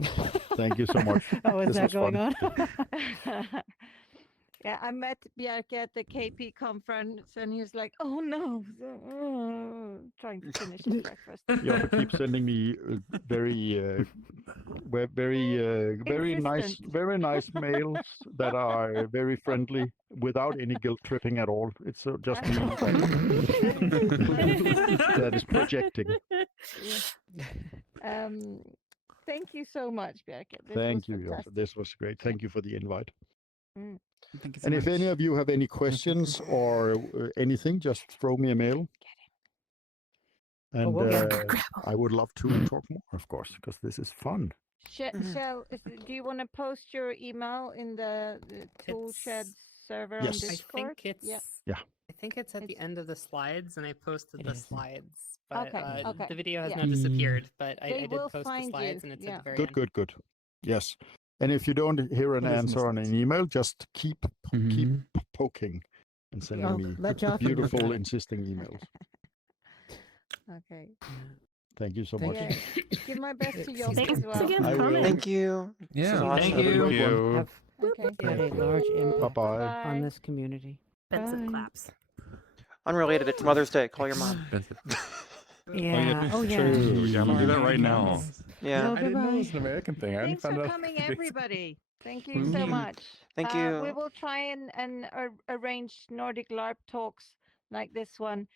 Thank you so much. Oh, is that going on? Yeah, I met Bjarke at the KP conference, and he was like, "Oh no," trying to finish his breakfast. You also keep sending me very nice mails that are very friendly, without any guilt tripping at all. It's just me that is projecting. Yeah. Thank you so much, Bjarke. Thank you. This was great. Thank you for the invite. Thank you so And much. if any of you have any questions or anything, just throw me a mail. And we'll get I would love to talk more, of course, because this is fun. Shell, do you want to post your email in the Toolshed server on Yes. I Discord? think it's Yeah. I think it's at the end of the slides, and I posted It the is. slides. But Okay. the video has Yeah. now disappeared. But I They did will post the find slides, you. and it's Yeah. at the very Good, end. good, good. Yes. And if you don't hear an What is in the answer on slides? an email, just keep poking and sending Oh, me let Jonathan look beautiful, at it. insisting emails. Okay. Thank you so Thank much. Yeah. Give my best to Yoke Thanks as well. again I for will. coming. Thank you. Yeah, This is awesome. thank you. Good one. Have Okay. had a large impact Bye-bye. on this community. Benson Bye. claps. Unrelated, it's Mother's Day. Call your mom. Yeah. Oh, yeah. True. Yeah, I'm gonna do that right now. Yeah. I didn't know it Goodbye. was an American thing. I only Thanks found for out coming, 2 days ago. everybody. Thank you so much. Thank We you. will try and arrange Nordic LARP talks like this one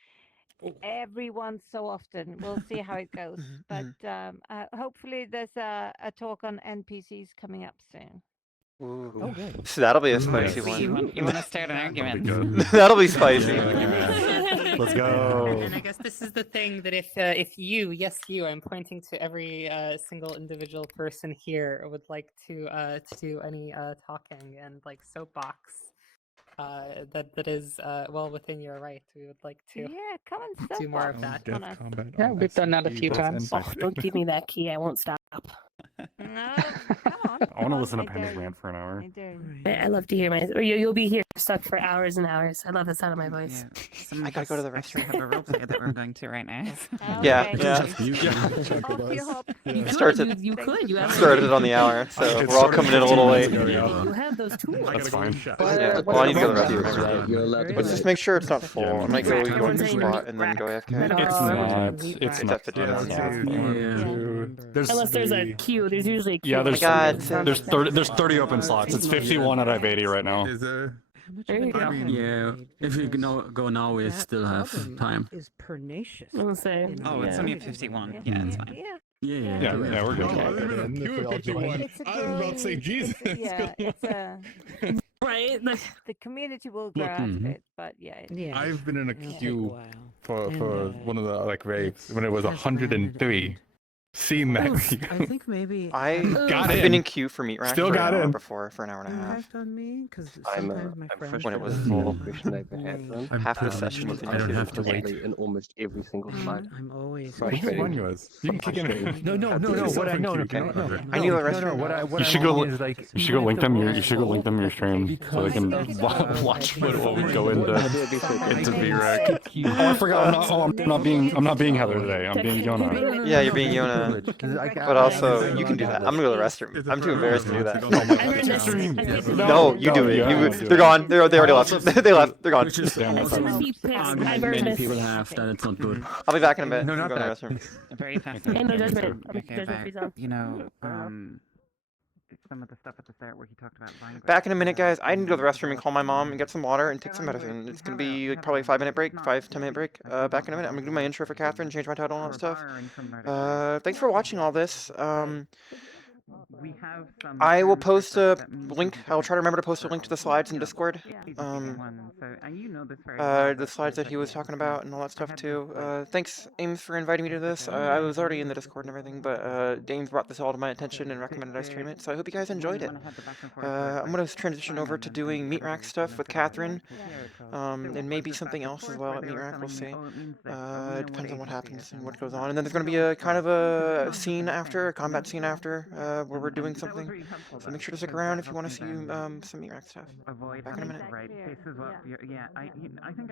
every once so often. We'll see how it goes. But hopefully there's a talk on NPCs coming up soon. Ooh. Oh, good. So that'll be a spicy Yes. one. You want to start an argument? That'll be spicy. Let's go. And I guess this is the thing that if you, yes you, I'm pointing to every single individual person here would like to do any talking and like soapbox, that is well within your right. We would like to Yeah, come and do more of Oh, that. death on us. combat Yeah, on we've done that a SCP, few that's times. Oh, NPC. don't give me that key. I won't stop. No, come on. I want to come listen on, to I dare Penny's you. rant for an hour. I dare you. I love to hear or you'll be here stuck for hours and hours. I love the sound of my voice. Yeah. Some I of gotta go to us the actually restroom. have a roleplay that we're going to right now. Yeah, Okay. yeah. Off you hop. You could. Starts at- You could. You have Started it on the hour, so It we're all started coming in a little 15 late. minutes ago, you have those tools. That's fine. Yeah. Well, I need to go to the restroom. You're allowed to Let's go. just make sure it's not full. I might go Right, to everyone's a saying spot meat and then go rack. AFK. It's Oh, not. meat It's rack. not. Except to do that. There's Unless there's a queue. There's usually a queue. yeah. There's God. there's 30 open slots. It's 51 out of 80 right now. Is there... How much There of you an go. impact Yeah, have made? if you Because go now, we that still have problem time. Is pernicious. I'm gonna say. in Oh, our it's only at community. 51. Yeah, it's fine. Yeah. Yeah, Yeah, we yeah, have we're time. good. Oh, there's been a And if queue we of all 51. join- It's a I was about to say, growing- Jesus. Yeah, it's a Right. the community will grow out of it, but yeah. Yeah. I've been in a It'll take a queue while. for And, one of the like raves it's- when it was has rounded 103. end. Seen that. I think maybe I've in. been in queue for meat rack Still for got an hour in. before for an hour and a half. impact on me because I'm sometimes my friends when it that was don't full. have Christian my overhead name, one. Half the privileged. session was in I don't queue. have to wait. In almost every single slide. I'm always Frustrating. One was. You can kick in. No, what I know, I knew the rest of what You I should go. mean is like You should go link them. You should go link them your stream so they can I think it's watch what we go into Someone VRAC. said- Oh, I forgot. I'm not being Heather today. I'm being Yona. Yeah, you're being Yona. But also, you can do that. I'm gonna go to the restroom. I'm too embarrassed to do that. No, you do it. They're gone. They already left. They left. They're gone. Which is also argument many people have that it's not good. I'll be back in a bit. No, I'm not going to that. the restroom. Very fast. Hey, no judgment. Okay, Judgment free zone. you know, some of the stuff at the start where he talked about language. Back in a minute, guys. I need to go to the restroom and call my mom and get some water and take some medicine. It's gonna be like probably a 5-minute break, 5-10-minute break. Back in a minute. I'm gonna do my intro for Catherine, change my title and all that stuff. Thanks for watching all this. We have some I will terms post a that mean link. something I will try to remember to different. post a link to the slides in Discord. You know this very well, The but slides that there's he like was a- talking about and all that I stuff had this, too. like, Thanks, Ames, for inviting me to this. I was already in the Discord and everything, but Dames brought this all to my attention and recommended I stream it, so I hope you guys enjoyed it. I'm going to transition over to doing meat rack stuff with Catherine, and maybe something else as well at meat rack. We'll see. It depends on what happens and what goes on. And then there's going to be a kind of a scene after, a combat scene after, where we're doing something. So make sure to stick around if you want to see some meat rack stuff. Avoid Back in a minute. right. This is what I think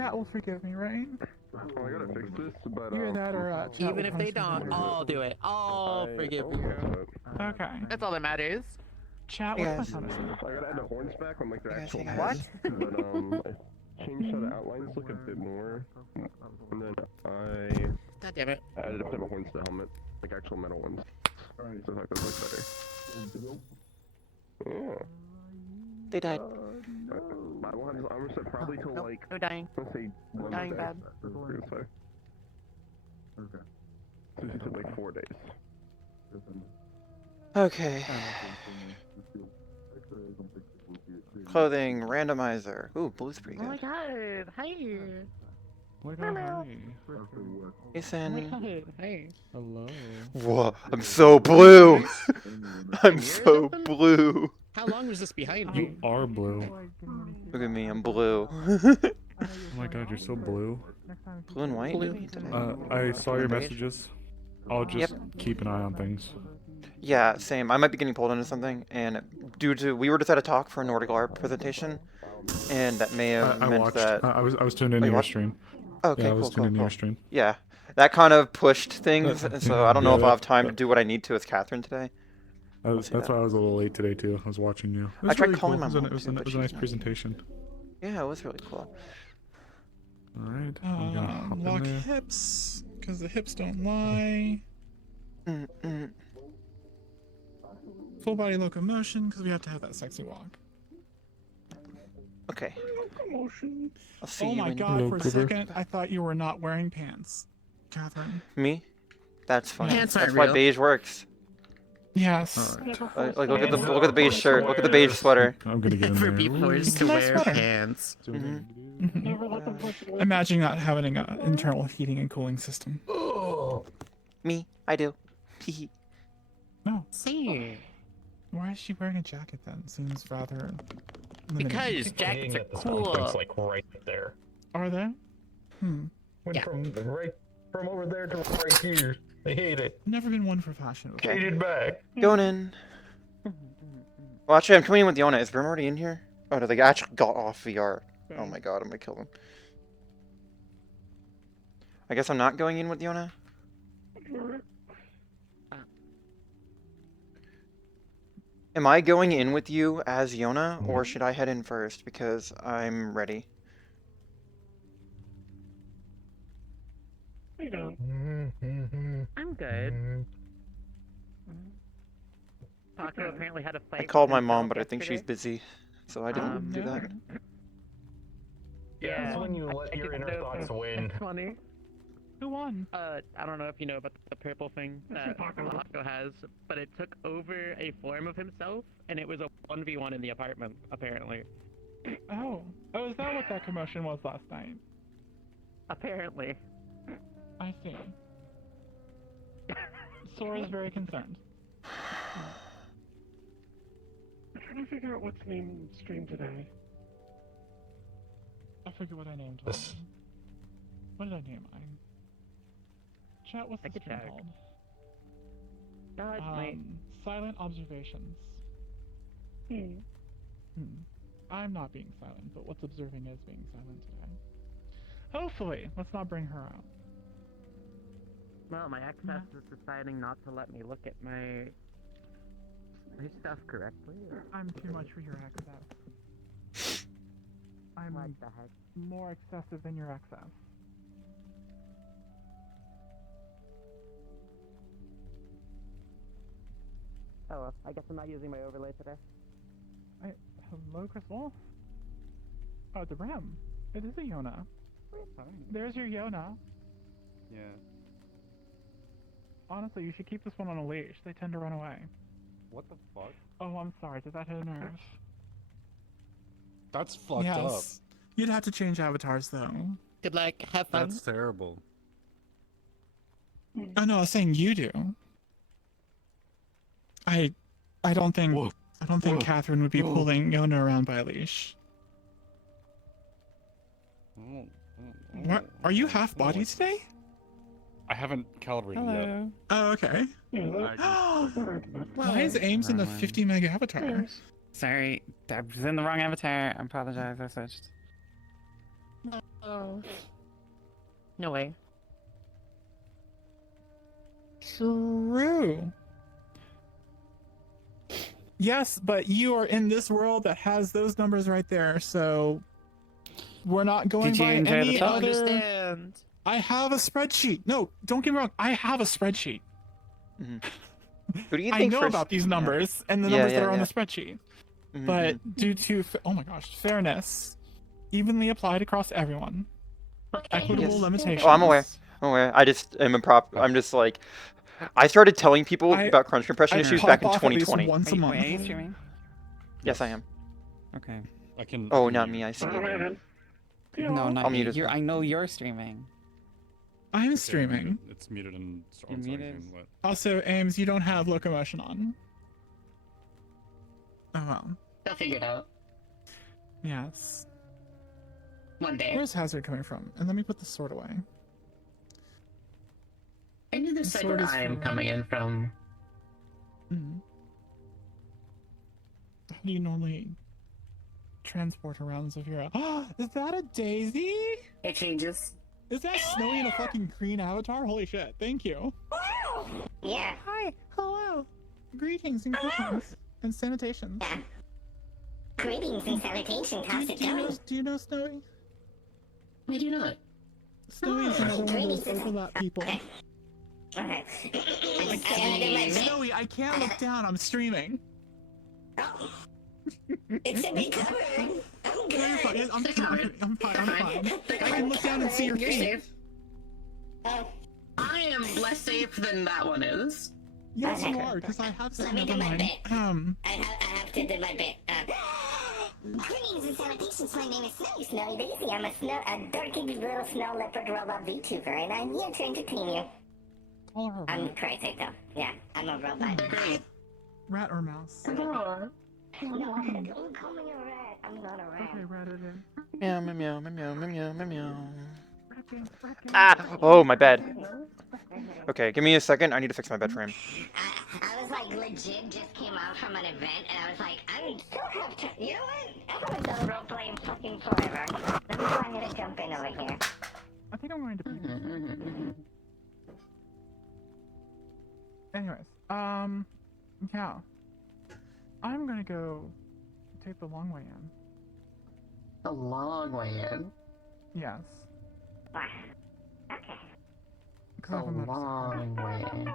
chat will forgive me, right? Oh, I gotta fix this, but Either that or chat Even will if they punish me don't, later. I'll do it. I'll forgive you. Okay. That's all that matters. Chat, Hey, what's my guys. punishment? I gotta add the horns back on like the Hey, guys, actual hey, guys. head, but I changed how the outlines look a bit more, and then God damn it. I added a couple horns to the helmet, like actual metal ones. So I thought those look better. Yeah. They died. I will have armor set probably till like No dying. let's say Dying Wednesday. bad. Okay. So she said like 4 days. Okay. Clothing randomizer. Ooh, blue's pretty Oh my good. god. Hi. Hello. Ethan. Hey. Hello. Whoa, I'm so blue. I'm so blue. How long was this behind You you? are blue. Look at me, I'm blue. Oh my god, you're so blue. Blue and white? Blue. I saw your Beige? messages. I'll just keep an eye on things. Yeah, same. I might be getting pulled into something, and due to we were just at a talk for a Nordic Larp presentation, and that may have I meant watched. that. I was tuned in Oh, to you your watched? stream. Okay, Yeah, I was cool, tuned cool, in to your cool. stream. Yeah, that kind of pushed things, so I don't know if I'll have time to yeah. do what I need to with Catherine today. That's why I was a little late today too. I was watching you. It was I tried really calling cool. my mom It was too, but a she's nice not presentation. Yeah, it was really cool. All right, I'm gonna hop in Lock there. hips, because the hips don't lie. Full body locomotion, because we have to have that sexy walk. Okay. Locomotion. I'll see Oh you my in god, for a Cooper. second, I thought you were not wearing pants. Catherine. Me? That's funny. Pants That's aren't why real. beige works. Yes. Like look at the beige shirt. Look at the beige sweater. I'm gonna get in Never there. be forced to Nice wear sweater. pants. Imagine not having an internal heating and cooling system. Me, I do. Hehe. No. See. Why is she wearing a jacket then? Seems rather limiting. Because jackets are cool. like right there. Are they? Went Yeah. from over there to right here. They hate it. Never been one for fashion. before. Okay. back. Going in. Well, actually, I'm coming in with Yona. Is Brim already in here? Oh, no, they actually got off VR. Oh my god, I'm gonna kill them. I guess I'm not going in with Yona? Am I going in with you as Yona, or should I head in first? Because I'm ready. I'm good. Taco apparently had a fight. I called with my mom, himself but I think she's yesterday. busy, so I didn't do that. Yeah, it's when you I let think your it's inner dope. thoughts win. It's funny. Who won? I don't know if you know about the purple thing that Taco has, but it took over a form of himself, and it was a 1v1 in the apartment, apparently. Oh, is that what that commotion was last night? Apparently. I see. Sora's very concerned. I'm trying to figure out what's named stream today. I forget what I named. This- What did I name mine? Chat, what's I the could stream check. called? Silent observations. I'm not being silent, but what's observing is being silent today. Hopefully, let's not bring her out. Well, my access is deciding not to let me look at my stuff correctly. I'm too much for your access. I'm What the heck? more excessive than your access. Oh, well, I guess I'm not using my overlay today. Hello, Chris Wolf? Oh, the Ram. It is a Yona. There's your Yona. Yeah. Honestly, you should keep this one on a leash. They tend to run away. What the fuck? Oh, I'm sorry. Did that hit a nerve? That's fucked up. You'd have to change avatars, though. Good luck. Have fun. That's terrible. Oh, no, I was saying you do. I don't think... Whoa. I don't think Whoa. Catherine would be Whoa. pulling Yona around by a leash. What? Are you half-body today? I haven't calibrated yet. Oh, okay. Why is Ames in the 50 meg avatar? Sorry, I was in the wrong avatar. I apologize. I switched. Oh. No way. True. Yes, but you are in this world that has those numbers right there, so we're not going by any other. Understand. I have a spreadsheet. No, don't get me wrong. I have a spreadsheet. Mm-hmm. Who do you I think know about these numbers and the numbers that are on the spreadsheet. Mm-hmm. But due to, oh my gosh, fairness, evenly applied across everyone. Equitable limitations. Oh, I'm aware. I just am I'm just like, I started telling people about crunch compression issues back in 2020. Once a month. Wait, are you streaming? Yes, I am. Okay. I can. Oh, not me. I see. No, not I'll you. mute it. I know you're streaming. I'm streaming. It's muted and You're muted. Also, Ames, you don't have locomotion on. Oh well. They'll figure it out. Yes. One day. Where's Hazard coming from? And let me put the sword away. I knew this side where I am coming in from. Mm-hmm. How do you normally transport around Zafira? Oh, is that a daisy? It changes. Is that Snowy in a fucking green avatar? Holy shit, thank you. Yeah. Hi, hello. Greetings and greetings and salutations. Yeah. Greetings and salutations, how's it going? Do you know Snowy? I do not. Snowy's another one of those overlap people. Okay. Snowy, I can't look down, I'm streaming. It's a big cover. I'm good. I'm fine. I can look down and see your You're feet. safe. I am less safe than that one is. Yes, you are, because I have some other mine. I have to do my bit. Greetings and salutations, my name is Snowy Snowy Daisy. I'm a dorky little snow leopard robot VTuber, and I'm here to entertain you. Call her I'm crazy though. Yeah, I'm a robot. Rat or mouse? No, don't call me a rat. I'm not a rat. Okay, rat it in. Meow, meow, meow, meow, meow, meow, meow. Ah! Oh, my bed. Okay, give me a second. I need to fix my bed frame. I was like legit just came out from an event, and I was like, I still have to. You know what? I haven't done roleplay in fucking forever. Let me go ahead and jump in over here. I think I'm going to pee. Anyways, yeah. I'm gonna go take the long way in. The long way in? Yes. Okay. The long way in.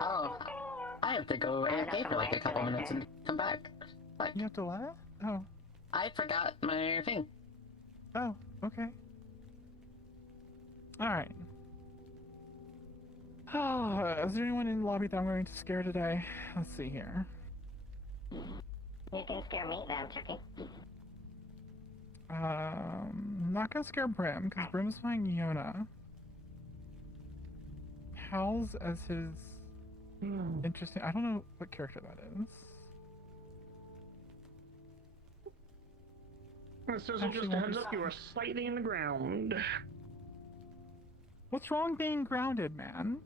Oh, I have to go AFK for like a couple minutes and come back. What? You have to what? Oh. I forgot my thing. Oh, okay. Alright. Oh, is there anyone in the lobby that I'm going to scare today? Let's see here. You can scare me, no, I'm joking. I'm not gonna scare Brim, because Brim is playing Yona. Howls as his interesting. I don't know what character that is. This isn't just a heads up, you are slightly in the ground. What's wrong being grounded, man?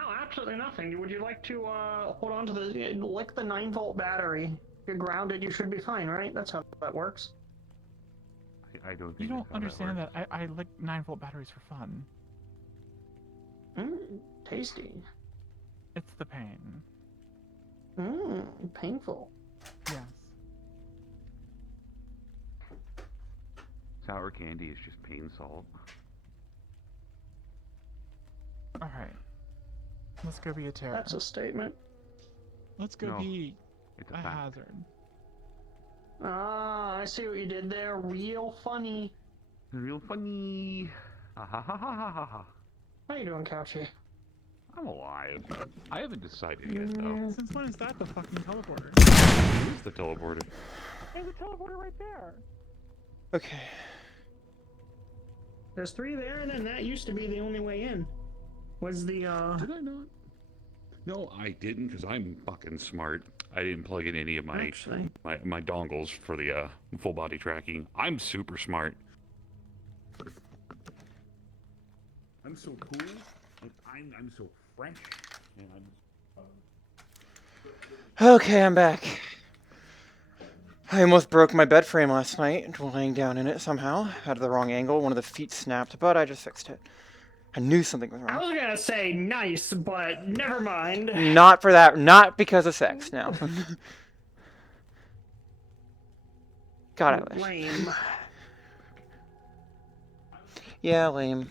Oh, absolutely nothing. Would you like to hold on to lick the 9-volt battery? If you're grounded, you should be fine, right? That's how that works. I don't think you don't understand that. I lick 9-volt batteries for fun. Tasty. It's the pain. Painful. Yes. Sour candy is just pain salt. Alright. Let's go be a terror. That's a statement. Let's go be it's a hazard. Ah, I see what you did there. Real funny. Real funny. Ha ha ha ha ha ha. How you doing, Couchy? I'm alive. I haven't decided yet, though. Since when is that the fucking teleporter? It is the teleporter. There's a teleporter right there. Okay. There's 3 there, and then that used to be the only way in. Was the, Did I not? No, I didn't, because I'm fucking smart. I didn't plug in any of my my dongles for the full body tracking. I'm super smart. I'm so cool. I'm so fresh. And Okay, I'm back. I almost broke my bed frame last night, laying down in it somehow. Had the wrong angle, one of the feet snapped, but I just fixed it. I knew something was wrong. I was gonna say nice, but never mind. Not for that, not because of sex, no. God, I wish. Lame. Yeah, lame.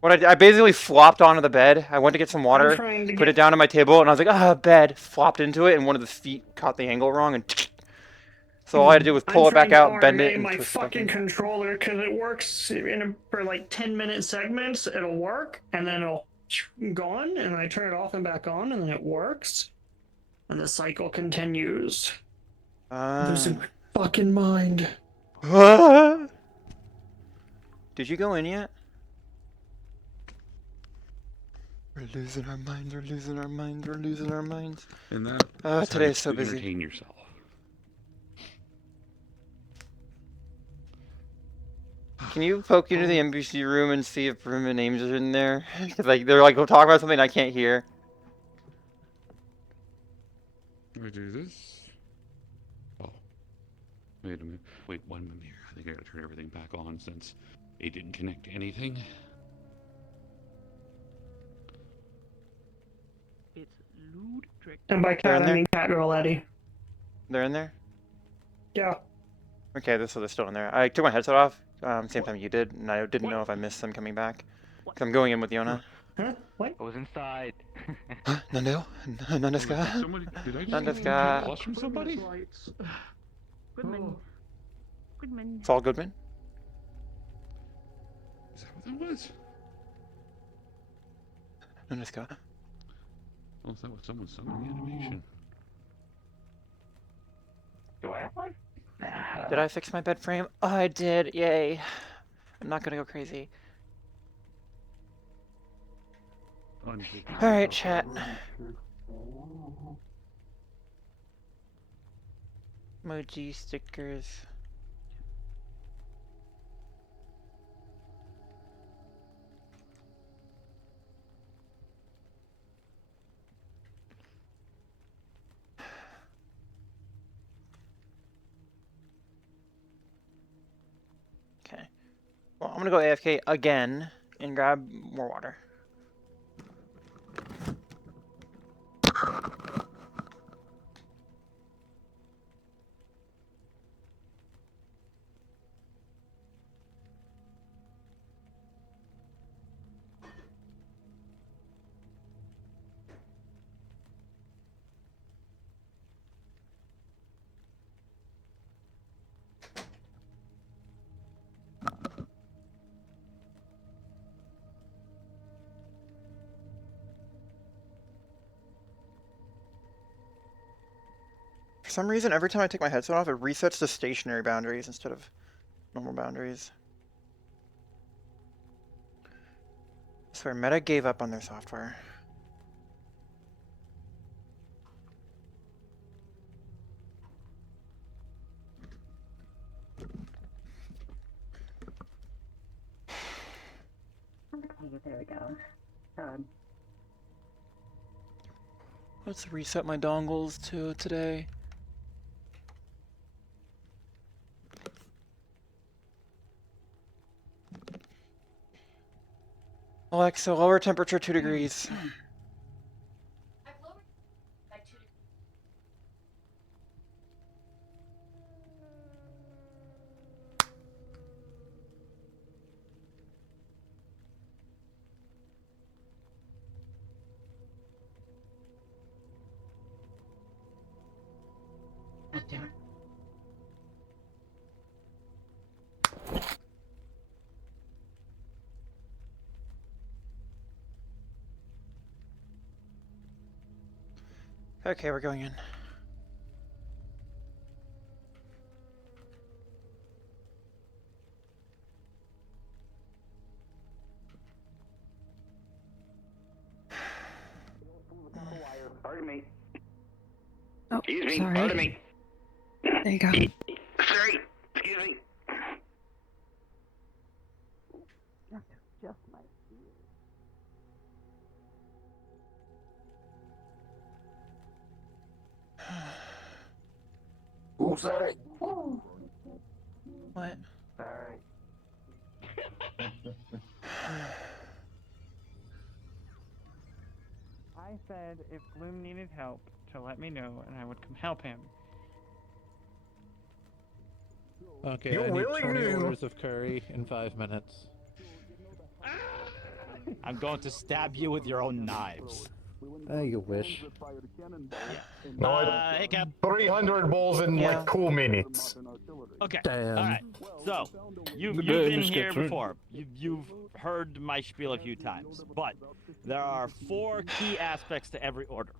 What I basically flopped onto the bed. I went to get some water, put it down on my table, and I was like, ah, bed. Flopped into it, and one of the feet caught the angle wrong, and so all I had to do was pull it back out, bend it, and my twist it back fucking in. controller, because it works for like 10-minute segments. It'll work, and then it'll gone, and I turn it off and back on, and then it works, and the cycle continues. Losing my fucking mind. Did you go in yet? We're losing our minds, we're losing our minds, we're losing our minds. And that today is so busy. Entertain yourself. Can you poke into the NBC room and see if Brim and names are in there? Cause like they're like talking about something I can't hear. We do this. Oh, wait a minute. Wait 1 minute here. I think I gotta turn everything back on since it didn't connect to anything. And by cat, I mean CatGirlEddie. They're in there? Yeah. Okay, so they're still in there. I took my headset off, same time you did, and I didn't know if I missed them coming back. Cause I'm going in with Yona. Huh? What? I was inside. Nando? Nandeska? Did I just Nandeska? plus from somebody? Goodman. Goodman. Saul Goodman? Is that what that was? Nandeska? Oh, that was someone summoning animation. Do I have one? Did I fix my bed frame? Oh, I did. Yay. I'm not gonna go crazy. Alright, chat. Emoji stickers. Okay. Well, I'm gonna go AFK again and grab more water. For some reason, every time I take my headset off, it resets to stationary boundaries instead of normal boundaries. I swear, Meta gave up on their software. There we go. Let's reset my dongles to today. Alexa, lower temperature 2 degrees. Okay, we're going in. Pardon me. Oh, excuse me. sorry. Pardon me. There you go. Sorry. Excuse me. Just my Ooh, sorry. What? Sorry. I said if Gloom needed help to let me know and I would come help him. Okay, You I need really 20 knew. orders of curry in 5 minutes. I'm going to stab you with your own knives. You wish. No, Hey, Cap. 300 balls in like 2 minutes. Okay. Damn. All right. So, you've The been damage here gets rid- before. You've heard my spiel a few times, but there are 4 key aspects to every order.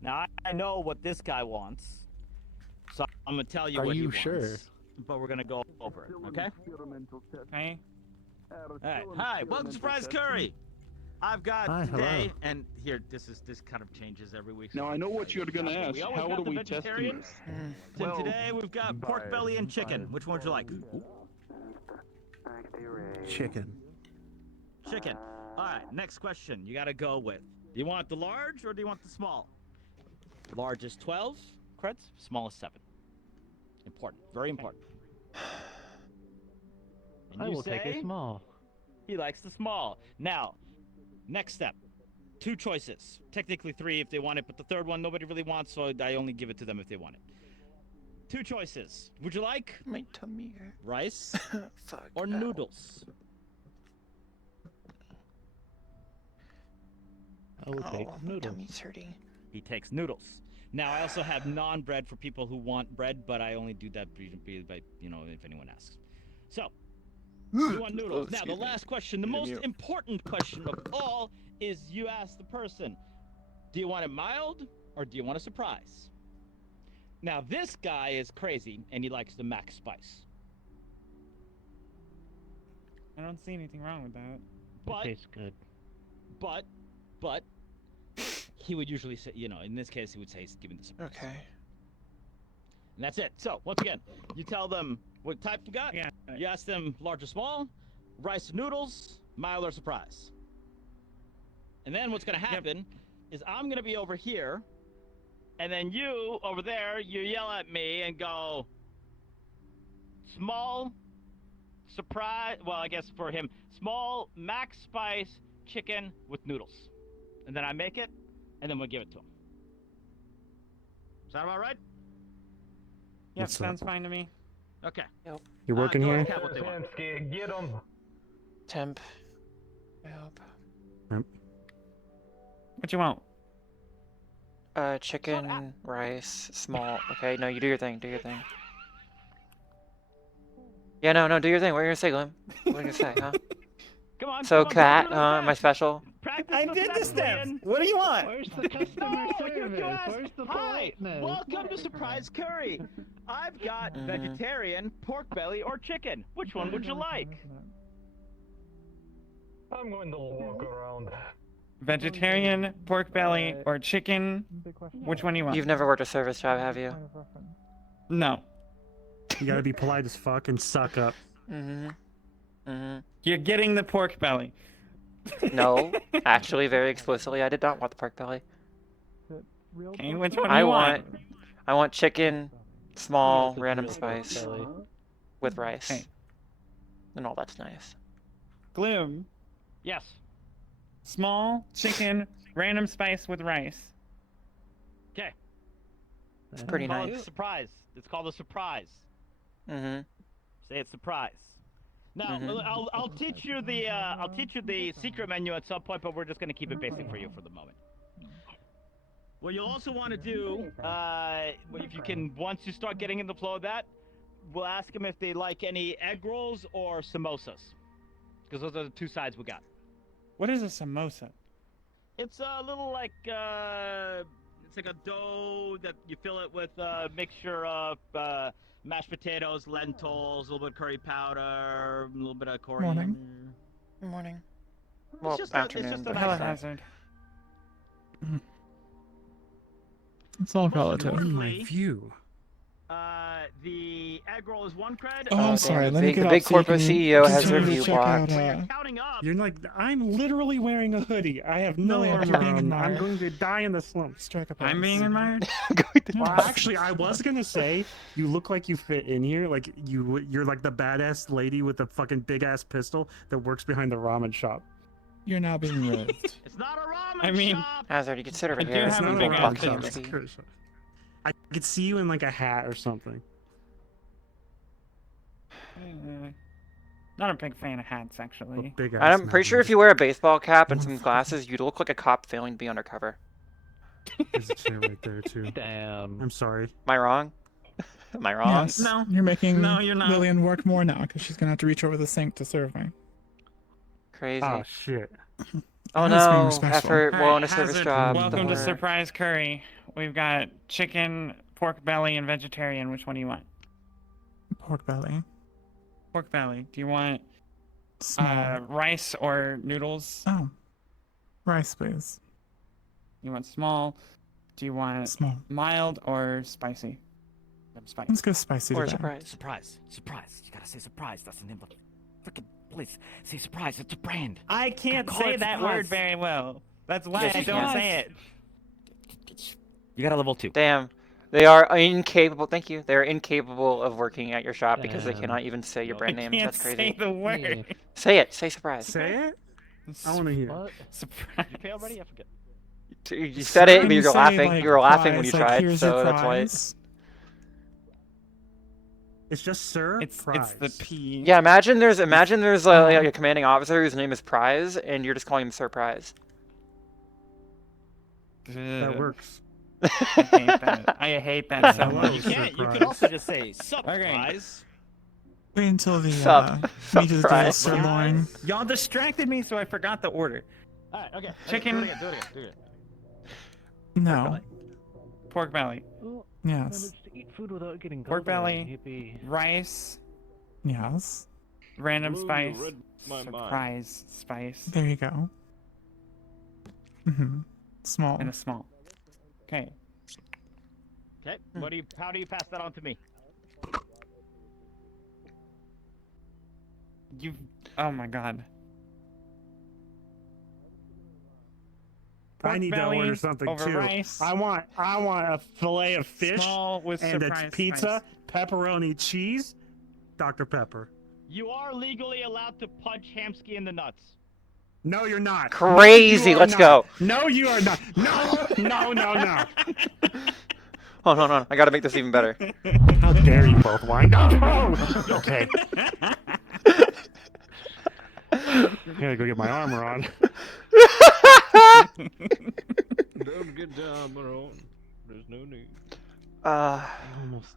Now, I know what this guy wants, so I'm gonna tell you Are what he you wants. sure? But we're gonna go over it. Okay. Hey. All right. Hi. Welcome to Surprise Curry. I've got Hi, today, hello. and here, this kind of changes every week. Now I know what you're gonna ask. We always How got do the we test vegetarians. them? So today we've got pork belly and chicken. Which one would you like? Chicken. Chicken. All right. Next question. You got to go with. Do you want the large or do you want the small? Large is 12 creds. Small is 7. Important. Very important. And I you will take a say small. He likes the small. Now, next step. 2 choices. Technically 3 if they want it, but the third one nobody really wants, so I only give it to them if they want it. 2 choices. Would you like my tummy hurt. Rice Fuck. or noodles? I will take My noodles. tummy's hurting. He takes noodles. Now I also have non-bread for people who want bread, but I only do that by if anyone asks. So, you want noodles. Now the last question, the most important question of all, is you ask the person, do you want it mild or do you want a surprise? Now this guy is crazy and he likes the max spice. I don't see anything wrong with that. But It tastes good. But he would usually say, in this case he would say give him the surprise. Okay. And that's it. So, once again, you tell them what type you got. Yeah. You ask them large or small, rice and noodles, mild or surprise. And then what's going to happen is I'm going to be over here, and then you, over there, you yell at me and go, small, surprise, well, I guess for him, small, max spice, chicken with noodles. And then I make it, and then we'll give it to him. Is that about right? Yep, sounds fine to me. Okay. Yep. You working here? Get them. Temp. Yep. What you want? Chicken, rice, small. Okay, no, you do your thing. Do your thing. Yeah, no, do your thing. What are you gonna say, Glenn? What are you gonna say, huh? Come on. So, come on, cat, go through the am I special? Practice I the did the steps, steps. man. What do you want? Where's the customer service? Where's the Hi, politeness? welcome to Surprise Curry. I've got vegetarian, pork belly, or chicken. Which one would you like? I'm going to walk around. Vegetarian, pork belly, or chicken? Which one do you want? You've never worked a service job, have you? No. You gotta be polite as fuck and suck up. You're getting the pork belly. No, actually, very explicitly, I did not want the pork belly. Okay, which one do you want? I want chicken, small, random spice, with rice. Okay. And all that's nice. Gloom. Yes. Small, chicken, random spice with rice. Okay. It's pretty Call nice. it surprise. It's called a surprise. Mm-hmm. Say it's surprise. Now I'll teach you the secret menu at some point, but we're just gonna keep it basic for you for the moment. What you'll also want to do, if you can, once you start getting in the flow of that, we'll ask them if they like any egg rolls or samosas, because those are the 2 sides we got. What is a samosa? It's a little like it's like a dough that you fill it with a mixture of mashed potatoes, lentils, a little bit of curry powder, a little bit of coriander. Morning. It's Well, just afternoon. a but- nice Hazard. It's all relative. Importantly, view. The egg roll is 1 cred. Oh, I'm sorry. Let me The get big up so you corporate can CEO has continue to review check block. out, You're like, I'm literally wearing a hoodie. I have no Million, armor you're being on. I'm admired. going to die in the slums. Strike a I'm pose. being admired. Well, actually, I was gonna say you look like you fit in here. Like you're like the badass lady with the fucking big ass pistol that works behind the ramen shop. You're now being raised. It's not a ramen I mean, shop. Hazard, you can sit over I do here. have a and big block ass him. pistol. I could see you in like a hat or something. Not a big fan of hats, actually. Big ass. I'm pretty sure if you wear a baseball cap and some glasses, you'd look like a cop failing to be undercover. There's a chair right there too. Damn. I'm sorry. Am I wrong? Am I wrong? Yes. You're making No, you're not. Lillian work more now because she's gonna have to reach over the sink to serve me. Crazy. Oh shit. Oh I was being no, respectful. effort, All well, right, in a service Hazard, job. Welcome to or- Surprise Curry. We've got chicken, pork belly, and vegetarian. Which one do you want? Pork belly. Pork belly. Do you want Small. rice or noodles? Oh. Rice, please. You want small? Do you want Small. mild or spicy? I'm spicy. Let's go spicy Or today. surprise. Surprise. You gotta say surprise. That's the name of freaking place. Say surprise. It's a brand. I can't Call say it that surprise. word very well. That's why Yes, I you don't can. say it. You got a level 2. Damn. They are incapable. Thank you. They are incapable of working at your shop because they cannot even say your brand I name. can't That's crazy. say the word. Say it. Say surprise. Say it. I want to hear. Surprise. You pay already? I forget. You said it, but When you were say, laughing. like, You were laughing when prize, you like, tried, here's so your that's why. prize. It's just sir. It's the P. Yeah, imagine there's like a commanding officer whose name is Prize, and you're just calling him Sir Prize. That works. I hate that. I hate that so Hello, much. You can't. You surprise. can also just say surprise. Wait until the Sup. meat is the Surprise. sirloin. Y'all distracted me, so I forgot the order. Alright, okay. Chicken. Do it again. No. Pork belly. Yes. Eat food without getting Pork gobbled, belly. hippie. Rice. Yes. Random Ooh, you spice. read my mind. Surprise spice. There you go. Mm-hmm. Small. And a small. Okay. Okay. How do you pass that on to me? You. Oh my god. I need to belly order something over too. rice. I want a fillet of fish Small with and surprise it's pizza, spice. pepperoni, cheese, Dr. Pepper. You are legally allowed to punch Hamsky in the nuts. No, you're not. Crazy. No, you are Let's not. go. No, you are not. No, no, no, no. Hold on. I gotta make this even better. How dare you both whine? No. Okay. I gotta go get my armor on. Don't get the armor on. There's no need.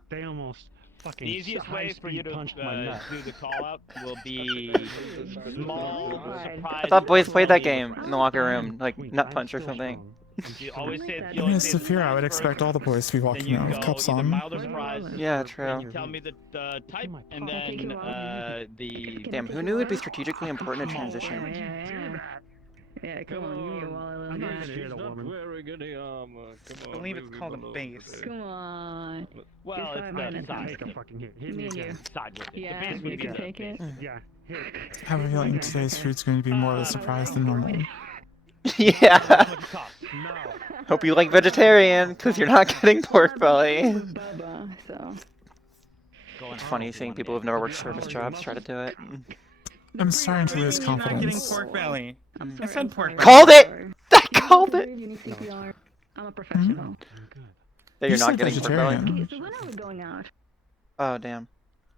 They almost fucking The easiest way for you to punched my nut. do the call out will be small surprise. I thought boys played that game in the locker room, like Nut Punch or something. You always say I mean, it's Saphira. I would expect all the boys to be walking around with cups on. mild or surprise. Yeah, true. You tell me the type, and then the. Damn, who knew it'd be strategically important to transition? Yeah, come on, give me a wallet. I'm not wearing any armor. Come on. I believe it's leave me called a alone base. today. Come on. Well, Just it's 5 the minutes. side. Take a fucking hit. Hit Me me and you. again. Side with it. Yeah, the base you with can it. take it. Yeah. Hit. I have a feeling today's food's going to be more of a surprise than normal. Yeah. No. Hope you like vegetarian, because you're not getting pork belly. Bubba, so. It's funny seeing people who've never worked service jobs try to do it. I'm starting to lose You're not getting confidence. pork belly. I'm I said pork belly. Called it! I called it! You need CPR. I'm a professional. That you're You not said getting pork belly? vegetarian. Okay, so when are we going out? Oh, damn.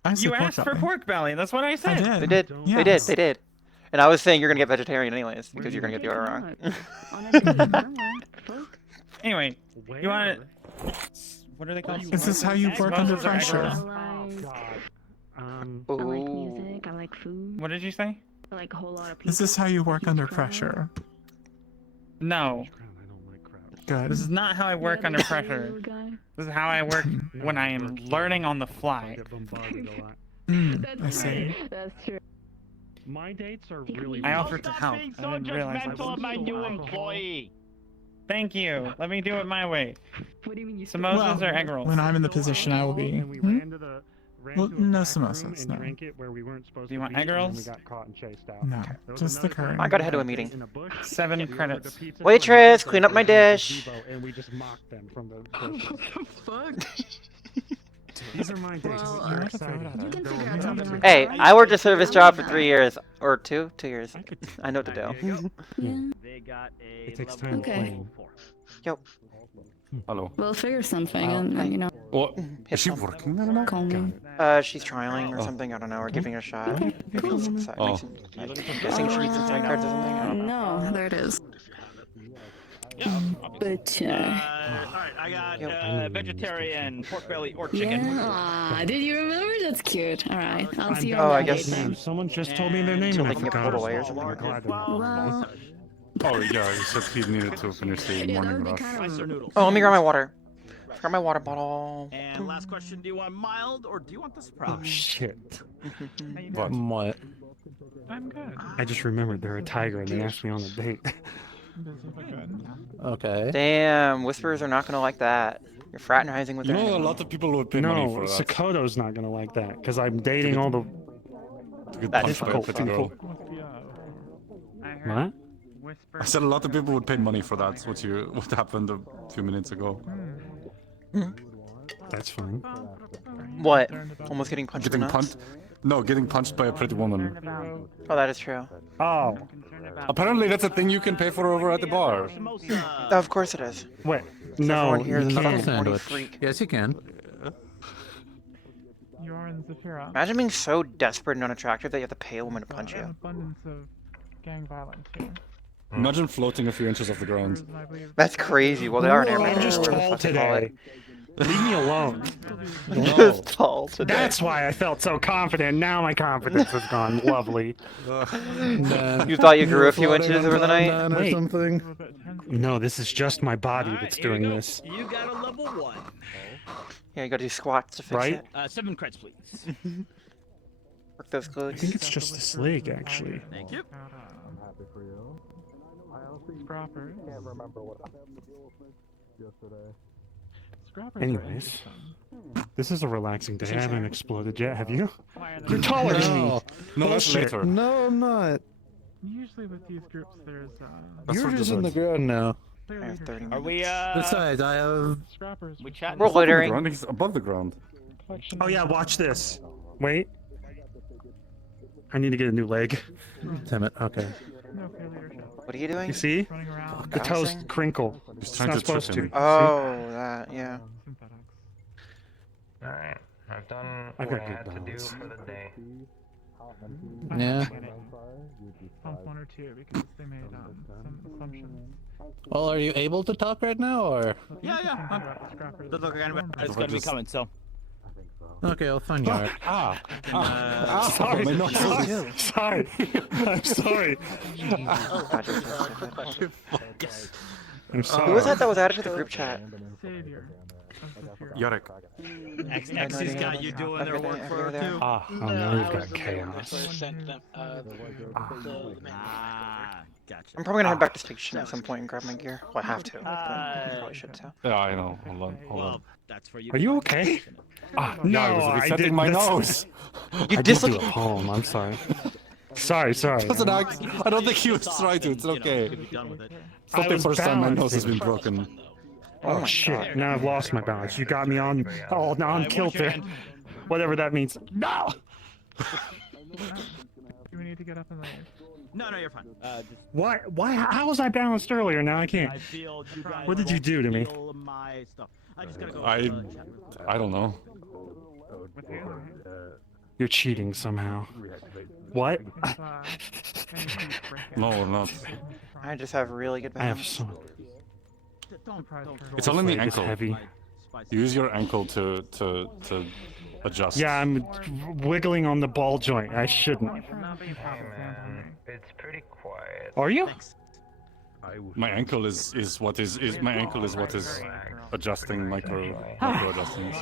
I said You pork asked for belly. pork belly. That's what I said. I They did. did. Yes. They did. And I was saying you're gonna get vegetarian anyways, because you're gonna get the order wrong. Anyway, you want to? What are they called? Is this how you work under Samosas or egg pressure? rolls? Oh God. I like music. I like food. What did you say? I like a whole lot of people. Is this how you work under pressure? No. Good. This is not how I work under pressure. This is how I work when I am learning on the fly. I see. That's true. My dates are really. I offered to help. Being I so didn't realize I judgmental of my new employee. Thank you. Let me do it my way. What do you mean you Samosas or egg rolls? When I'm in the position I will be. And we ran to the Well, no samosas, and no. drank it where we weren't supposed Do you to want be, egg and then rolls? we got caught and chased out. No, There was just the another curry. time I gotta head to a we meeting. were in a bush, 7 we ordered a credits. pizza Waitress, from clean up my McDonald's dish. gazebo, and we just mocked them from the bushes. Fuck. These are my days. Well, You're you excited. You can There figure will out be something others. like Hey, that. I worked a service I'll job do for that. 3 years. Or 2 years. I know what to do. Yeah. They got a It takes level time Okay. to plan. Yo. Hello. We'll figure something, Oh, and hi. you know, What? Hit Is she some. working there now? call me. She's trialing or something. I don't know. Or giving it a shot. Okay, Maybe cool. some side. Oh. I'm guessing she needs some side cards or something. I don't know. No, there it is. But all right, I got vegetarian pork belly or chicken. yeah, did you remember? That's cute. All right, I'll see you Oh, on I that guess- date then. Someone just told me their name Until and I they can get forgot. pulled away or I'm something. glad to know. Well, Oh yeah, he said he needed to finish the yeah, that morning would be rush. kind Rice or of. noodles? Oh, let me grab my water. Forgot my water bottle. And last question: do you want mild or do you want the Oh sprout? shit. What? What? I'm good. I just remembered they're a tiger and they asked me on a date. Okay. Damn, whisperers are not gonna like that. You're fraternizing with You their know, a animal. lot of people would pay money No, for that. Sakoto's not gonna like that because I'm dating all the To get That's punched by a difficult pretty people. girl. What? I said a lot of people would pay money for that. What happened a few minutes ago. That's fine. What? Almost getting punched in the Getting nuts? punched? No, getting punched by a pretty woman. Oh, that is true. Oh, Apparently, that's a thing you can pay for over at the bar. Of course it is. wait. Is No, everyone here you is a fucking can't. horny Sandwich. freak. Yes, you can. You are in Zafira. Imagine being so desperate and unattractive that you have to pay a woman to punch An you. abundance of gang violence here. Imagine floating a few inches off the ground. I believe That's crazy. Well, they are an I'm animal. just whatever the tall fuck they call today. Leave me alone. it. Just tall today. That's why I felt so confident. Now my confidence is gone. Lovely. You thought you grew a few inches over the night? Or Wait. something. No, this is just my body All right, that's here we doing go. this. You got a level 1. Yeah, you gotta do squats to fix Right? it. 7 creds, please. Work those I glutes. think it's just this leg, actually. Thank you. I'm happy for you. Scrappers. Can't remember what happened yesterday. Scrappers. Anyways, this is a relaxing day. I haven't exploded yet, have you? You're taller than me. No, that's Bullshit. later. No, I'm not. Usually with these groups, there's That's You're for just in the dessert. ground now. clear I have leadership. 30 Are minutes. we, Besides, I have. Scrappers. we chatting? We're Above the loitering. ground, he's above the ground. Collection Oh yeah, of- watch this. Wait. I need to get a new leg. Damn it. Okay. No clear leadership. What are you doing? You see? Running around. The toes Bouncing? crinkle. He's It's trying not to trip supposed to. him. Oh, that, yeah. Synthetics. Alright, I've done I've what got I good had to do balance. for the day. I'm Yeah. looking at it. Pump 1 or 2 because they made some assumptions. Well, are you able to talk right now, or? Yeah, yeah. Thinking about the scrappers. Doesn't look like Going it's back. gonna be coming, so. Okay, I'll find you out. Sorry. my nose. Sorry. I'm sorry. God, you're so stupid. I'm sorry. Who was that was added to the group chat? Savior of Zafira. Yarek. XX's got you doing their work for her, too. Ah, oh no, you've got chaos. Ah, gotcha. I'm probably gonna head back to station at some point and grab my gear. Well, I have to. But I probably should too. Yeah, I know. Hold on. Well, that's for you. Are you okay? Ah, No, yeah, I was I resetting didn't. my That's- nose. You I did do dislocate. a poem. I'm sorry. Sorry. Doesn't act- I don't think he was trying to. It's okay. It's not I the was first time my nose balancing. has been broken. Oh shit! Now I've lost my balance. You got me on kilter. Whatever that means. No. Do we need to get up and leave? No, you're fine. Why? Why? How was I balanced earlier? Now I can't. I feel you guys What did you do to me? feel my stuff. I just gotta go. I don't know. With you? You're cheating somehow. What? If, anything's breaking. No, we're not. I just have really good I have balance. some. It's all in the This leg is ankle. heavy. Use your ankle to adjust. Yeah, I'm wiggling on the ball joint. I shouldn't. It's pretty quiet. Are you? My ankle is what is adjusting micro adjustments.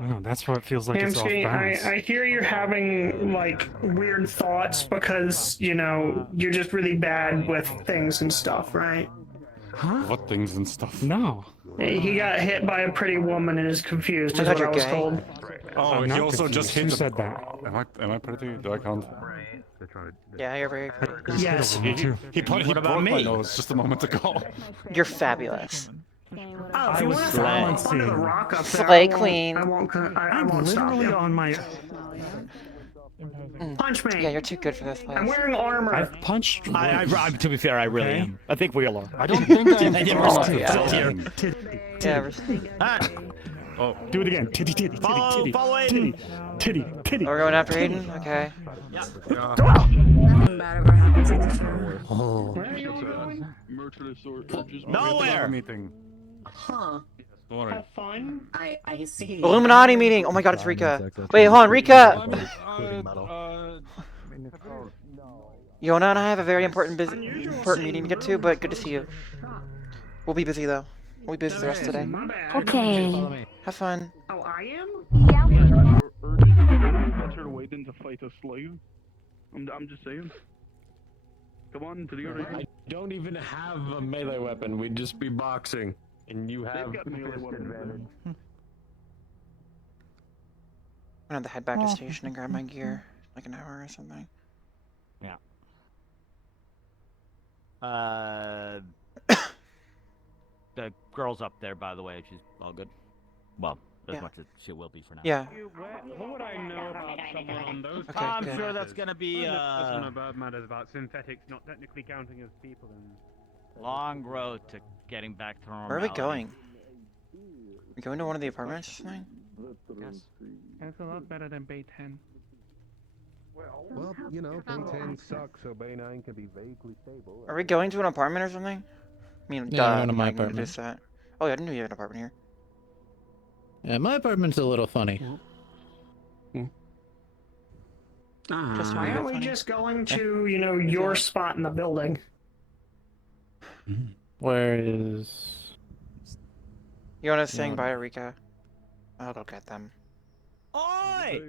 Oh, that's what it feels like. It's off Hamsky, balance. I hear you're having like weird thoughts because you're just really bad with things and stuff, right? Huh? What things and stuff? No. He got hit by a pretty woman and is confused, Oh is my what God, I was you're told. Oh, he now also just hit Who the... said that? Am I pretty? Do I count? Yeah, you're very pretty. Yes. He What about broke my me? nose just a moment ago. You're fabulous. Oh, if you want to follow up under the rock up there, Slay I won't, queen. I won't, I I'm won't stop literally you. on my. Punch me. Yeah, you're too good for this place. I'm wearing armor. I've punched. To be fair, I really Okay. am. I think we all are. I don't think I'm I never strong stood enough. here. Yeah, Oh, do it again. Titty, titty, titty, Follow titty, Aiden. titty, titty. we're going after Aiden? Okay. Nothing bad ever happens in this room. Oh. Nowhere. Meeting. Huh. Don't worry. Have fun. I see. Illuminati meeting. Oh my god, it's Rika. Wait, hold on, Rika. Yona and I have a very important meeting to get to, but good to see you. We'll be busy though. We'll be busy the rest of the day. Okay. Have fun. Oh, I am? Better waiting to fight a slave. I'm just saying. Come on to the arena. I don't even have a melee weapon. We'd just be boxing, and you have advantage. I'm gonna have to head back to station and grab my gear, like an hour or something. Yeah. The girl's up there, by the way. She's all good. Well, as much as she will be for now. Yeah. What would I know about someone on those? Okay, I'm good. sure that's gonna be This one about matters about synthetics not technically counting as people. long road to getting back to normality. Where are we going? We going to one of the apartments or something? Yes. That's a lot better than Bay 10. Well, you know, Bay 10 sucks, so Bay 9 can be vaguely stable. Are we going to an apartment or something? I mean, Yeah, we're going to my I can apartment. introduce that. Oh, yeah, I didn't know you had an apartment here. Yeah, my apartment's a little funny. Just Why aren't we just going to, you know, your spot in the building? Where is... Yona's saying bye to Rika. I'll go get them. Oi!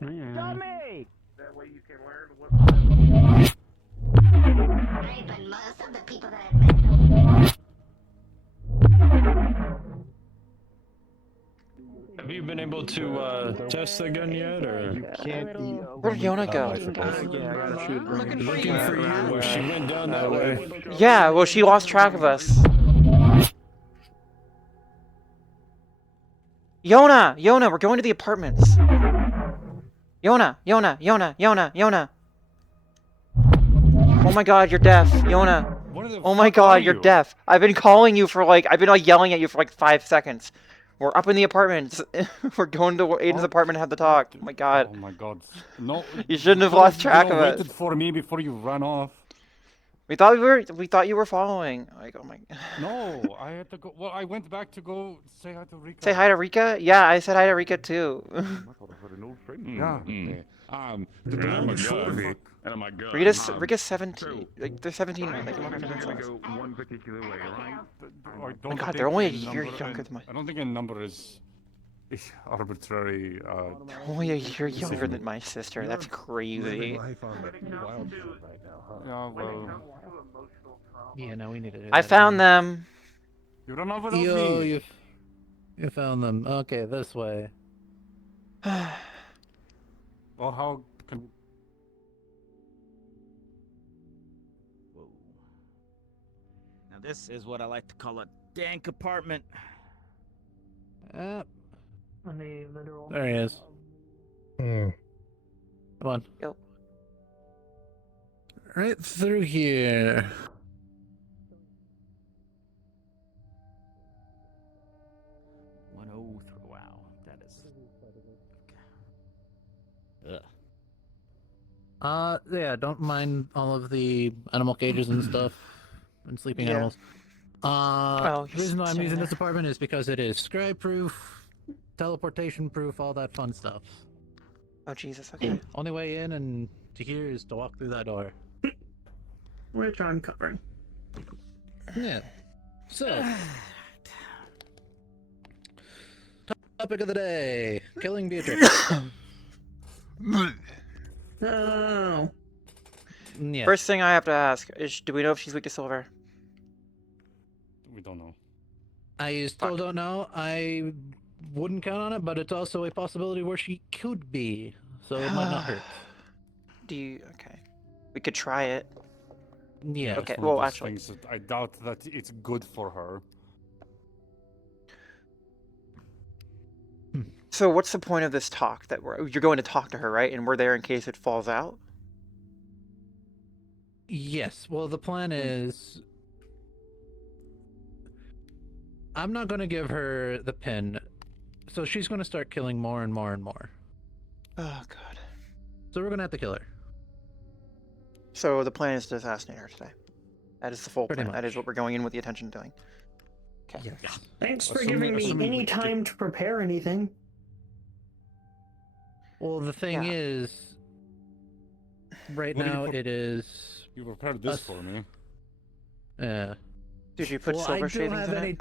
Dummy! That way you can learn what. Right, but most of the people that I've met. Have you been able to test the gun yet, or? Where'd Yona go? Yeah, I gotta shoot it. Looking for you. Well, she went down that way. Yeah, well, she lost track of us. Yona, we're going to the apartments. Yona. Oh my god, you're deaf. Yona. Oh my god, you're deaf. I've been calling you for I've been yelling at you for 5 seconds. We're up in the apartments. We're going to Aiden's apartment to have the talk. Oh my god. Oh my god. No. You shouldn't have lost track of us. Waited for me before you ran off. We thought you were following. Oh my. No, I had to go. Well, I went back to go say hi to Rika. Say hi to Rika? Yeah, I said hi to Rika too. Yeah. I'm a guy. And I'm a gun. Rika's 17. They're 17 now. They can walk around themselves. Go one particular way, right? I Oh my god, they're only a year younger than I don't think a number is arbitrary. They're only a year younger than my sister. That's crazy. Yeah, well. Yeah, no, we need to do I that found again. them. You don't know without Yo, me. you found them. Okay, this way. Well, how can... Whoa. Now this is what I like to call a dank apartment. Uh, On the literal. there he is. Come on. Yep. Right through here. Wow, that is. Ugh. Yeah, don't mind all of the animal cages and stuff, and sleeping Yeah. animals. Oh, The reason why I'm saying using that. this apartment is because it is scribe-proof, teleportation-proof, all that fun stuff. Oh Jesus, okay. Only way in and to here is to walk through that door. Which I'm covering. Yeah. So, topic of the day: killing Beatrix. No. Yeah. First thing I have to ask is, do we know if she's weak to silver? We don't know. I still don't know. wouldn't count on it, but it's also a possibility where she could be, so it might not hurt. Okay. We could try it. Yeah. Okay, One of well, those actually. things that I doubt that it's good for her. So what's the point of this talk? You're going to talk to her, right? And we're there in case it falls out? Yes. Well, the plan is... I'm not going to give her the pin, so she's going to start killing more and more and more. Oh, God. So we're going to have to kill her. So the plan is to assassinate her today. That is the full Pretty plan. That much. is what we're going in with the intention of doing. Okay. Yes. Thanks for giving me any time to prepare anything. Well, the thing is, right What do you now pre- it is... You prepared this for me. Yeah. Did you put Well, silver I don't shavings have in any it?